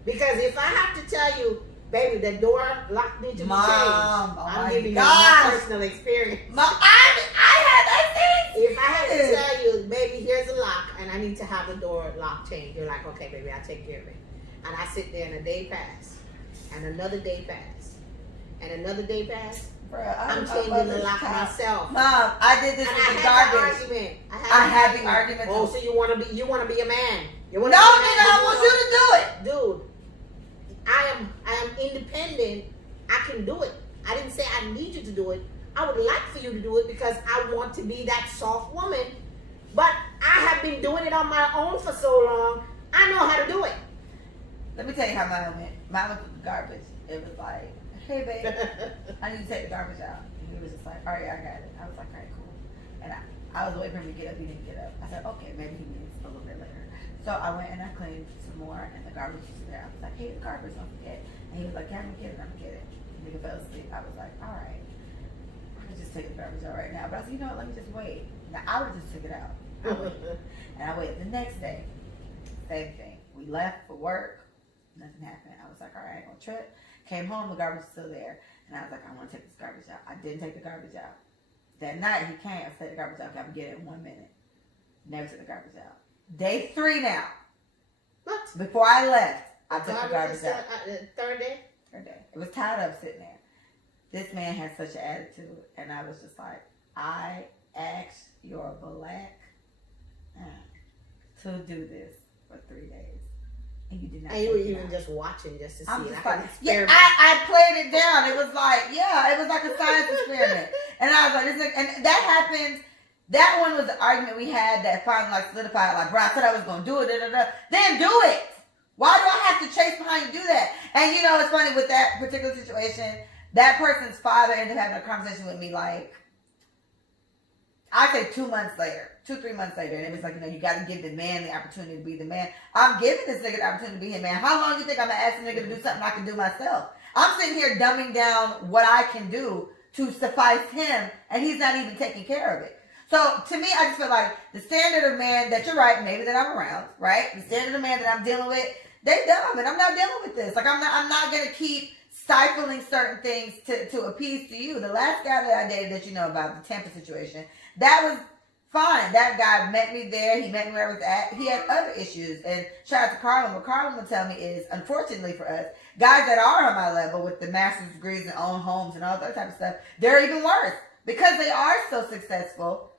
Because if I have to tell you, baby, the door lock needs to be changed. I'm giving you my personal experience. I had that thing. If I have to tell you, baby, here's a lock, and I need to have the door lock changed, you're like, okay, baby, I'll take care of it. And I sit there, and a day pass, and another day pass, and another day pass. Bruh, I'm changing the lock myself. Mom, I did this with the garbage. I had the argument. Oh, so you want to be a man? No, nigga, I want you to do it, dude. I am independent. I can do it. I didn't say I need you to do it. I would like for you to do it because I want to be that soft woman. But I have been doing it on my own for so long. I know how to do it. Let me tell you how mine went. Mine went with the garbage. It was like, hey, babe, I need to take the garbage out. And he was just like, all right, I got it. I was like, all right, cool. And I was waiting for him to get up. He didn't get up. I said, okay, maybe he needs a little bit later. So I went and I cleaned some more, and the garbage was there. I was like, hey, the garbage, don't forget. And he was like, yeah, I'm gonna get it. The nigga fell asleep. I was like, all right. I could just take the garbage out right now. But I said, you know what, let me just wait. Now, I would have just took it out. I waited. And I waited the next day. Same thing. We left for work. Nothing happened. I was like, all right, on trip. Came home, the garbage was still there. And I was like, I want to take this garbage out. I didn't take the garbage out. That night, he came. I said, the garbage out. I'm get it in 1 minute. Never took the garbage out. Day 3 now. What? Before I left, I took the garbage out. Third day? Third day. It was tied up sitting there. This man had such an attitude. And I was just like, I asked your black to do this for 3 days. And you did not. And you were take it even out. just watching just to see I'm it. just Like like, an yeah, experiment. I played it down. It was like, yeah, it was like a science experiment. And I was like, this, and that happened. That one was the argument we had that finally like solidified. Like, bro, I said I was gonna do it. Da, da, da. Then do it. Why do I have to chase behind you to do that? And you know, it's funny with that particular situation. That person's father ended up having a conversation with me like, I say 2 months later, 2-3 months later, and it was like, you know, you got to give the man the opportunity to be the man. I'm giving this nigga the opportunity to be a man. How long do you think I'm gonna ask the nigga to do something I can do myself? I'm sitting here dumbing down what I can do to suffice him, and he's not even taking care of it. So to me, I just feel like the standard of man that you're right, maybe that I'm around, right? The standard of man that I'm dealing with, they dumb, and I'm not dealing with this. Like I'm not gonna keep stifling certain things to appease to you. The last guy that I dated that you know about, the Tampa situation, that was fine. That guy met me there. He met me where I was at. He had other issues. And shout out to Carlin. What Carlin would tell me is, unfortunately for us, guys that are on my level with the master's degrees and own homes and all that type of stuff, they're even worse. Because they are so successful,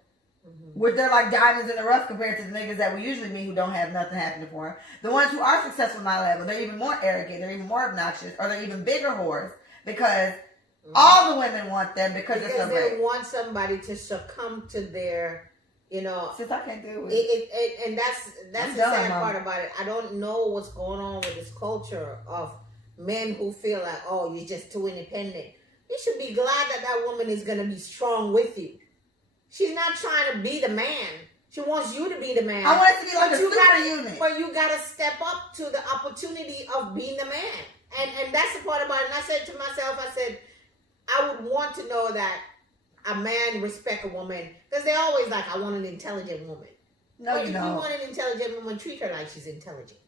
where they're like diamonds in the rough compared to the niggas that we usually meet who don't have nothing happening for them. The ones who are successful at my level, they're even more arrogant, they're even more obnoxious, or they're even bigger whores because all the women want them because they're so they great. want somebody to succumb to their, you know. Since I can't deal with it. And that's I'm the done, sad Mom. part about it. I don't know what's going on with this culture of men who feel like, oh, you're just too independent. You should be glad that that woman is going to be strong with you. She's not trying to be the man. She wants you to be the man. I want it to be like a But you super gotta- unit. But you got to step up to the opportunity of being the man. And that's the part about it. And I said to myself, I said, I would want to know that a man respect a woman. Because they always like, I want an intelligent woman. No, But you if don't. you want an intelligent woman, treat her like she's intelligent.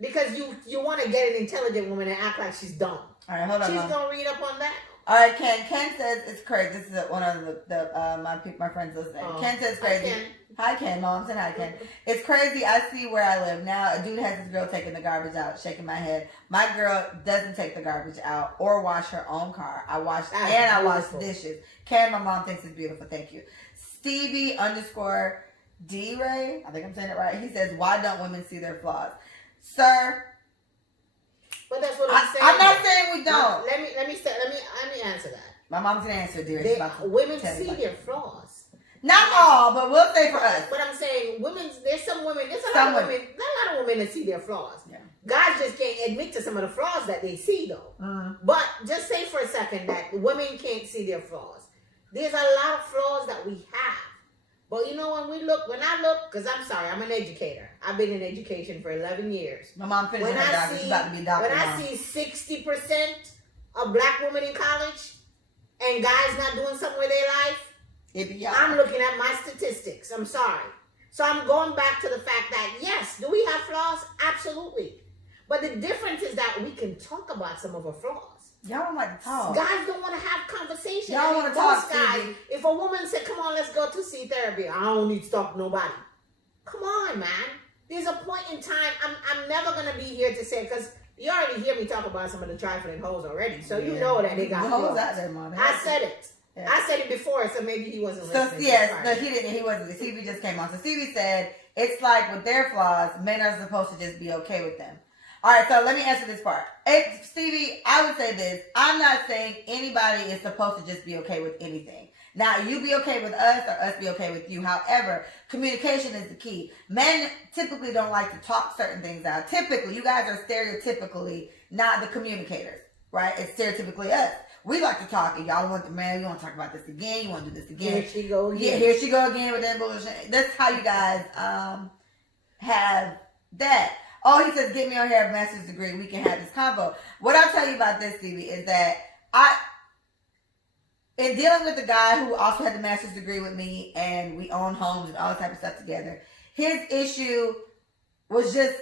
Because you want to get an intelligent woman and act like she's dumb. All right, hold on, She's Mom. going to read up on that. All right, Ken. Ken says it's crazy. This is one of my friends listening. Oh, Ken says crazy. I can. Hi, Ken. Mom said hi, Ken. It's crazy. I see where I live now. A dude has his girl taking the garbage out, shaking my head. My girl doesn't take the garbage out or wash her own car. I wash That's and I wash beautiful. dishes. Ken, my mom thinks it's beautiful. Thank you. Stevie _ D-Ray, I think I'm saying it right. He says, why don't women see their flaws? Sir, But that's what I'm saying. I'm not saying we don't. Let me answer that. My mom's going to answer, dear. She's They, about to women tell me see about their it. flaws. Not all, but we'll say for us. But I'm saying there's a lot Some of women that see their flaws. Yeah. Guys just can't admit to some of the flaws that they see though. Mm-hmm. But just say for a second that women can't see their flaws. There's a lot of flaws that we have. But you know, when I look, because I'm sorry, I'm an educator. I've been in education for 11 years. My mom finished her doctor. She's about to be a doctor When I now. see 60% of black women in college and guys not doing something with their life, It be y'all. I'm looking at my statistics. I'm sorry. So I'm going back to the fact that, yes, do we have flaws? Absolutely. But the difference is that we can talk about some of our flaws. Y'all don't like to talk. Guys don't want to have conversation. Y'all I mean, wanna talk, most guys, Susie. if a woman said, come on, let's go to see therapy, I don't need to talk to nobody. Come on, man. There's a point in time, I'm never going to be here to say, because you already hear me talk about some of the trifling hoes already, so you Yeah. know that they got The hoes flaws. out there, Mom. I said it. Yeah. I said it before, so maybe he wasn't So listening. yes, Sorry. no, he didn't. He wasn't. Stevie just came on. So Stevie said it's like with their flaws, men are supposed to just be okay with them. All right, so let me answer this part. Stevie, I would say this. I'm not saying anybody is supposed to just be okay with anything. Now, you be okay with us or us be okay with you. However, communication is the key. Men typically don't like to talk certain things out. Typically, you guys are stereotypically not the communicators, right? It's stereotypically us. We like to talk, and y'all want you want to talk about this again. You want to do this again. Here she go Yeah, again. here she go again with that bullshit. That's how you guys have that. Oh, he says, get me on here, a master's degree. We can have this convo. What I'll tell you about this, Stevie, is that in dealing with the guy who also had the master's degree with me, and we own homes and all that type of stuff together, his issue was just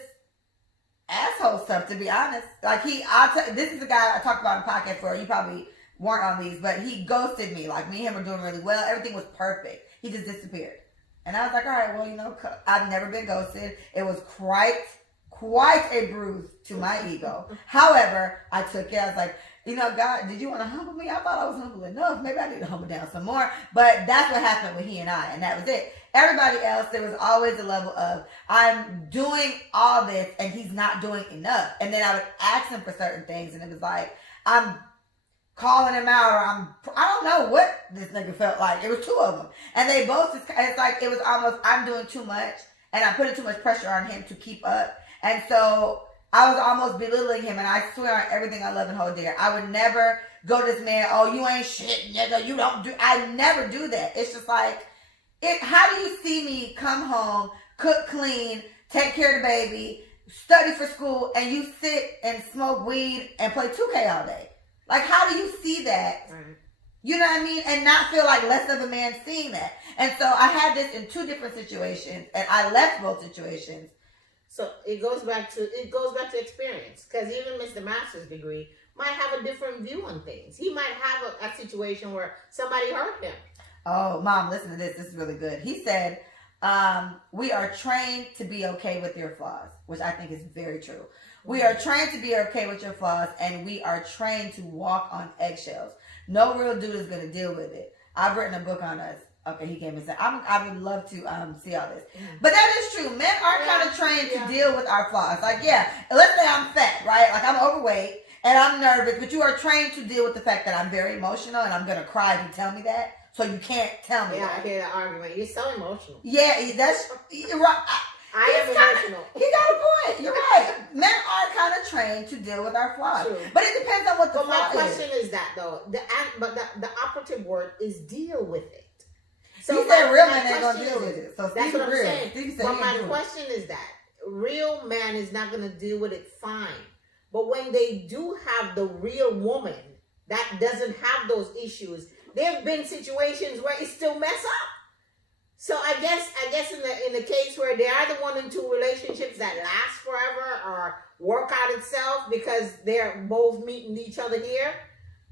asshole stuff, to be honest. Like this is the guy I talked about in the podcast for. You probably weren't on these, but he ghosted me. Like, me and him were doing really well. Everything was perfect. He just disappeared. And I was like, all right, well, I've never been ghosted. It was quite a bruise to my ego. However, I took it. I was like, God, did you want to humble me? I thought I was humble enough. Maybe I need to humble down some more. But that's what happened with he and I, and that was it. Everybody else, there was always a level of, I'm doing all this and he's not doing enough. And then I would ask him for certain things, and it was like, I'm calling him out, or I don't know what this nigga felt like. It was two of them. And they both, it's like, it was almost, I'm doing too much and I'm putting too much pressure on him to keep up. And so I was almost belittling him, and I swear on everything I love and hold dear, I would never go to this man, oh, you ain't shit, nigga, you don't do, I never do that. It's just like, how do you see me come home, cook, clean, take care of the baby, study for school, and you sit and smoke weed and play 2K all day? Like, how do you see that? Right. You know what I mean? And not feel like less of a man seeing that. And so I had this in two different situations, and I left both situations. So it goes back to experience, because even Mr. Master's degree might have a different view on things. He might have a situation where somebody hurt him. Oh, Mom, listen to this. This is really good. He said, we are trained to be okay with your flaws, which I think is very true. We are trained to be okay with your flaws, and we are trained to walk on eggshells. No real dude is going to deal with it. I've written a book on us. Okay, he came and said, I would love to see all this. But that is true. Men are kind of trained to deal with our flaws. Like, let's say I'm fat, right? Like, I'm overweight and I'm nervous, but you are trained to deal with the fact that I'm very emotional and I'm going to cry if you tell me that. So you can't tell me that. I hear that argument. You're so emotional. Yeah, that's right. I am emotional. He got a point. You're right. Men are kind of trained to deal with our flaws. True. But it depends on what the flaw is. But my question is that, though, the operative word is deal with it. So he said real men ain't going to deal with it. So that's what I'm saying. But my question is that real man is not going to deal with it fine. But when they do have the real woman that doesn't have those issues, there have been situations where it still mess up. So I guess in the case where they are the 1 and 2 relationships that last forever or work out itself because they're both meeting each other here,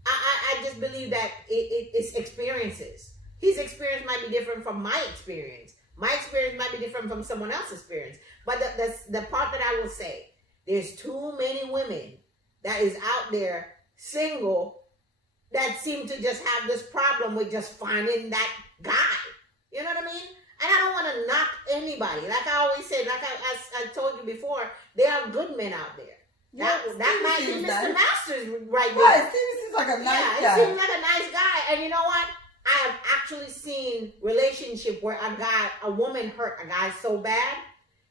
I just believe that it's experiences. His experience might be different from my experience. My experience might be different from someone else's experience. But the part that I will say, there's too many women that is out there single that seem to just have this problem with just finding that guy. You know what I mean? And I don't want to knock anybody. Like I always said, like I told you before, there are good men out there. That might be Mr. Masters right there. Right, Stevie seems like a nice guy. He seems like a nice guy. And you know what? I have actually seen relationship where a woman hurt a guy so bad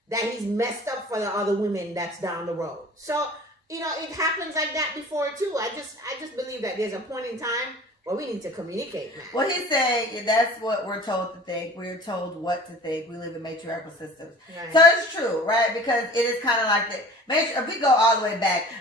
that he's messed up for the other women that's down the road. So, it happens like that before too. I just believe that there's a point in time where we need to communicate, man. Well, he's saying that's what we're told to think. We're told what to think. We live in matriarchal systems. Right. So it's true, right? Because it is kind of like that. If we go all the way back,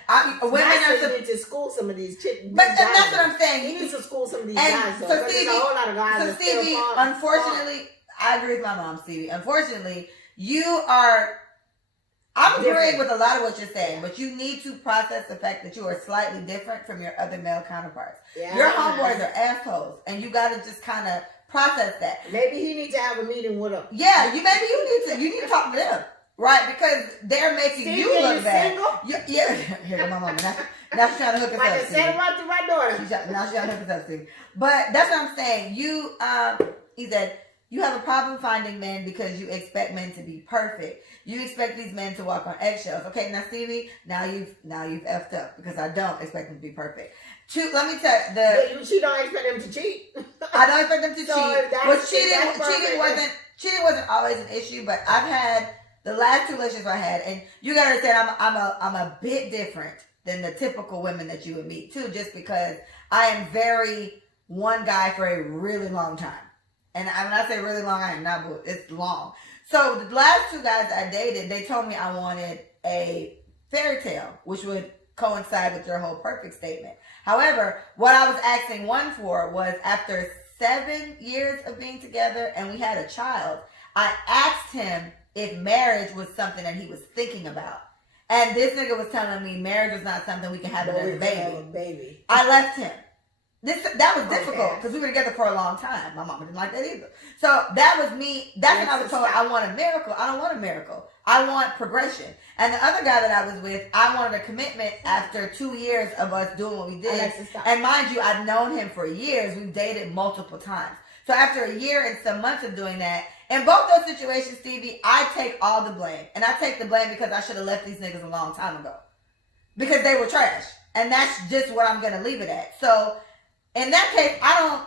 women are need to school some of these chicks. But that's what I'm saying. He needs to school some of these and guys. So Stevie, Stevie, there's a whole lot of guys. So Stevie, unfortunately, I agree with my mom, Stevie. Unfortunately, you are. I'm agreeing with a lot of what you're saying, but you need to process the fact that you are slightly different from your other male counterparts. Yeah. Your homeboys are assholes, and you got to just kind of process that. Maybe he needs to have a meeting with them. Yeah, you need to talk to them, right? Because they're making Stevie, you look bad. Yeah. Here go my mom. Now she's trying to hook us up. I said right to my daughter. Now she's trying to hook us up, Stevie. But that's what I'm saying. He said, you have a problem finding men because you expect men to be perfect. You expect these men to walk on eggshells. Okay, now Stevie, now you've effed up because I don't expect them to be perfect. Let me tell you, she don't expect them to cheat. I don't expect them to cheat. Well, cheating wasn't always an issue, but I've had the last 2 relationships I had, and you gotta understand I'm a bit different than the typical women that you would meet too, just because I am very one guy for a really long time. And when I say really long, I am not, it's long. So the last two guys I dated, they told me I wanted a fairy tale, which would coincide with your whole perfect statement. However, what I was asking one for was after 7 years of being together and we had a child, I asked him if marriage was something that he was thinking about. And this nigga was telling me marriage was not something we can have another baby. I left him. That was difficult because we were together for a long time. My mama didn't like that either. So that was me. That's when I was told I want a miracle. I don't want a miracle. I want progression. And the other guy that I was with, I wanted a commitment after 2 years of us doing what we did. And mind you, I've known him for years. We've dated multiple times. So after a year and some months of doing that, in both those situations, Stevie, I take all the blame. And I take the blame because I should have left these niggas a long time ago. Because they were trash. And that's just what I'm going to leave it at. So in that case, I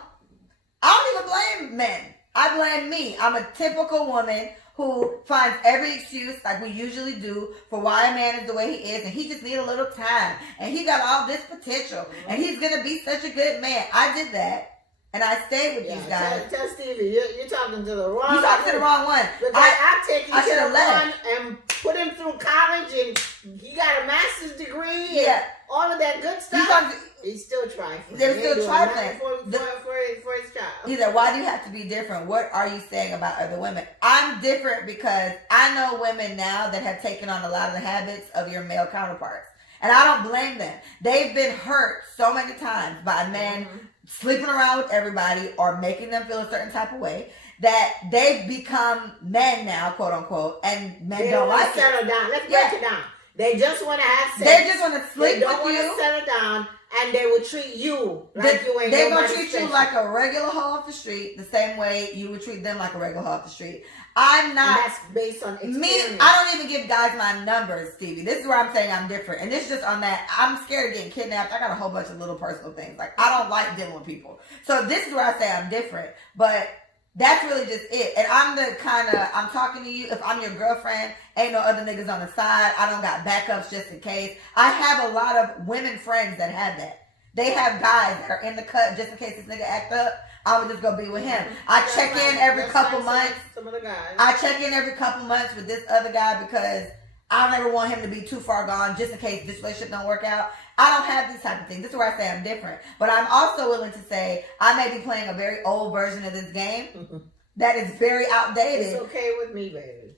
don't even blame men. I blame me. I'm a typical woman who finds every excuse, like we usually do, for why a man is the way he is, and he just need a little time, and he got all this potential, and he's gonna be such a good man. I did that, and I stayed with these guys. Tell Stevie, you're talking to the wrong. You talking to the wrong one. I take you I to the left. one and put him through college, and he got a master's degree, and Yeah. all of that good stuff. He's still trifling. They're still trifling. For his child. He's like, why do you have to be different? What are you saying about other women? I'm different because I know women now that have taken on a lot of the habits of your male counterparts. And I don't blame them. They've been hurt so many times by men sleeping around with everybody or making them feel a certain type of way that they've become men now, quote unquote, and men don't like it. Settle down. Let's break it down. They just want to have sex. They just want to sleep with you. They don't want to settle down, and they will treat you like you ain't They're nobody going to treat special. you like a regular hoe off the street, the same way you would treat them like a regular hoe off the street. I'm not. And that's based on experience. Me, I don't even give guys my numbers, Stevie. This is where I'm saying I'm different. And this is just on that. I'm scared of getting kidnapped. I got a whole bunch of little personal things. Like, I don't like dealing with people. So this is where I say I'm different. But that's really just it. And I'm the kind of, I'm talking to you. If I'm your girlfriend, ain't no other niggas on the side. I don't got backups just in case. I have a lot of women friends that have that. They have guys that are in the cut just in case this nigga act up. I would just go be with him. I check in every couple months. Some of the guys. I check in every couple months with this other guy because I don't ever want him to be too far gone just in case this relationship don't work out. I don't have this type of thing. This is where I say I'm different. But I'm also willing to say I may be playing a very old version of this game that is very outdated. It's okay with me, baby.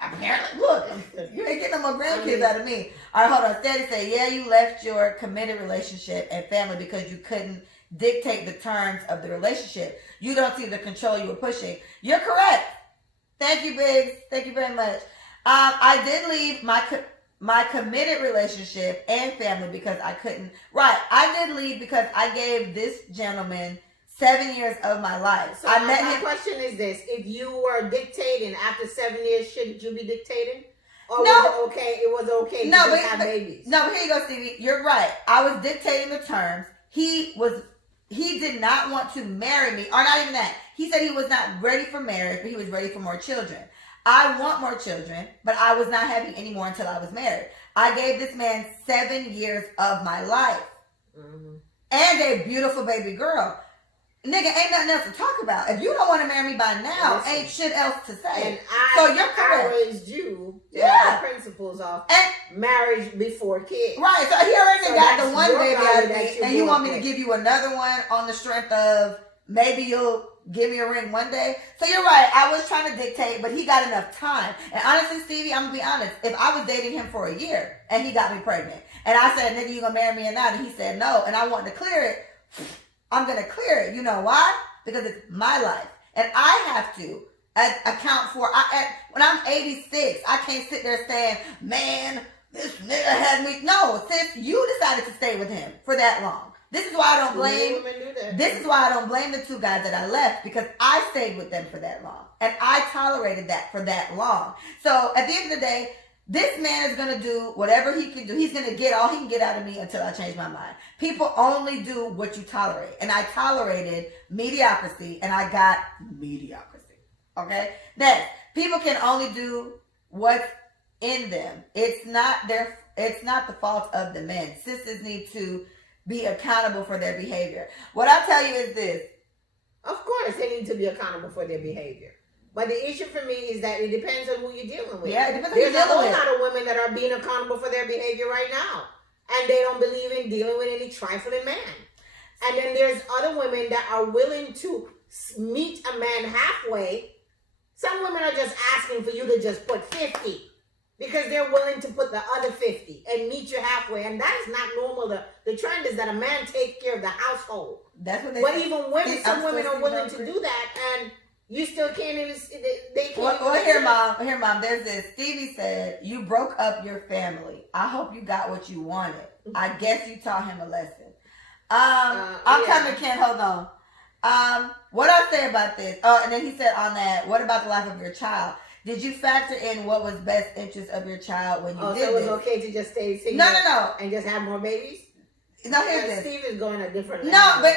Apparently, look, you ain't getting no more grandkids out of me. All right, hold on. Steady say, yeah, you left your committed relationship and family because you couldn't dictate the terms of the relationship. You don't see the control you were pushing. You're correct. Thank you, Biggs. Thank you very much. I did leave my committed relationship and family because I couldn't. Right, I did leave because I gave this gentleman 7 years of my life. So my question is this: if you were dictating after 7 years, shouldn't you be dictating? Or No. was it okay? It was okay to just have babies. No, but here you go, Stevie. You're right. I was dictating the terms. He did not want to marry me, or not even that. He said he was not ready for marriage, but he was ready for more children. I want more children, but I was not having any more until I was married. I gave this man 7 years of my life. And a beautiful baby girl. Nigga, ain't nothing else to talk about. If you don't want to marry me by now, ain't shit else to say. And so you're correct. I raised you to have the principles of marriage before kids. Right, so he already So got that's the one your baby value out of that me, you and you grew want up me to with. give you another one on the strength of maybe you'll give me a ring one day. So you're right, I was trying to dictate, but he got enough time. And honestly, Stevie, I'm gonna be honest, if I was dating him for a year and he got me pregnant, and I said, nigga, you gonna marry me or not? And he said no, and I wanted to clear it, I'm gonna clear it. You know why? Because it's my life. And I have to account for, when I'm 86, I can't sit there saying, man, this nigga had me. No, sis, you decided to stay with him for that long. This is why I don't blame, this is why I don't blame the two guys that I left, because I stayed with them for that long. And I tolerated that for that long. So at the end of the day, this man is going to do whatever he can do. He's going to get all he can get out of me until I change my mind. People only do what you tolerate. And I tolerated mediocrity, and I got mediocrity. Okay? Next, people can only do what's in them. It's not the fault of the men. Sisters need to be accountable for their behavior. What I tell you is this. Of course, they need to be accountable for their behavior. But the issue for me is that it depends on who you're dealing with. Yeah, it depends on who There's you're a whole dealing with. lot of women that are being accountable for their behavior right now. And they don't believe in dealing with any trifling man. And then there's other women that are willing to meet a man halfway. Some women are just asking for you to just put 50 because they're willing to put the other 50 and meet you halfway. And that is not normal. The trend is that a man takes care of the household. That's what they But say. even women, some women are willing to do. do that, and you still can't even. They can't. Well, here, mom. There's this. Stevie said you broke up your family. I hope you got what you wanted. I guess you taught him a lesson. I'm coming, Ken. Hold on. What I say about this? Oh, and then he said on that. What about the life of your child? Did you factor in what was best interest of your child when you did so it was this? okay to just stay single? No. And just have more babies? No, here's this. Steve is going a different. No, but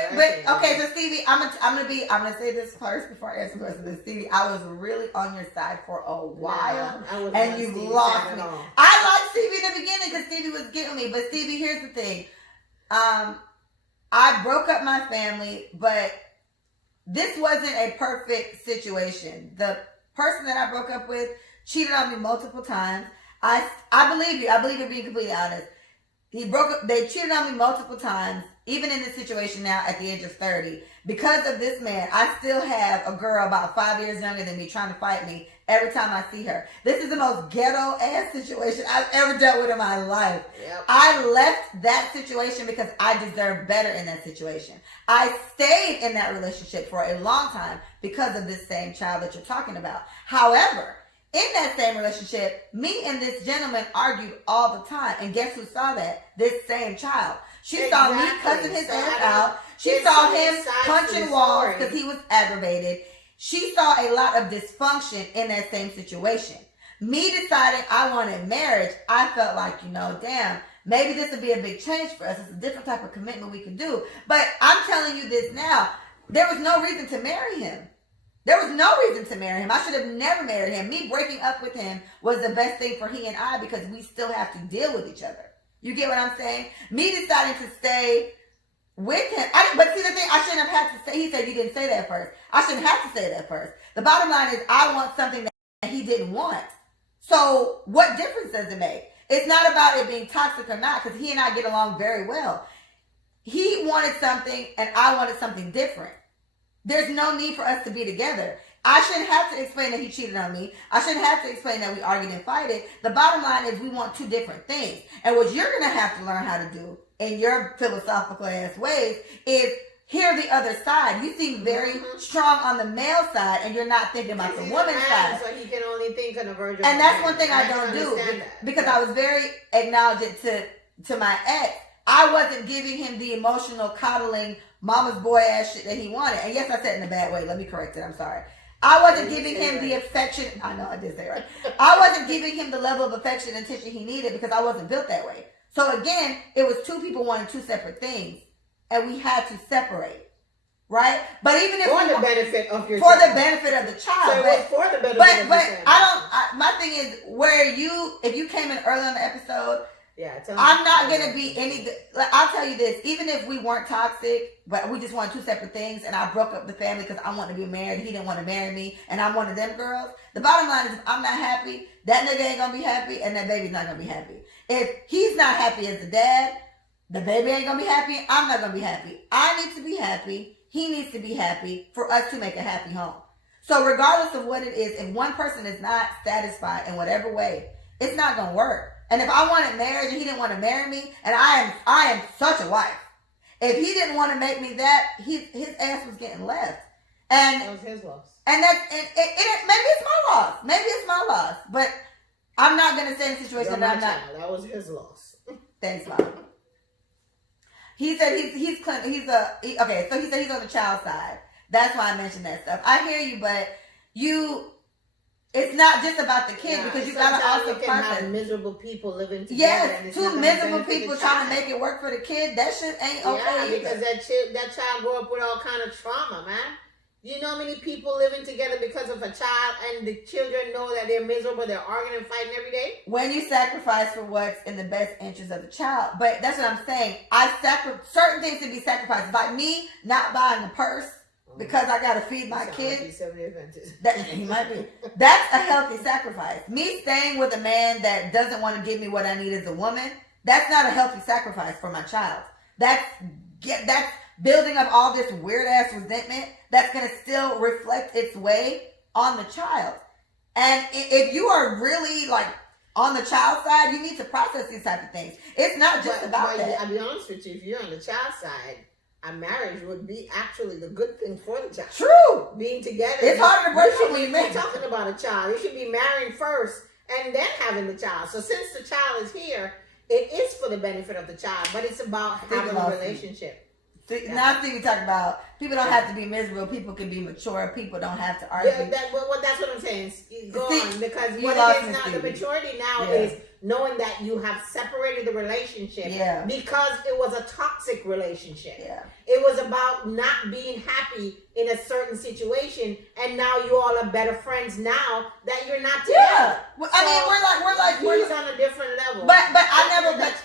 okay. So Stevie, I'm gonna say this first before I answer the rest of this. Stevie, I was really on your side for a while, and you've lost me. I liked Stevie in the beginning because Stevie was getting me. But Stevie, here's the thing. I broke up my family, but this wasn't a perfect situation. The person that I broke up with cheated on me multiple times. I believe you. I believe you're being completely honest. They cheated on me multiple times, even in this situation now at the age of 30. Because of this man, I still have a girl about 5 years younger than me trying to fight me every time I see her. This is the most ghetto ass situation I've ever dealt with in my life. Yep. I left that situation because I deserved better in that situation. I stayed in that relationship for a long time because of this same child that you're talking about. However, in that same relationship, me and this gentleman argued all the time. And guess who saw that? This same child. She saw me cussing his ass out. She saw him punching walls because he was aggravated. She saw a lot of dysfunction in that same situation. Me deciding I wanted marriage, I felt like, damn, maybe this would be a big change for us. It's a different type of commitment we can do. But I'm telling you this now. There was no reason to marry him. There was no reason to marry him. I should have never married him. Me breaking up with him was the best thing for he and I because we still have to deal with each other. You get what I'm saying? Me deciding to stay with him. But see the thing, I shouldn't have had to say. He said you didn't say that first. I shouldn't have to say that first. The bottom line is I want something that he didn't want. So what difference does it make? It's not about it being toxic or not because he and I get along very well. He wanted something and I wanted something different. There's no need for us to be together. I shouldn't have to explain that he cheated on me. I shouldn't have to explain that we argued and fighted. The bottom line is we want two different things. And what you're going to have to learn how to do in your philosophical ass ways is hear the other side. You seem very strong on the male side and you're not thinking about the woman's side. So he can only think on the verge of and that's one thing I don't do because I was very acknowledging to my ex. I wasn't giving him the emotional coddling mama's boy ass shit that he wanted. And yes, I said it in a bad way. Let me correct it. I'm sorry. I wasn't giving him the affection. I know I did say it right. I wasn't giving him the level of affection and attention he needed because I wasn't built that way. So again, it was two people wanting two separate things and we had to separate. Right? But even if for the benefit of your child. For the benefit of the child. So it was for the benefit of but my thing is if you came in early on the episode, I'm not going to be I'll tell you this, even if we weren't toxic, but we just wanted two separate things and I broke up the family because I wanted to be married, he didn't want to marry me, and I'm one of them girls. The bottom line is if I'm not happy, that nigga ain't going to be happy and that baby's not going to be happy. If he's not happy as the dad, the baby ain't going to be happy, I'm not going to be happy. I need to be happy, he needs to be happy for us to make a happy home. So regardless of what it is, if one person is not satisfied in whatever way, it's not going to work. And if I wanted marriage and he didn't want to marry me, and I am such a wife. If he didn't want to make me that, his ass was getting left. And that was his loss. And maybe it's my loss. Maybe it's my loss. But I'm not going to stay in a situation that I'm not. That was his loss. Thanks, Mom. He said okay, so he said he's on the child side. That's why I mentioned that stuff. I hear you, but it's not just about the kid because you got to also have miserable people living together. Yes, two miserable people trying to make it work for the kid. That shit ain't okay. Yeah, because that child grew up with all kind of trauma, man. You know how many people living together because of a child and the children know that they're miserable, they're arguing and fighting every day? When you sacrifice for what's in the best interest of the child. But that's what I'm saying. Certain things can be sacrificed. Like me not buying a purse because I gotta feed my Sound like kid. he's Seventh-day Adventist. That he might be. That's a healthy sacrifice. Me staying with a man that doesn't want to give me what I need as a woman, that's not a healthy sacrifice for my child. That's building up all this weird ass resentment that's gonna still reflect its way on the child. And if you are really like on the child side, you need to process these type of things. It's not just about that. I'll be honest with you, if you're on the child side, a marriage would be actually the good thing for the child. True. Being together. It's harder to break up when you you're should be married. talking about a child. You should be marrying first and then having the child. So since the child is here, it is for the benefit of the child, but it's about having a relationship. Now we talk about people don't have to be miserable. People can be mature. People don't have to argue. That's what I'm saying. Go on, because what lost it me, is now, Stevie. the maturity now is knowing that you have separated the relationship because it was a toxic relationship. Yeah. It was about not being happy in a certain situation, and now you all are better friends now that you're not together. Yeah. Well, I mean, we're he's on a different level. But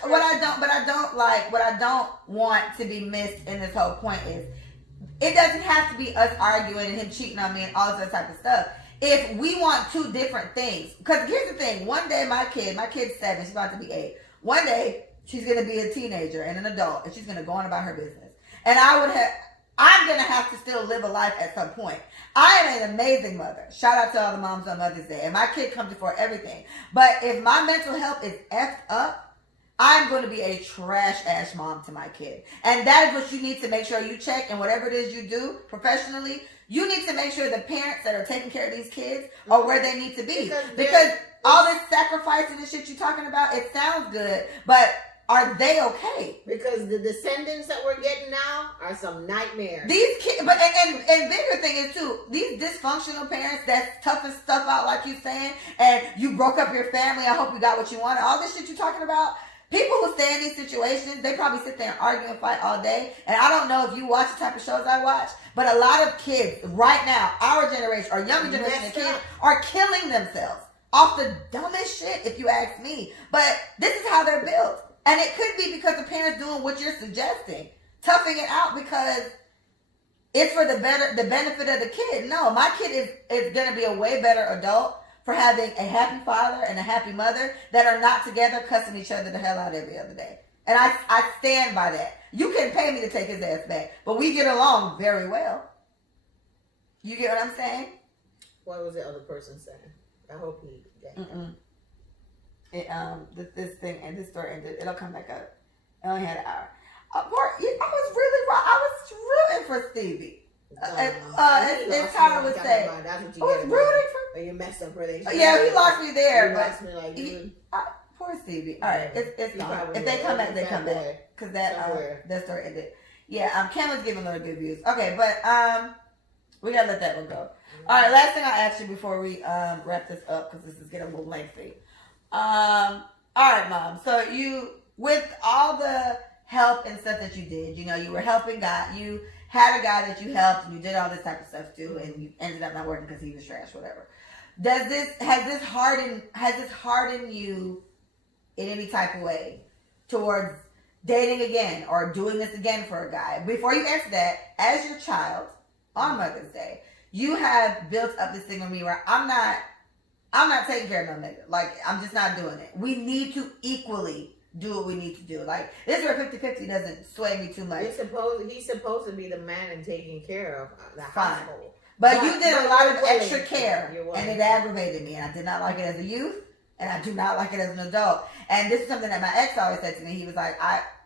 what I don't want to be missed in this whole point is it doesn't have to be us arguing and him cheating on me and all this other type of stuff. If we want two different things, because here's the thing: one day my kid's 7, she's about to be 8. One day she's gonna be a teenager and an adult, and she's gonna go on about her business. And I'm gonna have to still live a life at some point. I am an amazing mother. Shout out to all the moms on Mother's Day, and my kid comes before everything. But if my mental health is effed up, I'm going to be a trash ass mom to my kid. And that is what you need to make sure you check. And whatever it is you do professionally, you need to make sure the parents that are taking care of these kids are where they need to be. Because all this sacrifice and this shit you're talking about, it sounds good, but are they okay? Because the descendants that we're getting now are some nightmares. These kids, but and bigger thing is too, these dysfunctional parents that's toughing stuff out like you saying, and you broke up your family, I hope you got what you wanted, all this shit you're talking about. People who stay in these situations, they probably sit there and argue and fight all day. And I don't know if you watch the type of shows I watch, but a lot of kids right now, our generation or younger generation of kids, are killing themselves off the dumbest shit, if you ask me. But this is how they're built. And it could be because the parents doing what you're suggesting, toughing it out because it's for the benefit of the kid. No, my kid is going to be a way better adult for having a happy father and a happy mother that are not together cussing each other the hell out every other day. And I stand by that. You can pay me to take his ass back, but we get along very well. You get what I'm saying? What was the other person saying? I hope he This thing and this story ended. It'll come back up. I only had an hour. I was really wrong. I was rooting for Stevie. As Tyler would say, that's what you I was rooting for. You messed up relationship. Yeah, he lost me there, but lost me like poor Stevie. All right, it's gone. If they come back, they come back because that story ended. Yeah, Ken was giving little good views. Okay, but we gotta let that one go. All right, last thing I'll ask you before we wrap this up because this is getting a little lengthy. All right, Mom. So you, with all the help and stuff that you did, you know, you were helping God. You had a guy that you helped, and you did all this type of stuff too, and you ended up not working because he was trash, whatever. Has this hardened you in any type of way towards dating again or doing this again for a guy? Before you answer that, as your child on Mother's Day, you have built up this thing with me where I'm not taking care of no nigga. Like, I'm just not doing it. We need to equally do what we need to do. Like, this is where 50-50 doesn't sway me too much. He's supposed to be the man and taking care of the household. But you did a lot of extra care, and it aggravated me, and I did not like it as a youth, and I do not like it as an adult. And this is something that my ex always said to me. He was like,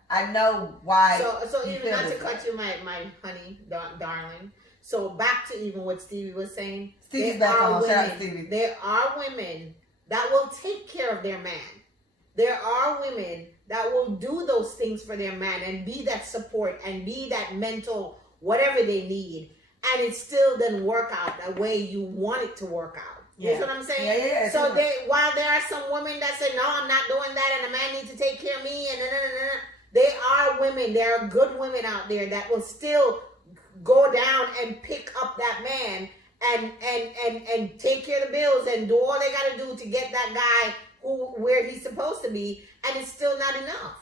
I know why. So even not to cut you, my honey, darling. So back to even what Stevie was saying. Stevie's back on. Shout out Stevie. There are women that will take care of their man. There are women that will do those things for their man and be that support and be that mental whatever they need. And it still doesn't work out the way you want it to work out. You know what I'm saying? Yeah. So while there are some women that say, no, I'm not doing that and a man needs to take care of me and there are women, there are good women out there that will still go down and pick up that man and take care of the bills and do all they got to do to get that guy where he's supposed to be, and it's still not enough.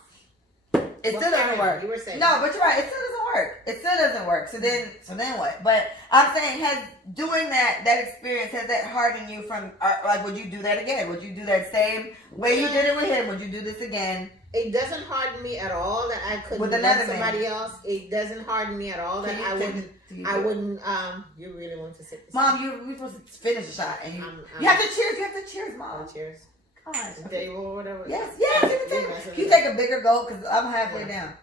It Well, still doesn't Karen, work. You were saying. No, but you're right. It still doesn't work. It still doesn't work. So then what? But I'm saying, has doing that experience, has that hardened you from, like, would you do that again? Would you do that same way you did it with him? Would you do this again? It doesn't harden me at all that I couldn't With love another somebody man. else. It doesn't harden me at all that I wouldn't. I wouldn't. You really want to sit? Mom, we supposed to finish the shot, and you I'm- have to cheers. You have to cheers, Oh, Mom. cheers. Gosh. Table or whatever. Yes. You take a bigger gulp because I'm halfway down.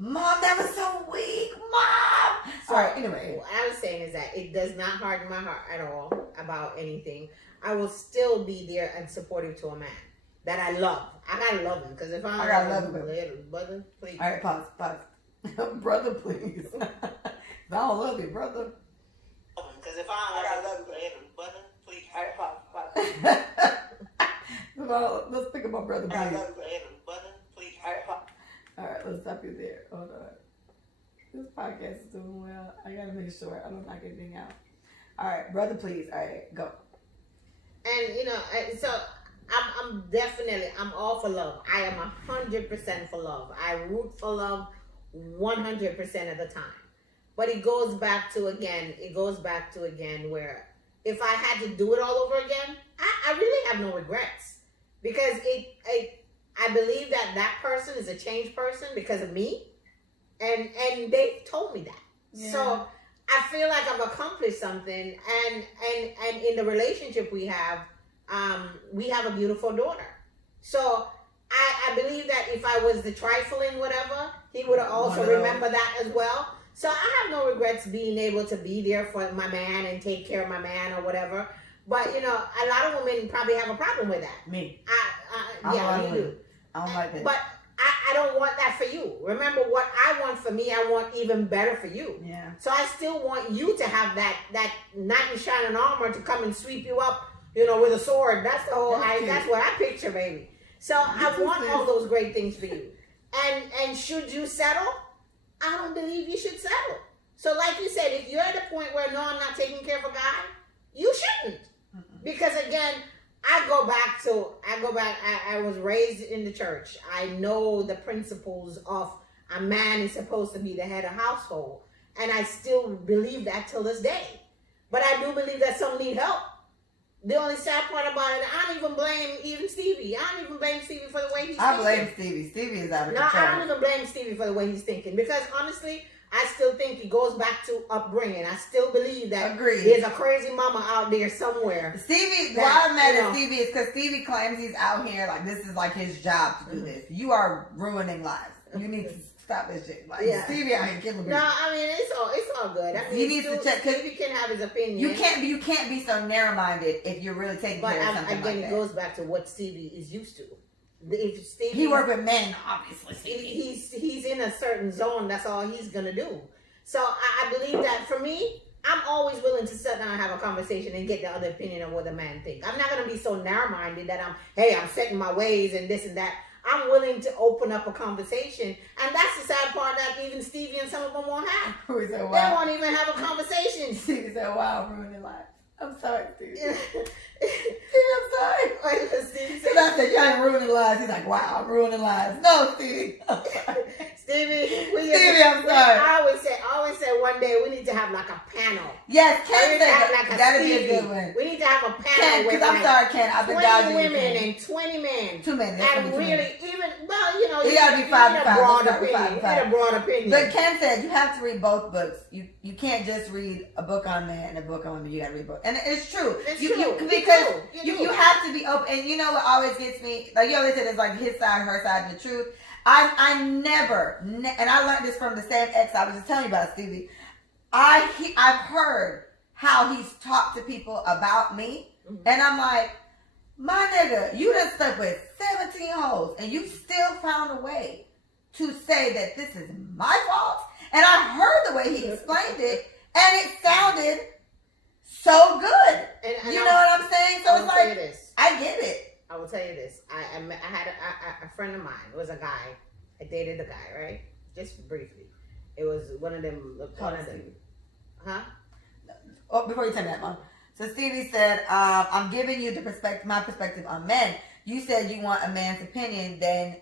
Mom, that was so weak, Mom. So, All right. Anyway, what I was saying is that it does not harden my heart at all about anything. I will still be there and supportive to a man that I love. I gotta love him because if I gotta don't love him, brother, please. all right. Pause. Brother, please. I don't love you, brother. Because if I don't love him, brother, please. All right. Pause. Well, let's think about brother, please. brother, please. All right, let's stop you there. Hold on. This podcast is doing well. I gotta make sure I don't knock anything out. All right, brother, please. All right, go. And so I'm definitely all for love. I am 100% for love. I root for love 100% of the time. But it goes back to again where if I had to do it all over again, I really have no regrets because I believe that person is a changed person because of me, and they told me that. Yeah. So I feel like I've accomplished something, and in the relationship we have a beautiful daughter. So I believe that if I was the trifling whatever, he would have also remembered that as well. So I have no regrets being able to be there for my man and take care of my man or whatever. But a lot of women probably have a problem with that. Me. Yeah, you do. I don't like that. But I don't want that for you. Remember, what I want for me, I want even better for you. Yeah. So I still want you to have that knight in shining armor to come and sweep you up, with a sword. That's the whole. That's what I picture, baby. So I want all those great things for you. And should you settle? I don't believe you should settle. So like you said, if you're at a point where no, I'm not taking care of a guy, you shouldn't. Because again, I was raised in the church. I know the principles of a man is supposed to be the head of household. And I still believe that till this day. But I do believe that some need help. The only sad part about it, I don't even blame Stevie. I don't even blame Stevie for the way he's thinking. I blame Stevie. Stevie is out of control. I don't even blame Stevie for the way he's thinking. Because honestly, I still think it goes back to upbringing. I still believe that there's a crazy mama out there somewhere. Stevie, why I'm mad at Stevie is because Stevie claims he's out here like this is like his job to do this. You are ruining lives. You need to stop this shit. Like Stevie out here killing people. No, I mean it's all good. I mean, he needs to check. Stevie can have his opinion. You can't be so narrow-minded if you're really taking care of something like that. It goes back to what Stevie is used to. If Stevie, he worked with men, obviously. He's in a certain zone. That's all he's gonna do. So I believe that for me, I'm always willing to sit down and have a conversation and get the other opinion of what the man thinks. I'm not gonna be so narrow-minded that I'm setting my ways and this and that. I'm willing to open up a conversation, and that's the sad part that even Stevie and some of them won't have. They They won't even have a conversation. Stevie said, "Wow, I'm ruining life." I'm sorry, Stevie. Stevie, I'm sorry. Stevie Because I said, "Y'all ain't ruining lives." He's like, "Wow, I'm ruining lives." No, Stevie. I'm sorry. Stevie, I'm sorry. I always say one day we need to have like a panel. Yes, Ken said like that'd be a good one. We need to have a panel Ken, with because I'm sorry, Ken. I've been 20 dodging women you, and 20 men. 2 men. And really, even, you gotta be 5 and 5. a broad Let's opinion. start with 5 and 5. Get a broad opinion. But Ken said you have to read both books. You can't just read a book on men and a book on women. You gotta read both. And it's true. It's You true. because You do. you have to be open. And you know what always gets me? Like you always said, it's like his side, her side, and the truth. I never, and I learned this from the same ex I was just telling you about, Stevie. I've heard how he's talked to people about me, and I'm like, my nigga, you done slept with 17 hoes, and you still found a way to say that this is my fault. And I heard the way he explained it, and it sounded so good. And you know what I'm saying? So it's like, this. I get it. I will tell you this. I had a friend of mine. It was a guy. I dated the guy, right? Just briefly. It was one of them. Huh? Oh, before you tell me that, Mom. So Stevie said, I'm giving you my perspective on men. You said you want a man's opinion, then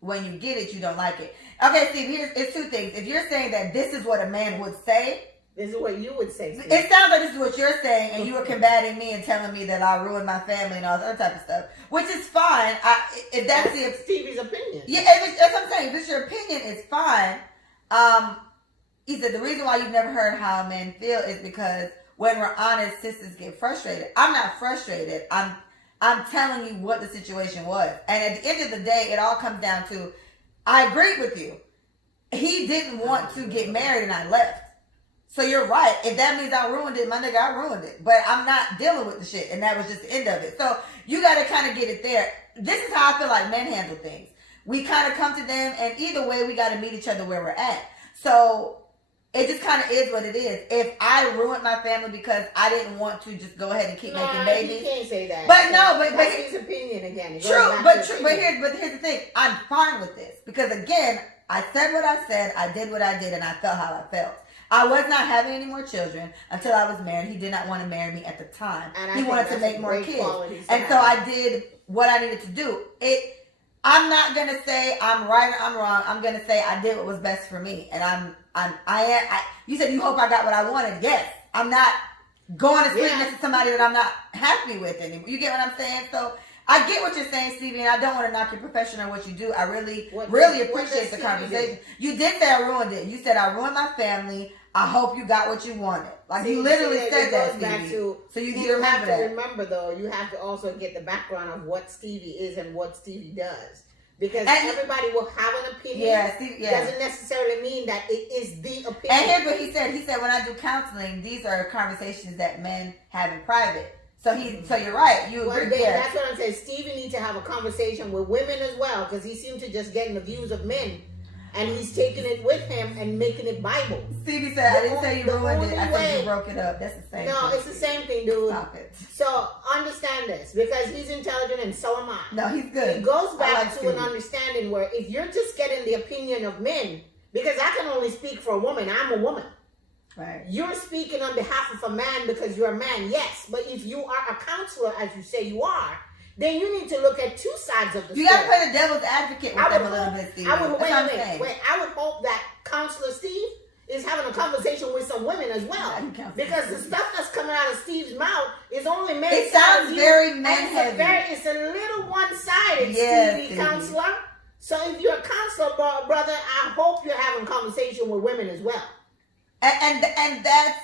when you get it, you don't like it. Okay, Steve, it's two things. If you're saying that this is what a man would say, this is what you would say. Steve. It sounds like this is what you're saying, and you were combating me and telling me that I ruined my family and all that other type of stuff, which is fine. If that's Stevie's opinion. Yeah, that's what I'm saying. If it's your opinion, it's fine. He said the reason why you've never heard how men feel is because when we're honest, sisters get frustrated. I'm not frustrated. I'm telling you what the situation was, and at the end of the day, it all comes down to I agree with you. He didn't want to get married, and I left. So you're right. If that means I ruined it, my nigga, I ruined it. But I'm not dealing with the shit, and that was just the end of it. So you got to kind of get it there. This is how I feel like men handle things. We kind of come to them, and either way, we got to meet each other where we're at. So it just kind of is what it is. If I ruined my family because I didn't want to just go ahead and keep making babies, you can't say that. But no, but that's his opinion again. But here's the thing. I'm fine with this because again, I said what I said, I did what I did, and I felt how I felt. I was not having any more children until I was married. He did not want to marry me at the time. He wanted to make more kids. And so I did what I needed to do. I'm not going to say I'm right or I'm wrong. I'm going to say I did what was best for me. And you said you hope I got what I wanted. Yes. I'm not going to sleep next to somebody that I'm not happy with anymore. You get what I'm saying? So I get what you're saying, Stevie, and I don't want to knock your profession or what you do. I really appreciate the conversation. You did say I ruined it. You said I ruined my family. I hope you got what you wanted. Like you literally said that, Stevie. So you have to remember, though, you have to also get the background of what Stevie is and what Stevie does. Because everybody will have an opinion. Doesn't necessarily mean that it is the opinion. And here's what he said. He said when I do counseling, these are conversations that men have in private. So you're right. You agree there. That's what I'm saying. Stevie needs to have a conversation with women as well, because he seems to just getting the views of men, and he's taking it with him and making it Bible. Stevie said, I didn't say you ruined it. I said you broke it up. That's the same thing. No, it's the same thing, dude. Stop it. So understand this, because he's intelligent and so am I. No, he's good. It goes back to an understanding where if you're just getting the opinion of men, because I can only speak for a woman. I'm a woman. Right. You're speaking on behalf of a man because you're a man, yes. But if you are a counselor, as you say you are, then you need to look at two sides of the story. You got to play the devil's advocate with them a little bit, Steve. I would hope that Counselor Steve is having a conversation with some women as well. Because the stuff that's coming out of Steve's mouth is only men. It sounds very men-heavy. It's a little one-sided, Stevie, counselor. So if you're a counselor, brother, I hope you're having a conversation with women as well. And that's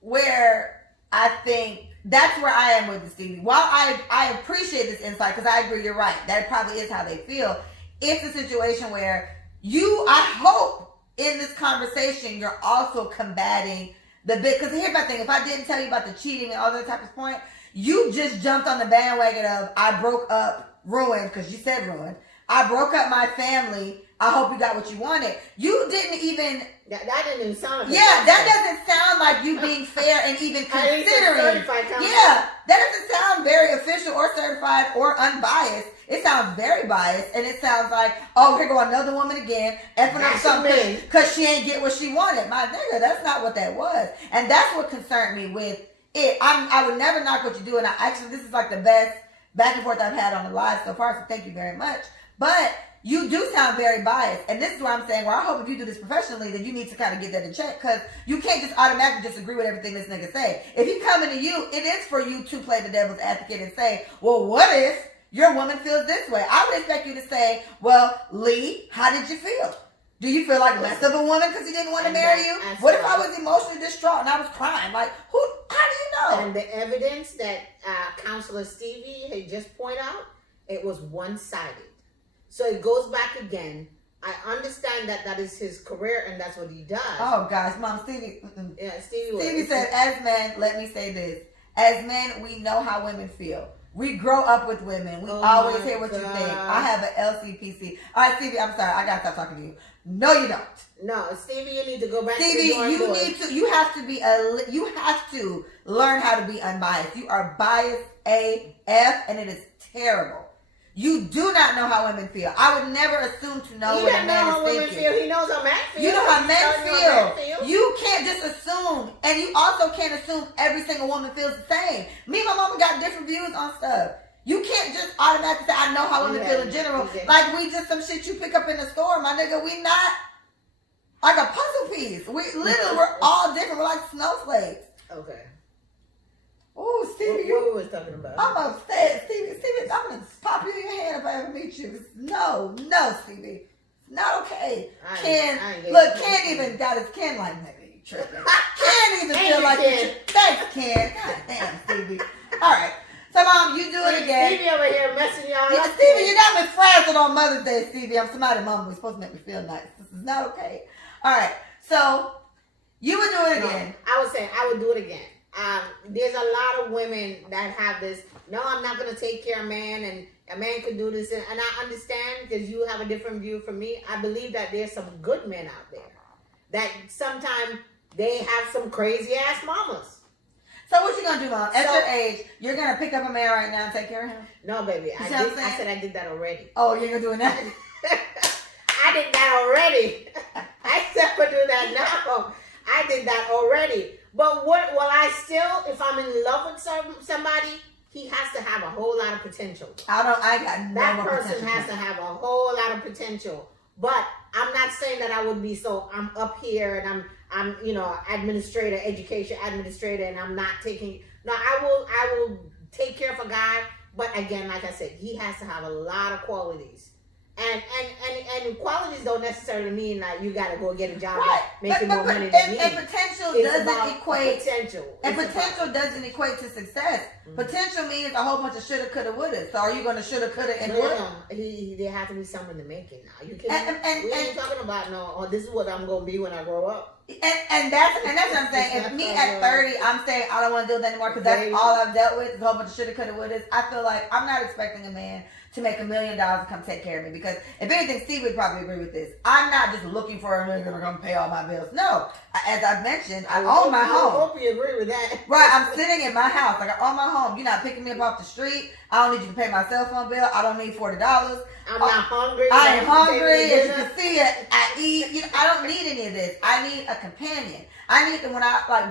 where I think that's where I am with the Stevie. While I appreciate this insight, because I agree, you're right. That probably is how they feel. It's a situation where I hope in this conversation you're also combating the bit. Because here's my thing: if I didn't tell you about the cheating and all that type of point, you just jumped on the bandwagon of I broke up, ruined, because you said ruined. I broke up my family. I hope you got what you wanted. You didn't even. That didn't even sound like that doesn't sound like you being fair and even considering. That doesn't sound very official or certified or unbiased. It sounds very biased, and it sounds like, oh, here go another woman again, effing up something because she ain't get what she wanted. My nigga, that's not what that was, and that's what concerned me with it. I would never knock what you do, and this is like the best back and forth I've had on the live so far. So thank you very much, but. You do sound very biased. And this is what I'm saying, I hope if you do this professionally, then you need to kind of get that in check, because you can't just automatically disagree with everything this nigga say. If he coming to you, it is for you to play the devil's advocate and say, well, what if your woman feels this way? I would expect you to say, well, Lee, how did you feel? Do you feel like less of a woman because he didn't want to marry you? What if I was emotionally distraught and I was crying? Like, how do you know? And the evidence that Counselor Stevie had just pointed out, it was one-sided. So it goes back again. I understand that is his career and that's what he does. Oh gosh, Mom, Stevie. Yeah, Stevie. Stevie said, as men, let me say this. As men, we know how women feel. We grow up with women. We always hear what you think. I have an LCPC. All right, Stevie, I'm sorry. I gotta stop talking to you. No, you don't. No, Stevie, you need to go back. Stevie, you have to learn how to be unbiased. You are biased AF, and it is terrible. You do not know how women feel. I would never assume to know what a man is thinking. He knows how men feel. You know how men feel. You can't just assume. And you also can't assume every single woman feels the same. Me and my mama got different views on stuff. You can't just automatically say, I know how women feel in general. Okay. Like we just some shit you pick up in the store, my nigga. We not like a puzzle piece. We literally, we're all different. We're like snowflakes. Okay. Oh, Stevie, What we was talking about? I'm upset. Stevie, I'm going to pop you in your hand if I ever meet you. No, Stevie. Not okay. Ken even got his Ken like, nigga, you tripping. Ken even feel like you. Thanks, Ken. God damn, Stevie. All right. So, Mom, you do it again. Stevie over here messing y'all Yeah, up. Stevie, you got me frazzled on Mother's Day, Stevie. I'm somebody's mom. We're supposed to make me feel nice. This is not okay. All right. So, you would do it again. No, I would say I would do it again. There's a lot of women that have this, no, I'm not going to take care of a man, and a man could do this. And I understand because you have a different view from me. I believe that there's some good men out there that sometimes they have some crazy ass mamas. So what you gonna do, Mom? At your age, you're gonna pick up a man right now and take care of him? No, baby. I said I did that already. Oh, you're gonna do that? I did that already. I said I would do that now. I did that already. But if I'm in love with somebody, he has to have a whole lot of potential. I got no that more person potential. has to have a whole lot of potential. But I'm not saying that I would be I'm up here and I'm education administrator, and I'm not taking. No, I will take care of a guy. But again, like I said, he has to have a lot of qualities. And qualities don't necessarily mean like you got to go get a job making more money than me. And potential doesn't equate. Potential doesn't equate to success. Mm-hmm. Potential means a whole bunch of shoulda, coulda, woulda. So are you going to shoulda, coulda, and woulda? No. There has to be someone to make it now. You can't. We ain't talking about this is what I'm going to be when I grow up. And that's what I'm saying. If me at 30, I'm saying I don't want to deal with that anymore because that's all I've dealt with. Is a whole bunch of shoulda, coulda, wouldas. I feel like I'm not expecting a man to make $1 million to come take care of me, because if anything, Steve would probably agree with this. I'm not just looking for a nigga to come pay all my bills. No, as I've mentioned, I own my home. I hope you agree with that. Right, I'm sitting in my house. Like, I own my home. You're not picking me up off the street. I don't need you to pay my cell phone bill. I don't need $40. I'm not hungry. I ain't hungry. As you can see, I eat. I don't need any of this. I need a companion. I need to, when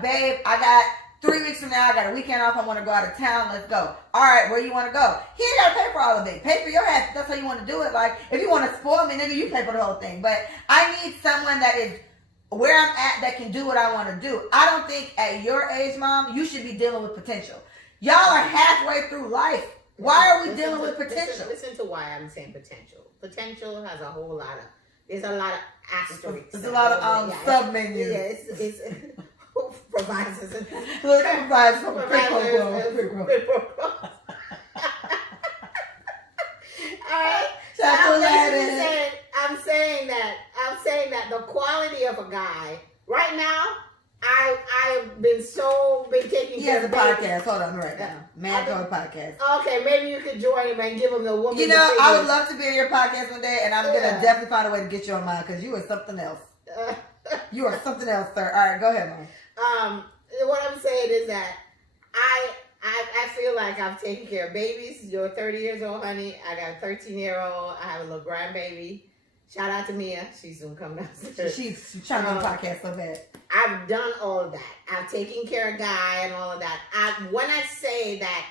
babe, I got 3 weeks from now, I got a weekend off. I want to go out of town. Let's go. All right, where you want to go? He ain't got to pay for all of it. Pay for your ass. That's how you want to do it. Like, if you want to spoil me, nigga, you pay for the whole thing. But I need someone that is where I'm at that can do what I want to do. I don't think at your age, Mom, you should be dealing with potential. Y'all are halfway through life. Why are we dealing with potential? Listen to why I'm saying potential. Potential has a whole lot of, there's a lot of asterisks. There's a lot of sub-menus. Yeah, it's provides us. Provides some Alright. I'm saying that the quality of a guy right now, I've been taking He care has a of podcast. Hold on right now. Man Code Podcast. Okay, maybe you could join him and give him the woman. You know, I would love to be on your podcast one day, and I'm gonna definitely find a way to get you on mine because you are something else. You are something else, sir. All right, go ahead, Mom. What I'm saying is that I feel like I've taken care of babies. You're 30 years old, honey. I got a 13-year-old. I have a little grandbaby. Shout out to Mia. She's soon coming downstairs. She's trying to do a podcast so bad. I've done all of that. I've taken care of Guy and all of that. When I say that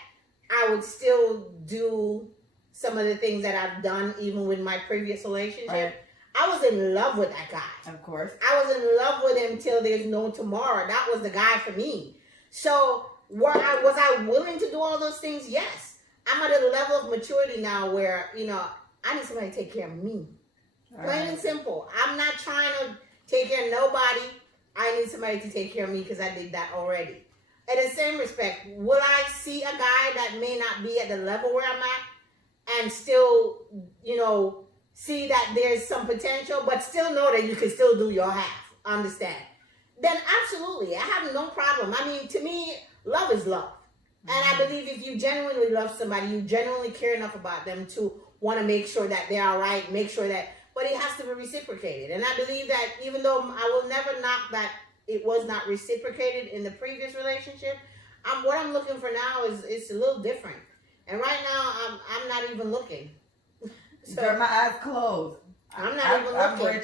I would still do some of the things that I've done even with my previous relationship, right. I was in love with that guy. Of course. I was in love with him till there's no tomorrow. That was the guy for me. So was I willing to do all those things? Yes. I'm at a level of maturity now where, I need somebody to take care of me. Right. Plain and simple. I'm not trying to take care of nobody. I need somebody to take care of me because I did that already. In the same respect, will I see a guy that may not be at the level where I'm at and still, see that there's some potential, but still know that you can still do your half? Understand? Then absolutely. I have no problem. I mean, to me, love is love. And I believe if you genuinely love somebody, you genuinely care enough about them to want to make sure that they're all right, make sure that, but it has to be reciprocated. And I believe that even though I will never knock that it was not reciprocated in the previous relationship, what I'm looking for now is it's a little different. And right now, I'm not even looking. So my eyes closed. I'm not even looking. But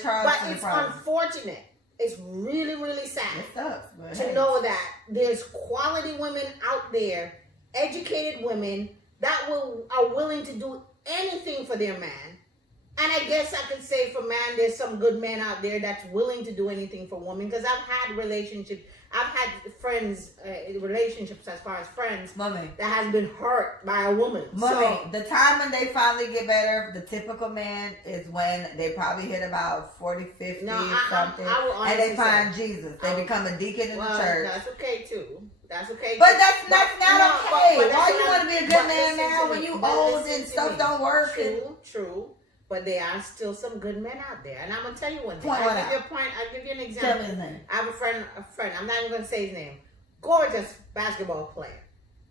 it's problem. Unfortunate. It's really, really sad it sucks, to know that there's quality women out there, educated women, that are willing to do anything for their man. And I guess I could say for man, there's some good men out there that's willing to do anything for women. Because I've had relationships, I've had friends, relationships as far as friends, Mommy. that has been hurt by a woman. Mommy, So, the time when they finally get better, the typical man is when they probably hit about 40, 50, no, something. I will And they honestly find say, Jesus. They become a deacon in well, the church. that's okay too. That's okay. But too. that's not no, okay. but that's Why you what want to be a good but man listen now to when me. you But old listen and to stuff me. don't work? True. But there are still some good men out there. And I'm going to tell you one thing. Point one I'll give you an Tell example. me his name. I have a friend, I'm not even going to say his name. Gorgeous basketball player.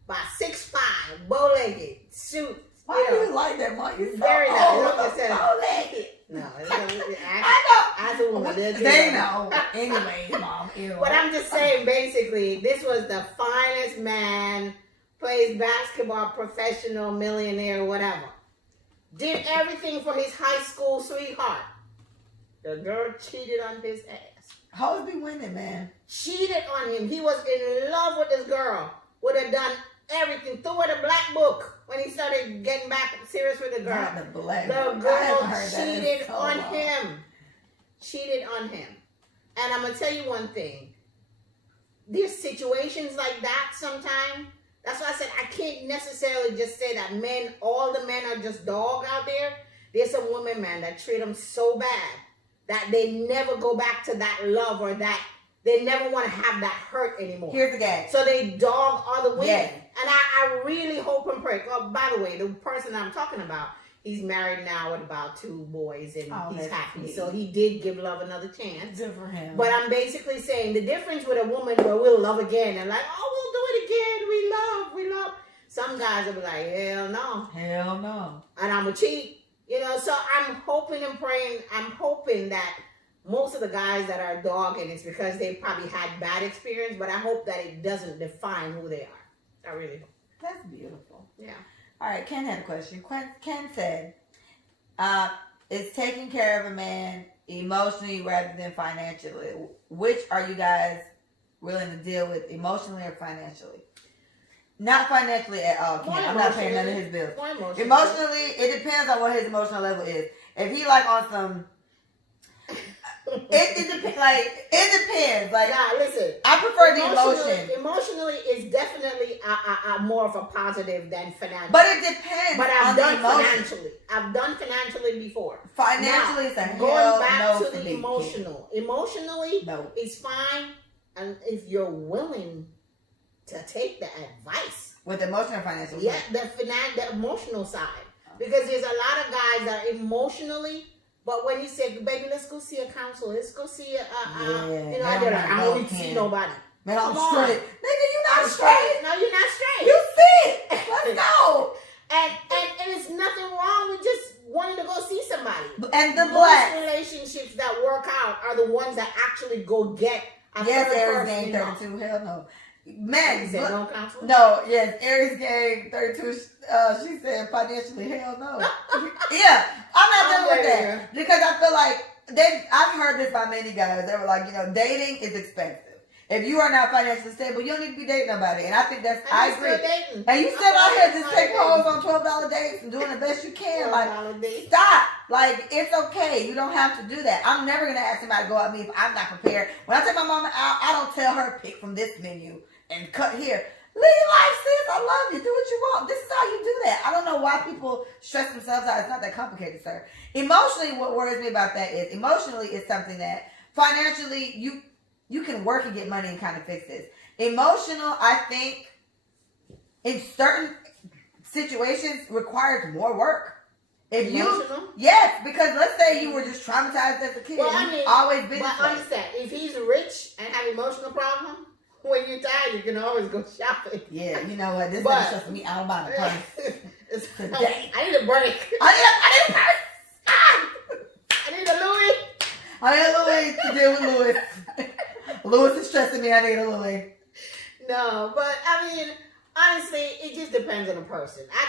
About 6'5", bow-legged, suit. Why do you like that, Mike? You're so Very nice. old. Look, it says- Bow-legged. No, I as a woman, know. they'll They do that. know. Anyway, Mom. Anyway. But I'm just saying, basically, this was the finest man, plays basketball, professional, millionaire, whatever. Did everything for his high school sweetheart. The girl cheated on his ass. Hoes be winning, man. Cheated on him. He was in love with this girl. Would have done everything. Threw her the black book when he started getting back serious with the girl. Not the black. The I haven't girl heard that in cheated so on long. him. Cheated on him. And I'm going to tell you one thing. There's situations like that sometimes. That's why I said I can't necessarily just say that all the men are just dog out there. There's some women, man, that treat them so bad that they never go back to that love or that they never want to have that hurt anymore. Here's the gag. So they dog other women. Yes. And I really hope and pray. Well, by the way, the person I'm talking about, he's married now with about 2 boys and Oh, he's that's happy. sweet. So he did give love another chance. Good for him. But I'm basically saying the difference with a woman where we'll love again and like, oh, we'll do it again. We love. Some guys will be like, hell no. Hell no. And I'm a cheat. You know, so I'm hoping and praying. I'm hoping that most of the guys that are dogging is because they probably had bad experience, but I hope that it doesn't define who they are. I really hope. That's beautiful. Yeah. All right, Ken had a question. Ken said, is taking care of a man emotionally rather than financially? Which are you guys willing to deal with, emotionally or financially? Not financially at all, Ken. I'm not paying none of his bills. More Emotionally, it depends on what his emotional level is. If he like on some, it depends. Like it depends. Like Nah, listen. I prefer the emotion, Emotionally is definitely more of a positive than financial. but it depends. But on I've the done emotion. financially. I've done financially before. Financially, it's a Now, going hell back no to for the me, emotional. Emotionally, No. it's fine, and if you're willing to take the advice, With emotional or financial. yeah, the emotional side, because there's a lot of guys that are emotionally. But when you say, baby, let's go see a counselor, let's go see they're like, I don't need to see nobody. Man, I'm Come on. straight. Nigga, you not I'm straight. No, you're not straight. You sick. Let's go. And it's nothing wrong with just wanting to go see somebody. And the Most black. relationships that work out are the ones that actually go get a Yes, third Aries person Gang involved. 32. Hell no. You Man, said no counseling? no, yes, Aries Gang 32. She said financially, hell no. Yeah, I'm not dealing with that. Because I feel like I've heard this by many guys. They were like, dating is expensive. If you are not financially stable, you don't need to be dating nobody. And I think that's, And I you're agree. still dating. And you still out here just I'm taking dating. hoes on $12 dates and doing the best you can. Like, $12 date. stop. Like, it's okay. You don't have to do that. I'm never going to ask somebody to go out with me if I'm not prepared. When I take my mama out, I don't tell her pick from this menu and cut here. Live life, sis. I love you. Do what you want. This is how you do that. I don't know why people stress themselves out. It's not that complicated, sir. Emotionally, what worries me about that is emotionally it's something that financially you can work and get money and kind of fix this. Emotional, I think, in certain situations requires more work. If you, Emotional? yes, because let's say you were just traumatized as a kid, Well, I you've mean, always been But this way. understand, if he's rich and have emotional problem, when you're tired, you can always go shopping. Yeah, you know what? This But- is stressing me out about the purse. Today. I need a break. I need a purse. Ah! I need a Louis. I need a Louis to deal with Louis. Louis is stressing me. I need a Louis. No, but I mean, honestly, it just depends on the person. I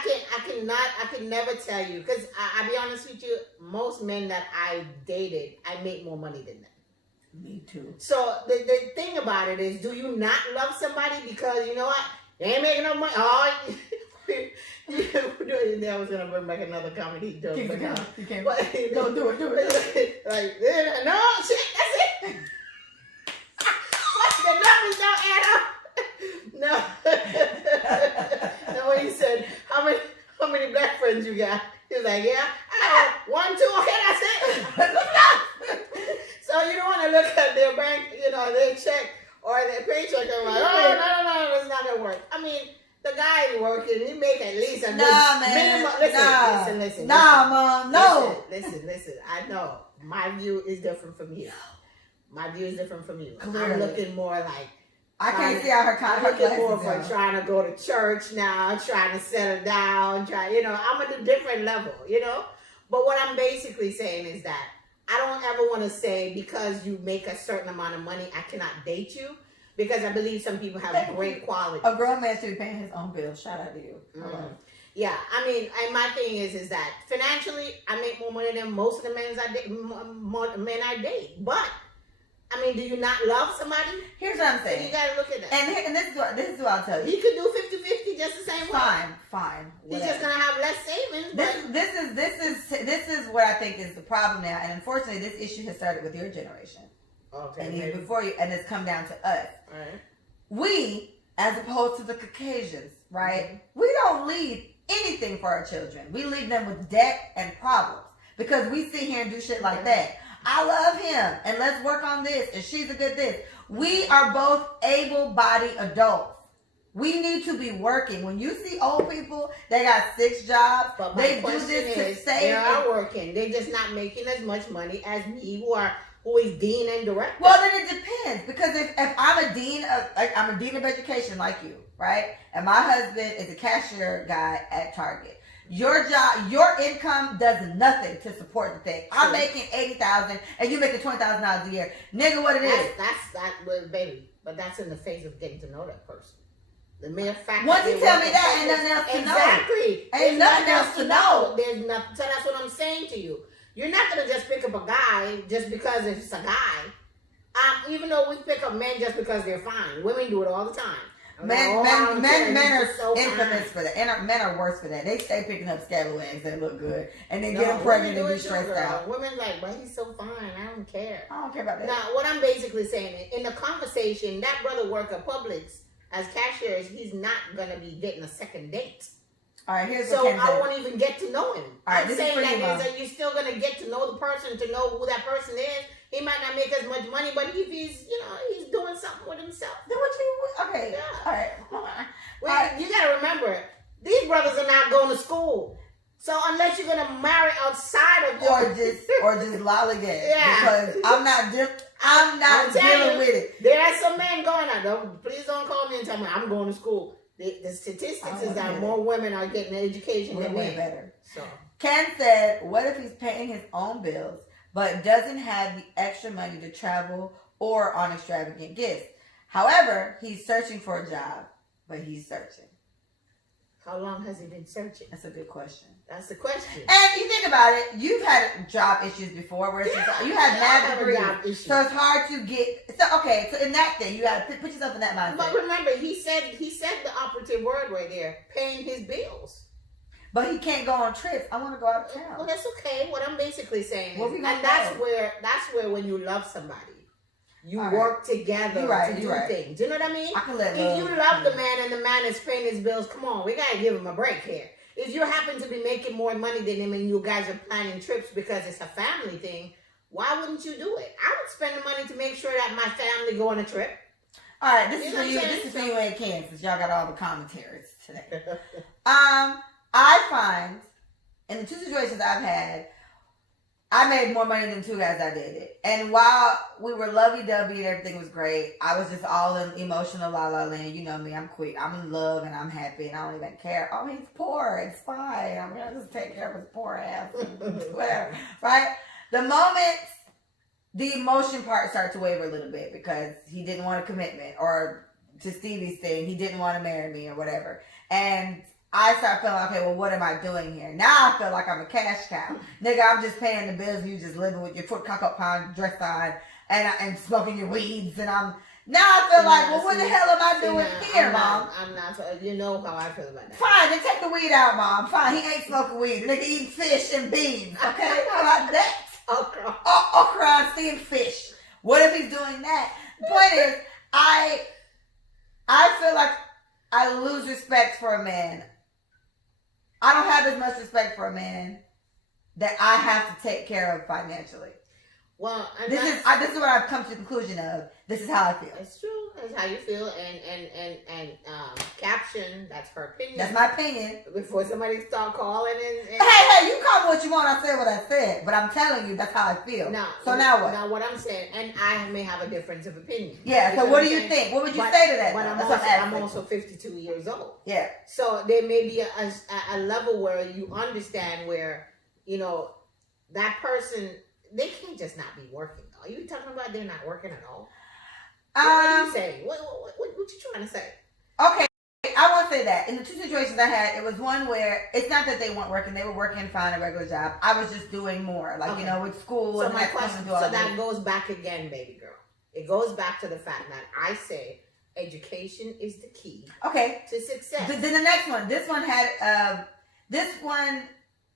can never tell you, because I'll be honest with you, most men that I dated, I make more money than them. Me too. So the thing about it is, do you not love somebody because you know what? They ain't making no money. Oh, I was gonna bring back another comedy joke. Keep But it no. going. You can't. But, Don't do it. like, no, shit, that's it. What? The numbers don't add up. No. And when he said, how many black friends you got? He was like, yeah, I know, 1, 2, okay, that's it. So you don't want to look at their bank, their check or their paycheck and like, oh, no, that's not gonna work. I mean, the guy is working, he make at least a good minimum. Listen. Nah, Mom, no. Listen. I know my view is different from you. Clearly. I'm looking more like, I can't see out her I'm her looking more glasses, for trying to go to church now, trying to settle down, I'm at a different level, But what I'm basically saying is that I don't ever want to say because you make a certain amount of money, I cannot date you. Because I believe some people have great quality. A grown man should be paying his own bills. Shout out to you. Yeah, I mean, and my thing is that financially, I make more money than most of the men I date. But I mean, do you not love somebody? Here's what I'm So saying. you gotta look at that. And this is what I'll tell you. He could do 50-50 just the same way. Fine. He's just gonna have less savings. But This is what I think is the problem now, and unfortunately, this issue has started with your generation, okay, and even before you, and it's come down to us. all right. We, as opposed to the Caucasians, right? We don't leave anything for our children. We leave them with debt and problems because we sit here and do shit like that. I love him, and let's work on this, and she's a good this. We are both able-bodied adults. We need to be working. When you see old people, they got 6 jobs. But my They do question this to is, save. they are working. They're just not making as much money as me, who is dean and director. Well, then it depends, because if I'm a dean of education like you, right? And my husband is a cashier guy at Target. Your job, your income does nothing to support the thing. I'm making $80,000 and you making $20,000 a year, nigga. What it is? Well, baby. But that's in the phase of getting to know that person. The mere fact. Once you tell me that, ain't nothing else to know. Exactly. Ain't nothing else to know. There's nothing. So that's what I'm saying to you. You're not gonna just pick up a guy just because it's a guy. Even though we pick up men just because they're fine, women do it all the time. Men are so infamous for that. And men are worse for that. They stay picking up scalawags that look good, and then get them pregnant and be stressed out. Women like, but he's so fine. I don't care. I don't care about that. Now, what I'm basically saying is, in the conversation, that brother work at Publix as cashiers, he's not gonna be getting a second date. All right, here's so what Ken I said. won't even get to know him. All right, I'm this saying is for you, Mom. that you're still gonna get to know the person, to know who that person is. He might not make as much money, but if he's, he's doing something with himself. Then what you? Okay. Yeah. All right. Well, you gotta remember, these brothers are not going to school. So unless you're gonna marry outside of or just lollygag. Yeah. Because I'm not dealing with it. There are some men going out. Please don't call me and tell me I'm going to school. The statistics is that more women are getting an education We're than way men. better. So Ken said, what if he's paying his own bills but doesn't have the extra money to travel or on extravagant gifts? However, he's searching for a job, but he's searching. how long has he been searching? That's a good question. That's the question. And you think about it, you've had job issues before where it's just, you have mad degrees. So it's hard to get. So in that thing, you got to put yourself in that mindset. But remember, he said the operative word right there, paying his bills. But he can't go on trips. I want to go out of town. Well, that's okay. What I'm basically saying is, And that's where when you love somebody, you work together to do things. You know what I mean? I can let if you love the man and the man is paying his bills, come on, we gotta give him a break here. If you happen to be making more money than him and you guys are planning trips because it's a family thing, why wouldn't you do it? I would spend the money to make sure that my family go on a trip. All right, this is for you. This is for you and Ken, since y'all got all the commentaries today. I find in the 2 situations I've had, I made more money than 2 guys I dated. And while we were lovey-dovey and everything was great, I was just all in emotional la-la land. You know me, I'm quick. I'm in love and I'm happy and I don't even care. Oh, he's poor. It's fine. I'm going to just take care of his poor ass. Whatever. Right? The moment the emotion part started to waver a little bit because he didn't want a commitment, or to Stevie's thing, he didn't want to marry me or whatever. And I start feeling, okay, well, what am I doing here? Now I feel like I'm a cash cow. Nigga, I'm just paying the bills and you just living with your foot cock up pound dress on and smoking your weeds. And Now I feel See, like, now, well, what the see, hell am I see, doing now, here, Mom? I'm not. You know how I feel about that. Fine, then take the weed out, Mom. Fine, he ain't smoking weed. The nigga eating fish and beans. Okay, how about that? Okay. Okra and steamed fish. What if he's doing that? The point is, I feel like I lose respect for a man. I don't have as much respect for a man that I have to take care of financially. Well, and This is what I've come to the conclusion of. This is how I feel. it's true. That's how you feel. And caption. That's her opinion. That's my opinion. Before somebody start calling and Hey, you call me what you want. I said what I said, but I'm telling you that's how I feel. no. So now what? Now what I'm saying, and I may have a difference of opinion. Yeah. So You what know do you I'm think? What would you But- say to that? But though? I'm That's also, what I'm I'm asking. also 52 years old. Yeah. So there may be a level where you understand where, that person, they can't just not be working. Are you talking about they're not working at all? What are you saying? What you trying to say? Okay, I won't say that. In the two situations I had, it was one where it's not that they weren't working; they were working fine, a regular job. I was just doing more, like Okay. with school So and my that question, do all so that. that goes back again, baby girl. It goes back to the fact that I say education is the key Okay, to success. then the next one. This one had this one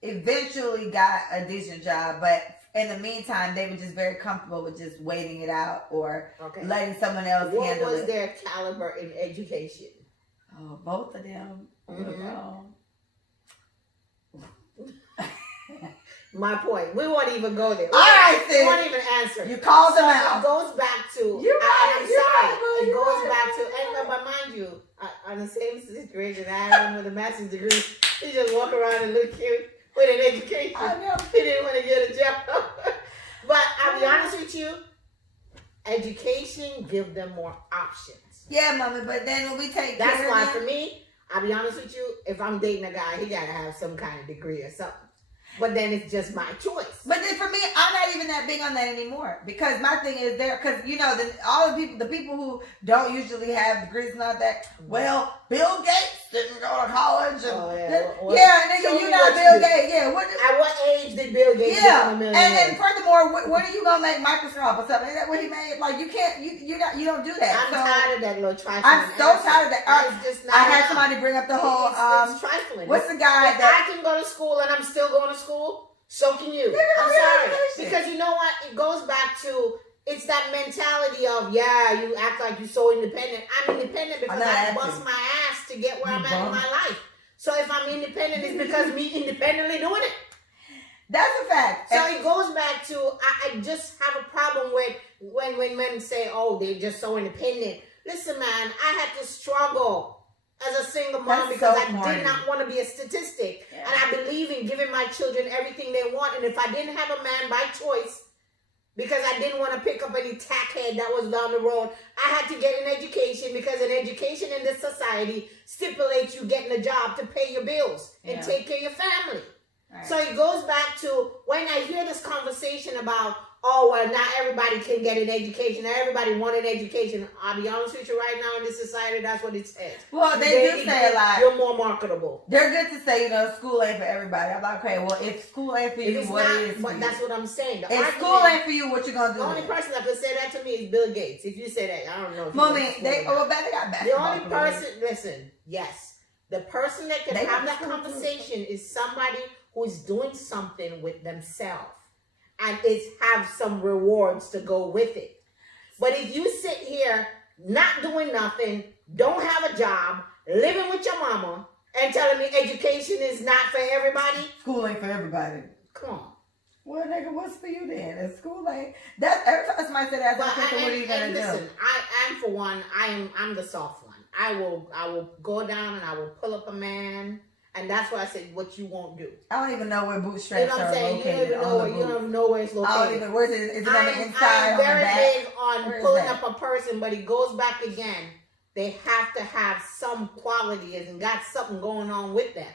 eventually got a decent job, but in the meantime, they were just very comfortable with just waiting it out or Okay. letting someone else What handle was it. their caliber in education? Oh, both of them. Mhm. My point. We won't even go there. All right, We sis. won't even answer. You called them So out. it goes back to. You're right, I'm you're sorry. right, bro, it you're goes right. back to. And but mind you, on the same situation, I had one with a master's degree. He just walk around and look cute with an education. I know. He didn't want to get a job. But I'll be honest with you, education give them more options. Yeah, mommy, but then when we take That's care why of for them, me, I'll be honest with you, if I'm dating a guy, he gotta have some kind of degree or something. But then it's just my choice. but then for me, I'm not even that big on that anymore because my thing is there because all the people who don't usually have degrees and all that. Well, Bill Gates didn't go to college, and Oh, yeah. yeah, Show nigga, me you not what Bill you did. Gates, yeah. What? At what age did Bill Gates Yeah, become a and millionaire? then furthermore, when are you gonna make Microsoft or something? Is that what he made? Like you can't, you don't do that. I'm So tired of that little trifling. I'm so answer. tired of that. It's just not I had enough. somebody bring up the whole It's trifling. what's the guy If that? I can go to school and I'm still going to school, so can you. Nigga, I'm real sorry. education. Because you know what? It goes back to, it's that mentality of, yeah, you act like you're so independent. I'm independent because I'm not I acting. bust my ass to get where You I'm at in bum. my life. So if I'm independent, it's because me independently doing it. That's a fact. So it goes back to, I just have a problem with when men say, oh, they're just so independent. Listen, man, I had to struggle as a single mom That's because so I corny. did not want to be a statistic. Yeah. And I believe in giving my children everything they want. And if I didn't have a man by choice, because I didn't want to pick up any tackhead that was down the road, I had to get an education because an education in this society stipulates you getting a job to pay your bills and Yeah. take care of your family. Right. So it goes back to when I hear this conversation about, oh, well, not everybody can get an education. Not everybody want an education. I'll be honest with you right now in this society, that's what it says. Well, they do say a lot. You're more marketable. They're good to say, school ain't for everybody. I'm like, okay, well, if school ain't for If you, it's what not, is for but you? that's what I'm saying. The If school argument- ain't for you, what you gonna do? the only then? person that could say that to me is Bill Gates. If you say that, I don't know. If you Mommy, go to school they or not. they got The basketball. only person, listen, yes, the person that can They have went that to school, too. conversation is somebody who is doing something with themselves and it's have some rewards to go with it. But if you sit here not doing nothing, don't have a job, living with your mama, and telling me education is not for everybody, School ain't for everybody. come on. Well, nigga, what's for you then? If school ain't that every time somebody say that, But what are you gonna do? listen, I'm for one, I'm the soft one. I will go down and I will pull up a man, and that's why I said what you won't do. I don't even know where You bootstraps know what I'm are saying? You don't located even know on where the you boot. don't know where it's I don't located. even. Where's it? Is it on the I'm inside, on the very back? big on Where is pulling that? up a person, but it goes back again. They have to have some quality and got something going on with them.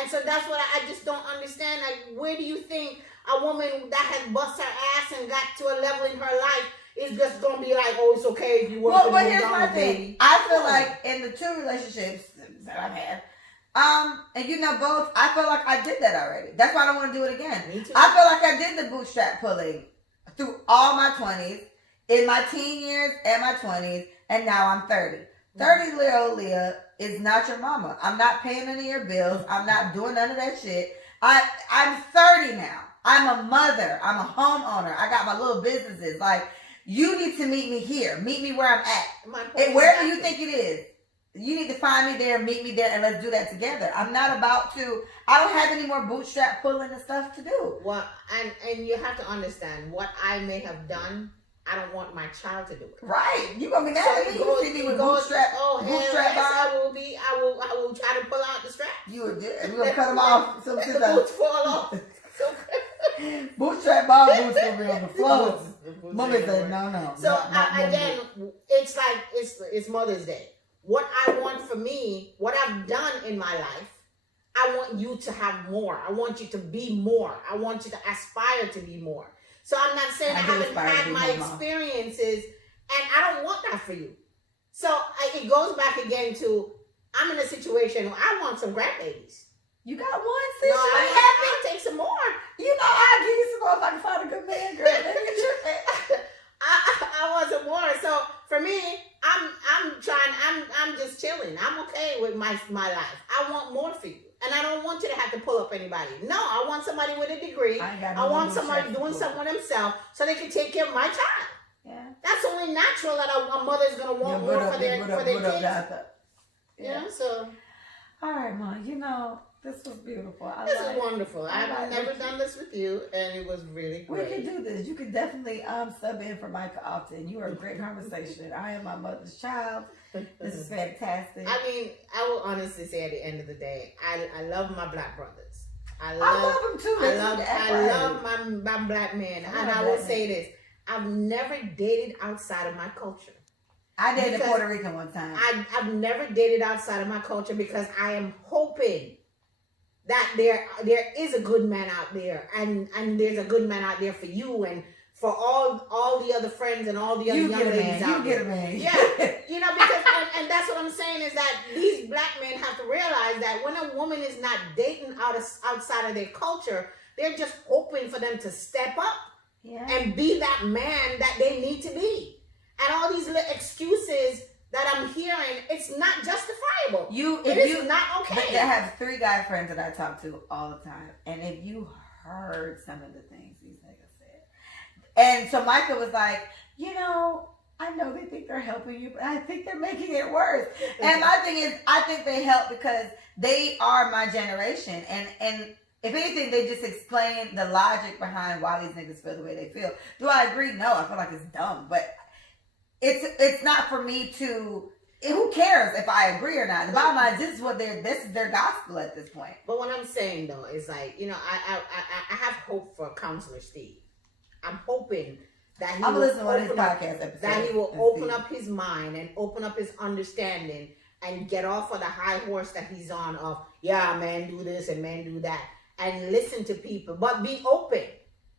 And so that's what I just don't understand. Like, where do you think a woman that has bust her ass and got to a level in her life is just gonna be like, oh, it's okay if you work Well, for but here's my McDonald's, thing. baby? I feel No. like in the two relationships that I've had, and both, I feel like I did that already. That's why I don't want to do it again. Me too. I feel like I did the bootstrap pulling through all my 20s, in my teen years and my 20s, and now I'm 30. 30 year old Leah is not your mama. I'm not paying any of your bills. I'm not doing none of that shit. I'm 30 now. I'm a mother. I'm a homeowner. I got my little businesses. Like, you need to meet me here. Meet me where I'm at. And wherever you think it is, you need to find me there, meet me there, and let's do that together. I'm not about to, I don't have any more bootstrap pulling and stuff to do. Well, and you have to understand, what I may have done, I don't want my child to do it. Right. You're going to be mad at me. You see me with bootstrap yes, on. I will try to pull out the strap. You would do it. We're going to cut them off. So The boots fall off. bootstrap ball boots going to be on the floor. Mommy said, no. So not again, it's like, it's Mother's Day. What I want for me, what I've done in my life, I want you to have more. I want you to be more. I want you to aspire to be more. So I'm not saying I haven't had my experiences, and I don't want that for you. So it goes back again to, I'm in a situation where I want some grandbabies. You got one, sis? No, I'll take some more. You know, I'll give you some more if I can find a good man, girl. Let me trip. I want some more. So for me, I'm just chilling. I'm okay with my life. I want more for you. And I don't want you to have to pull up anybody. No, I want somebody with a degree. I want somebody doing something with himself so they can take care of my child. Yeah. That's only natural that a mother's going to want more for their kids. Yeah, so. All right, Mom. You know, this was beautiful. This is wonderful. I've never done this with you, and it was really great. We can do this. You can definitely sub in for Micah often. You are a great conversation. I am my mother's child. This is fantastic. I mean, I will honestly say at the end of the day, I love my black brothers. I love them too. I love my black men. And I will say this. I've never dated outside of my culture. I dated a Puerto Rican one time. I've never dated outside of my culture because I am hoping that there is a good man out there, and there's a good man out there for you and for all the other friends and all the other young ladies out there. You get a man. Yeah, you know, because and that's what I'm saying is that these black men have to realize that when a woman is not dating outside of their culture, they're just hoping for them to step up and be that man that they need to be. And all these little excuses that I'm hearing, it's not justifiable. It is not okay. I have 3 guy friends that I talk to all the time, and if you heard some of the things these niggas said, and so Micah was like, you know, I know they think they're helping you, but I think they're making it worse. And my thing is, I think they help because they are my generation, and if anything, they just explain the logic behind why these niggas feel the way they feel. Do I agree? No, I feel like it's dumb, but it's not for me to. Who cares if I agree or not? The bottom line is this is their gospel at this point. But what I'm saying though is like, you know, I have hope for Counselor Steve. I'm hoping that he will open up his mind and open up his understanding and get off of the high horse that he's on of, yeah, man, do this and man, do that, and listen to people, but be open.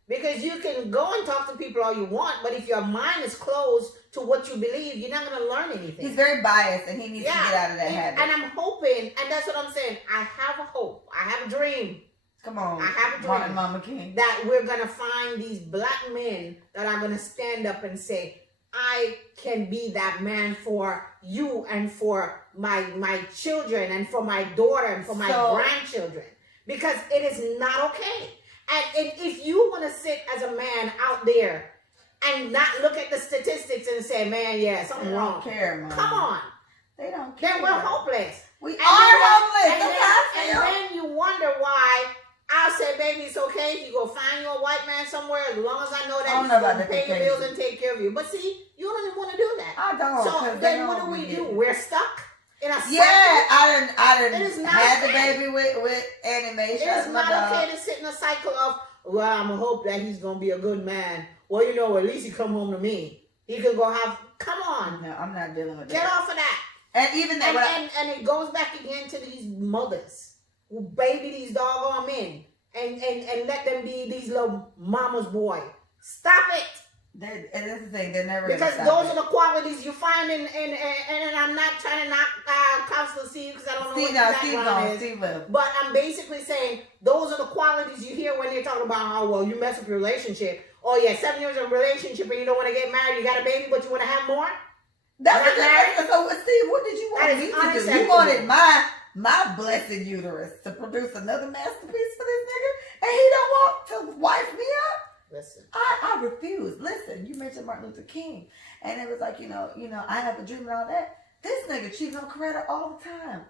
Because you can go and talk to people all you want, but if your mind is closed to what you believe, you're not going to learn anything. He's very biased, and he needs to get out of that habit. And I'm hoping, and that's what I'm saying, I have a hope. I have a dream. Come on. I have a dream. Martin Mama King. That we're going to find these black men that are going to stand up and say, I can be that man for you and for my children and for my daughter and for my grandchildren. Because it is not okay. And if you want to sit as a man out there and not look at the statistics and say, man, yeah, something wrong. They don't care, man. Come on. They don't care. Then we're hopeless. We are hopeless. And then you wonder why. I'll say, baby, it's okay if you go find you a white man somewhere as long as I know that he's going to pay your bills and take care of you. But see, you don't even want to do that. I don't. So then what do? We're stuck in a cycle. I didn't have the baby with animation. It is not okay to sit in a cycle of, well, I'm going to hope that he's going to be a good man. Well, you know, at least he come home to me. He can go have, come on. No, I'm not dealing with that. Get off of that. And even that. And it goes back again to these mothers who baby these doggone men and let them be these little mama's boy. Stop it. And that's the thing, they're never because those are the qualities you find in and I'm not trying to knock Counselor Steve because I don't know what his background is. But I'm basically saying those are the qualities you hear when they're talking about how, well, you mess up your relationship. Oh yeah, 7 years of relationship and you don't want to get married, you got a baby, but you want to have more? That's Not married? so Steve, what did you That want is me to do? You unacceptable. wanted my blessed uterus to produce another masterpiece for this nigga, and he don't want to wife me up? Listen. I refuse. Listen, you mentioned Martin Luther King, and it was like, I have a dream and all that. This nigga cheating on Coretta all the time.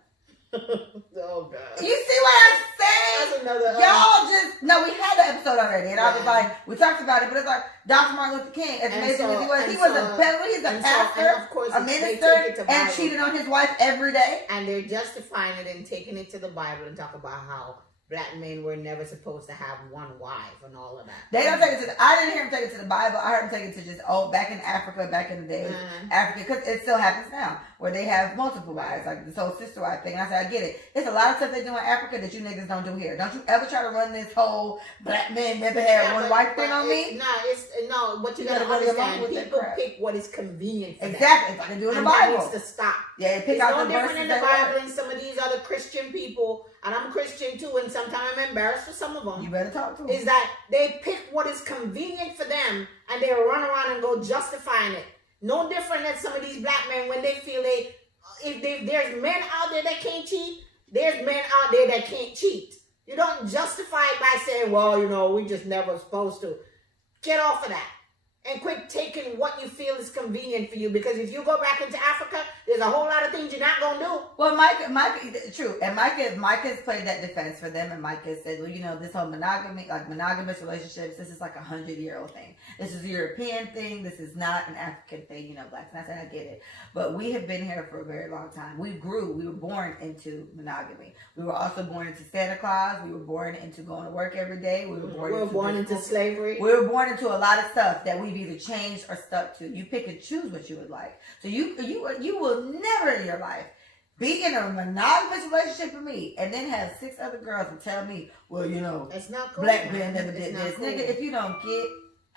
Oh God. You see what I'm saying? That's another. Y'all just no. We had the episode already, and I was Yeah. like, we talked about it, but it's like Dr. Martin Luther King. As And amazing so- as he was, and he was so- he's a and pastor, and of course, a they minister, take it to and Bible. cheated on his wife every day. And they're justifying it and taking it to the Bible and talk about how black men were never supposed to have one wife and all of that. They don't take it to. I didn't hear him take it to the Bible. I heard him take it to just back in Africa, back in the day, Africa, because it still happens now where they have multiple wives, like this whole sister wife thing. And I said, I get it. It's a lot of stuff they do in Africa that you niggas don't do here. Don't you ever try to run this whole black men never had one wife thing on me? No, but you You gotta gotta really understand, along with that people crap. pick what is convenient for them. Exactly, it's like they do in the And that Bible. needs to stop. Yeah, they pick It's out no the different verses in the that Bible work. and some of these other Christian people, and I'm Christian too, and sometimes I'm embarrassed for some of them. You better talk to them. Is that they pick what is convenient for them and they run around and go justifying it. No different than some of these black men when they feel there's men out there that can't cheat, there's men out there that can't cheat. You don't justify it by saying, well, we just never supposed to. Get off of that. And quit taking what you feel is convenient for you, because if you go back into Africa, there's a whole lot of things you're not gonna do. Well, Micah, true, and Micah's played that defense for them, and Micah said, well, this whole monogamous relationships, this is like 100-year-old thing. This is a European thing. This is not an African thing, blacks. And I said, I get it, but we have been here for a very long time. We were born into monogamy. We were also born into Santa Claus. We were born into going to work every day. We were born into slavery. We were born into a lot of stuff that we've either changed or stuck to. You pick and choose what you would like. So you will never in your life be in a monogamous relationship with me and then have 6 other girls and tell me, well, it's not cool. black men never did It's not this. cool. Nigga, if you don't get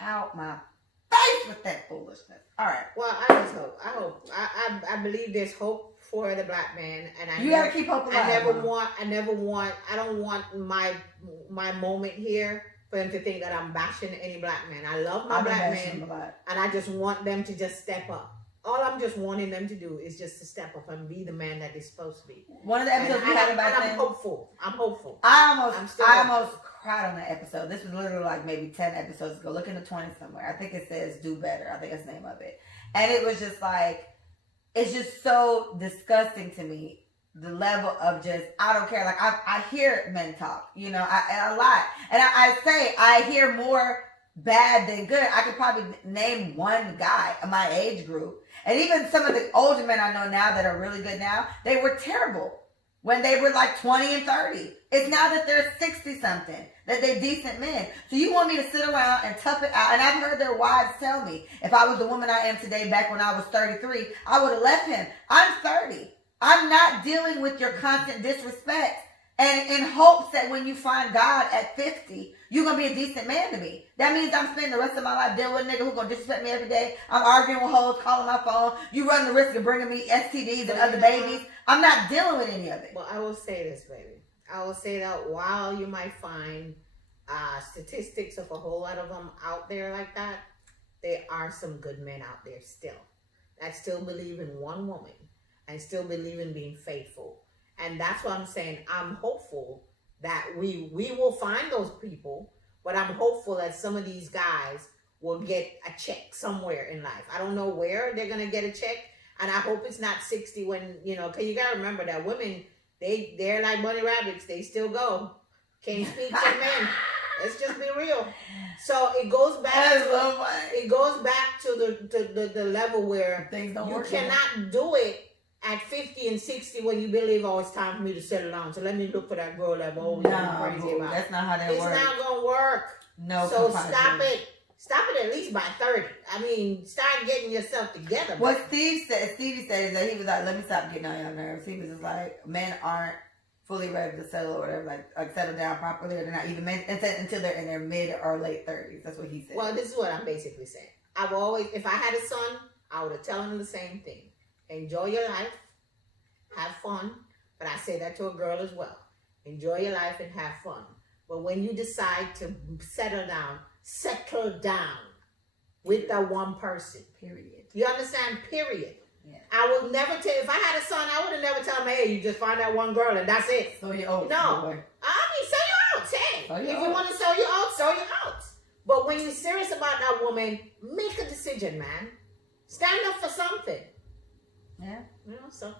out my face with that foolishness. All right. Well, I just hope. I believe there's hope for the black man, and You gotta keep hope alive. I don't want my moment here for them to think that I'm bashing any black man. I love my black men, and I just want them to just step up. All I'm just wanting them to do is just to step up and be the man that they're supposed to be. One of the episodes we had about I'm hopeful. I almost cried on that episode. This was literally like maybe 10 episodes ago. Look in the 20s somewhere. I think it says Do Better. I think that's the name of it. And it was just like, it's just so disgusting to me. The level of just, I don't care. Like, I hear men talk, a lot. And I hear more bad than good. I could probably name one guy in my age group. And even some of the older men I know now that are really good now, they were terrible when they were like 20 and 30. It's now that they're 60-something that they're decent men. So you want me to sit around and tough it out? And I've heard their wives tell me, if I was the woman I am today back when I was 33, I would have left him. I'm 30. I'm not dealing with your constant disrespect. And in hopes that when you find God at 50, you're going to be a decent man to me. That means I'm spending the rest of my life dealing with a nigga who's going to disrespect me every day. I'm arguing with hoes, calling my phone. You run the risk of bringing me STDs and other babies. I'm not dealing with any of it. Well, I will say this, baby. I will say that while you might find statistics of a whole lot of them out there like that, there are some good men out there still that still believe in one woman and still believe in being faithful. And that's what I'm saying. I'm hopeful that we will find those people, but I'm hopeful that some of these guys will get a check somewhere in life. I don't know where they're going to get a check. And I hope it's not 60 when, because you got to remember that women, they're like bunny rabbits. They still go. Can't speak to men. Let's just be real. So it goes back to the level where things don't work. You cannot do it at 50 and 60 when you believe, it's time for me to settle down. So let me look for that girl that I'm always crazy about. That's not how that works. It's not going to work. No. So stop it. Stop it at least by 30. I mean, start getting yourself together. What Stevie said is that he was like, let me stop getting on your nerves. He was just like, men aren't fully ready to settle or whatever, like settle down properly, or they're not even men until they're in their mid or late 30s. That's what he said. Well, this is what I'm basically saying. If I had a son, I would have told him the same thing. Enjoy your life, have fun. But I say that to a girl as well. Enjoy your life and have fun. But when you decide to settle down with that one person. Period. You understand? Period. Yeah. I will never tell. If I had a son, I would have never told him, "Hey, you just find that one girl and that's it." So you're old. No. Boy. I mean, sell your oats. Hey, Sell your if you oats. want to sell your oats, sell your oats. But when you're serious about that woman, make a decision, man. Stand up for something. Yeah. You know. So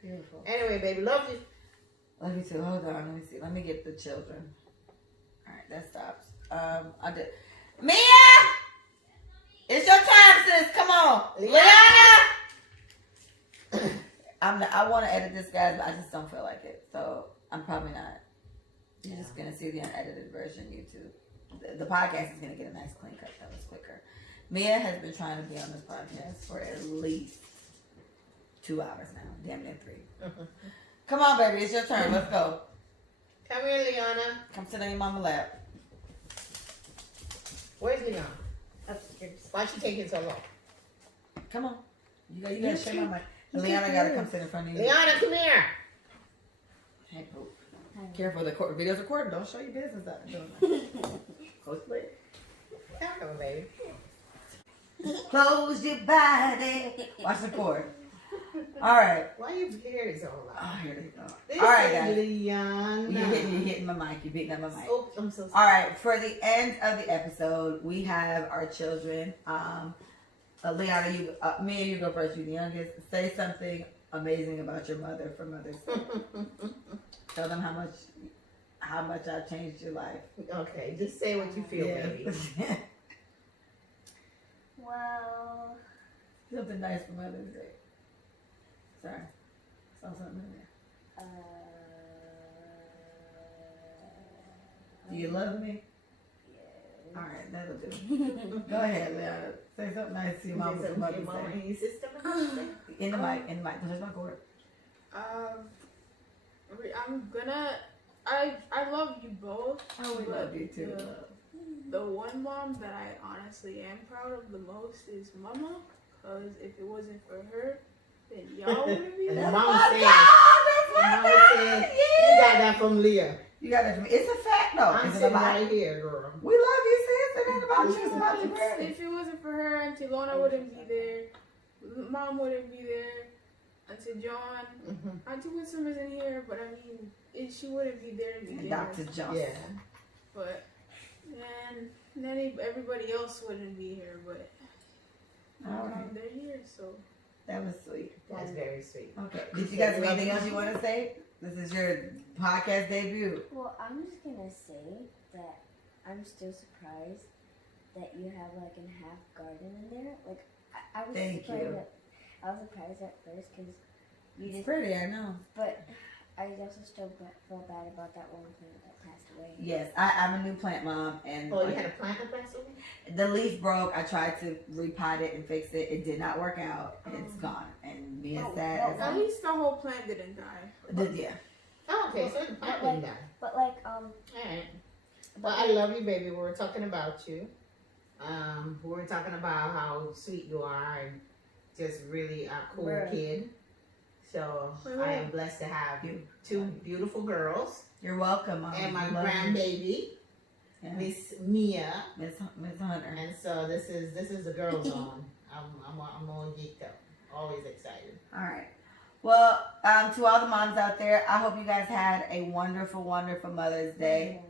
Beautiful. anyway, baby, love you. Let me see. Hold on. Let me see. Let me get the children. All right, that stops. I did. Mia, it's your time, sis. Come on, Liana. I want to edit this, guys, but I just don't feel like it. So I'm probably not. You're just gonna see the unedited version. YouTube. The podcast is gonna get a nice clean cut. That was quicker. Mia has been trying to be on this podcast for at least 2 hours now. Damn near 3. Come on, baby. It's your turn. Let's go. Come here, Liana. Come sit on your mama lap. Where's Liana? Upstairs. Why she taking so long? Come on. You gotta share my mic. Liana gotta come sit in front of you. Liana, come here. Hey, Pope. Careful, the video's recording. Don't show your business out there. Close play. Come on, baby. Close your body. Watch the cord. All right. Why your hair is all Oh, out? here they go. This All right, is guys. Liana. You're hitting my mic. You're beating up my mic. Oh, I'm so sorry. All right. For the end of the episode, we have our children. Liana, Mia, you go first. You're the youngest. Say something amazing about your mother for Mother's Day. Tell them how much I've changed your life. Okay, just say what you feel, baby. Well, Something nice for Mother's Day. Sorry. Saw something in there. Do you love me? yeah. All right, that'll do. Go ahead, Liana. Say something nice to your mama for Mother's Mama Day. and your sister. In the mic. Don't touch my cord. I'm gonna. I love you both. Oh, we but love you too. The one mom that I honestly am proud of the most is Mama, because if it wasn't for her, then y'all wouldn't be And there. Mama my said, God, that's my Mama God. said, Yeah. you got that from Leah. You got that from me. It's a fact, though. I'm It's a sitting lie. right here, girl. We love you, sis. It ain't about you. It's about your It's- granny. If it wasn't for her, Auntie Lona wouldn't be there. Mom wouldn't be there. Auntie John. Mm-hmm. Auntie Winsome isn't here, but I mean, she wouldn't be there to begin And Dr. with. Johnson. Yeah. But and then everybody else wouldn't be here, but All right. they're here, so. That was sweet. That's very sweet. Okay. Did you guys have anything else you want to say? This is your podcast debut. Well, I'm just gonna say that I'm still surprised that you have like a half garden in there. Like I was Thank surprised you. I was surprised at first because you It's just. pretty, I know. But I also still felt bad about that one plant that passed away. Yes, I'm a new plant mom, and Oh, you had a plant that passed away? the leaf broke. I tried to repot it and fix it. It did not work out. It's gone. And being Oh, sad well, as At least the whole plant didn't die. yeah. Oh, okay, so the plant didn't die. But like Alright. Well, I love you, baby. We were talking about you. We were talking about how sweet you are and just really a cool Right. kid. So Wait, I wait. am blessed to have you, 2 beautiful girls, You're welcome, Mom. and my Love you. grandbaby, Yeah. Miss Mia. Miss Hunter. And so this is the girl zone. I'm all geeked up, always excited. All right. Well, to all the moms out there, I hope you guys had a wonderful, wonderful Mother's Day.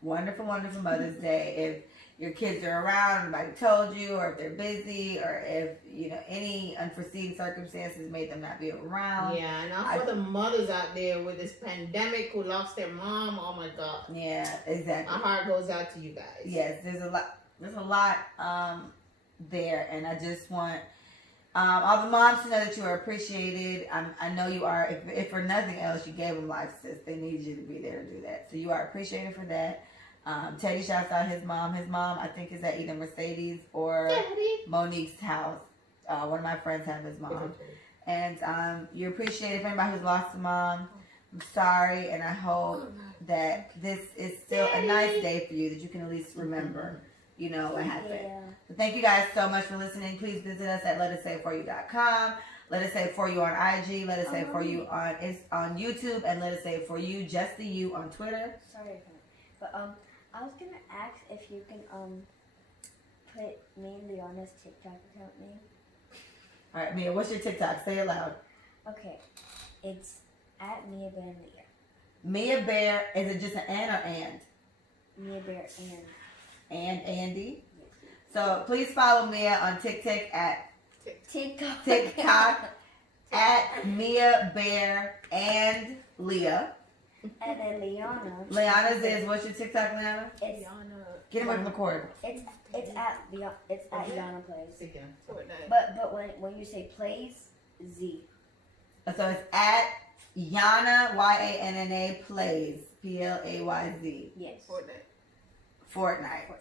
Wonderful, wonderful Mother's Day. If your kids are around, nobody told you, or if they're busy, or if any unforeseen circumstances made them not be around. Yeah, and also the mothers out there with this pandemic who lost their mom. Oh my God, Yeah, exactly. my heart goes out to you guys. Yes, there's a lot there, and I just want all the moms to know that you are appreciated. I know you are. If for nothing else, you gave them life, sis. They need you to be there to do that. So you are appreciated for that. Teddy shouts out his mom. His mom, I think, is at either Mercedes or Daddy. Monique's house. One of my friends have his mom. And you're appreciated for anybody who's lost a mom. I'm sorry, and I hope that this is still a nice day for you, that you can at least remember, what happened. Yeah. But thank you guys so much for listening. Please visit us at letassayitforyou.com. Let us say it for you on IG. Let us say it for you on YouTube, and let us say it for you, just the you, on Twitter. Sorry, but I was gonna ask if you can put me and Liana's TikTok account name. All right, Mia, what's your TikTok? Say it loud. Okay, it's at Mia Bear and Leah. Mia Bear, is it just an N or and? Mia Bear and And Andy. So please follow Mia on TikTok at TikTok. at Mia Bear and Leah. And then Liana. Liana's is, what's your TikTok, Liana? It's Yana. Get him on the record. it's at Yana Plays. Fortnite. But when you say plays, Z. So it's at Yana, Yanna plays, PLAYZ. Yes. Fortnite. Fortnite.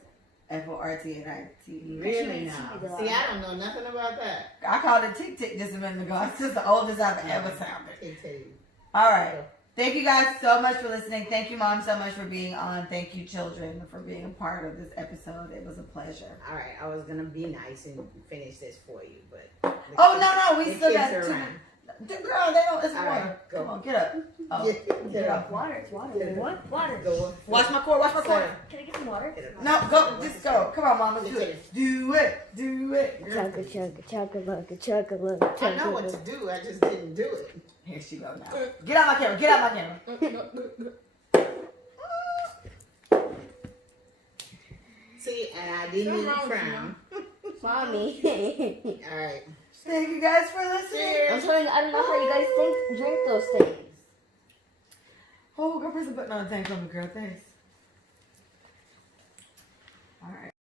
FORTNIT. Really She now? be the See, one. I don't know nothing about that. I called it Tick Tick just a minute ago. It's just the oldest I've ever sounded. Can't tell you. All right. Thank you guys so much for listening. Thank you, Mom, so much for being on. Thank you, children, for being a part of this episode. It was a pleasure. All right, I was gonna be nice and finish this for you, but Oh, no, we the still kids got are two. around. Girl, they don't, it's All water. right, go. Come on, get up. Oh, Get up. Water, it's water. Get up. What? Water. Go. Watch my cord, watch my cord. Can I get some water? Get up. No, go, just go. Come on, Mom, let's do it. Do it. Chugga chugga chugga lugga chugga lugga I know what to do. I just didn't do it. Here she go now. Get out my camera, See, and I didn't even frown. Mommy. All right. Thank you guys for listening. I'm telling you, I don't know how you guys drink those things. Oh, go press the button on the thing for me, girl. Thanks. All right.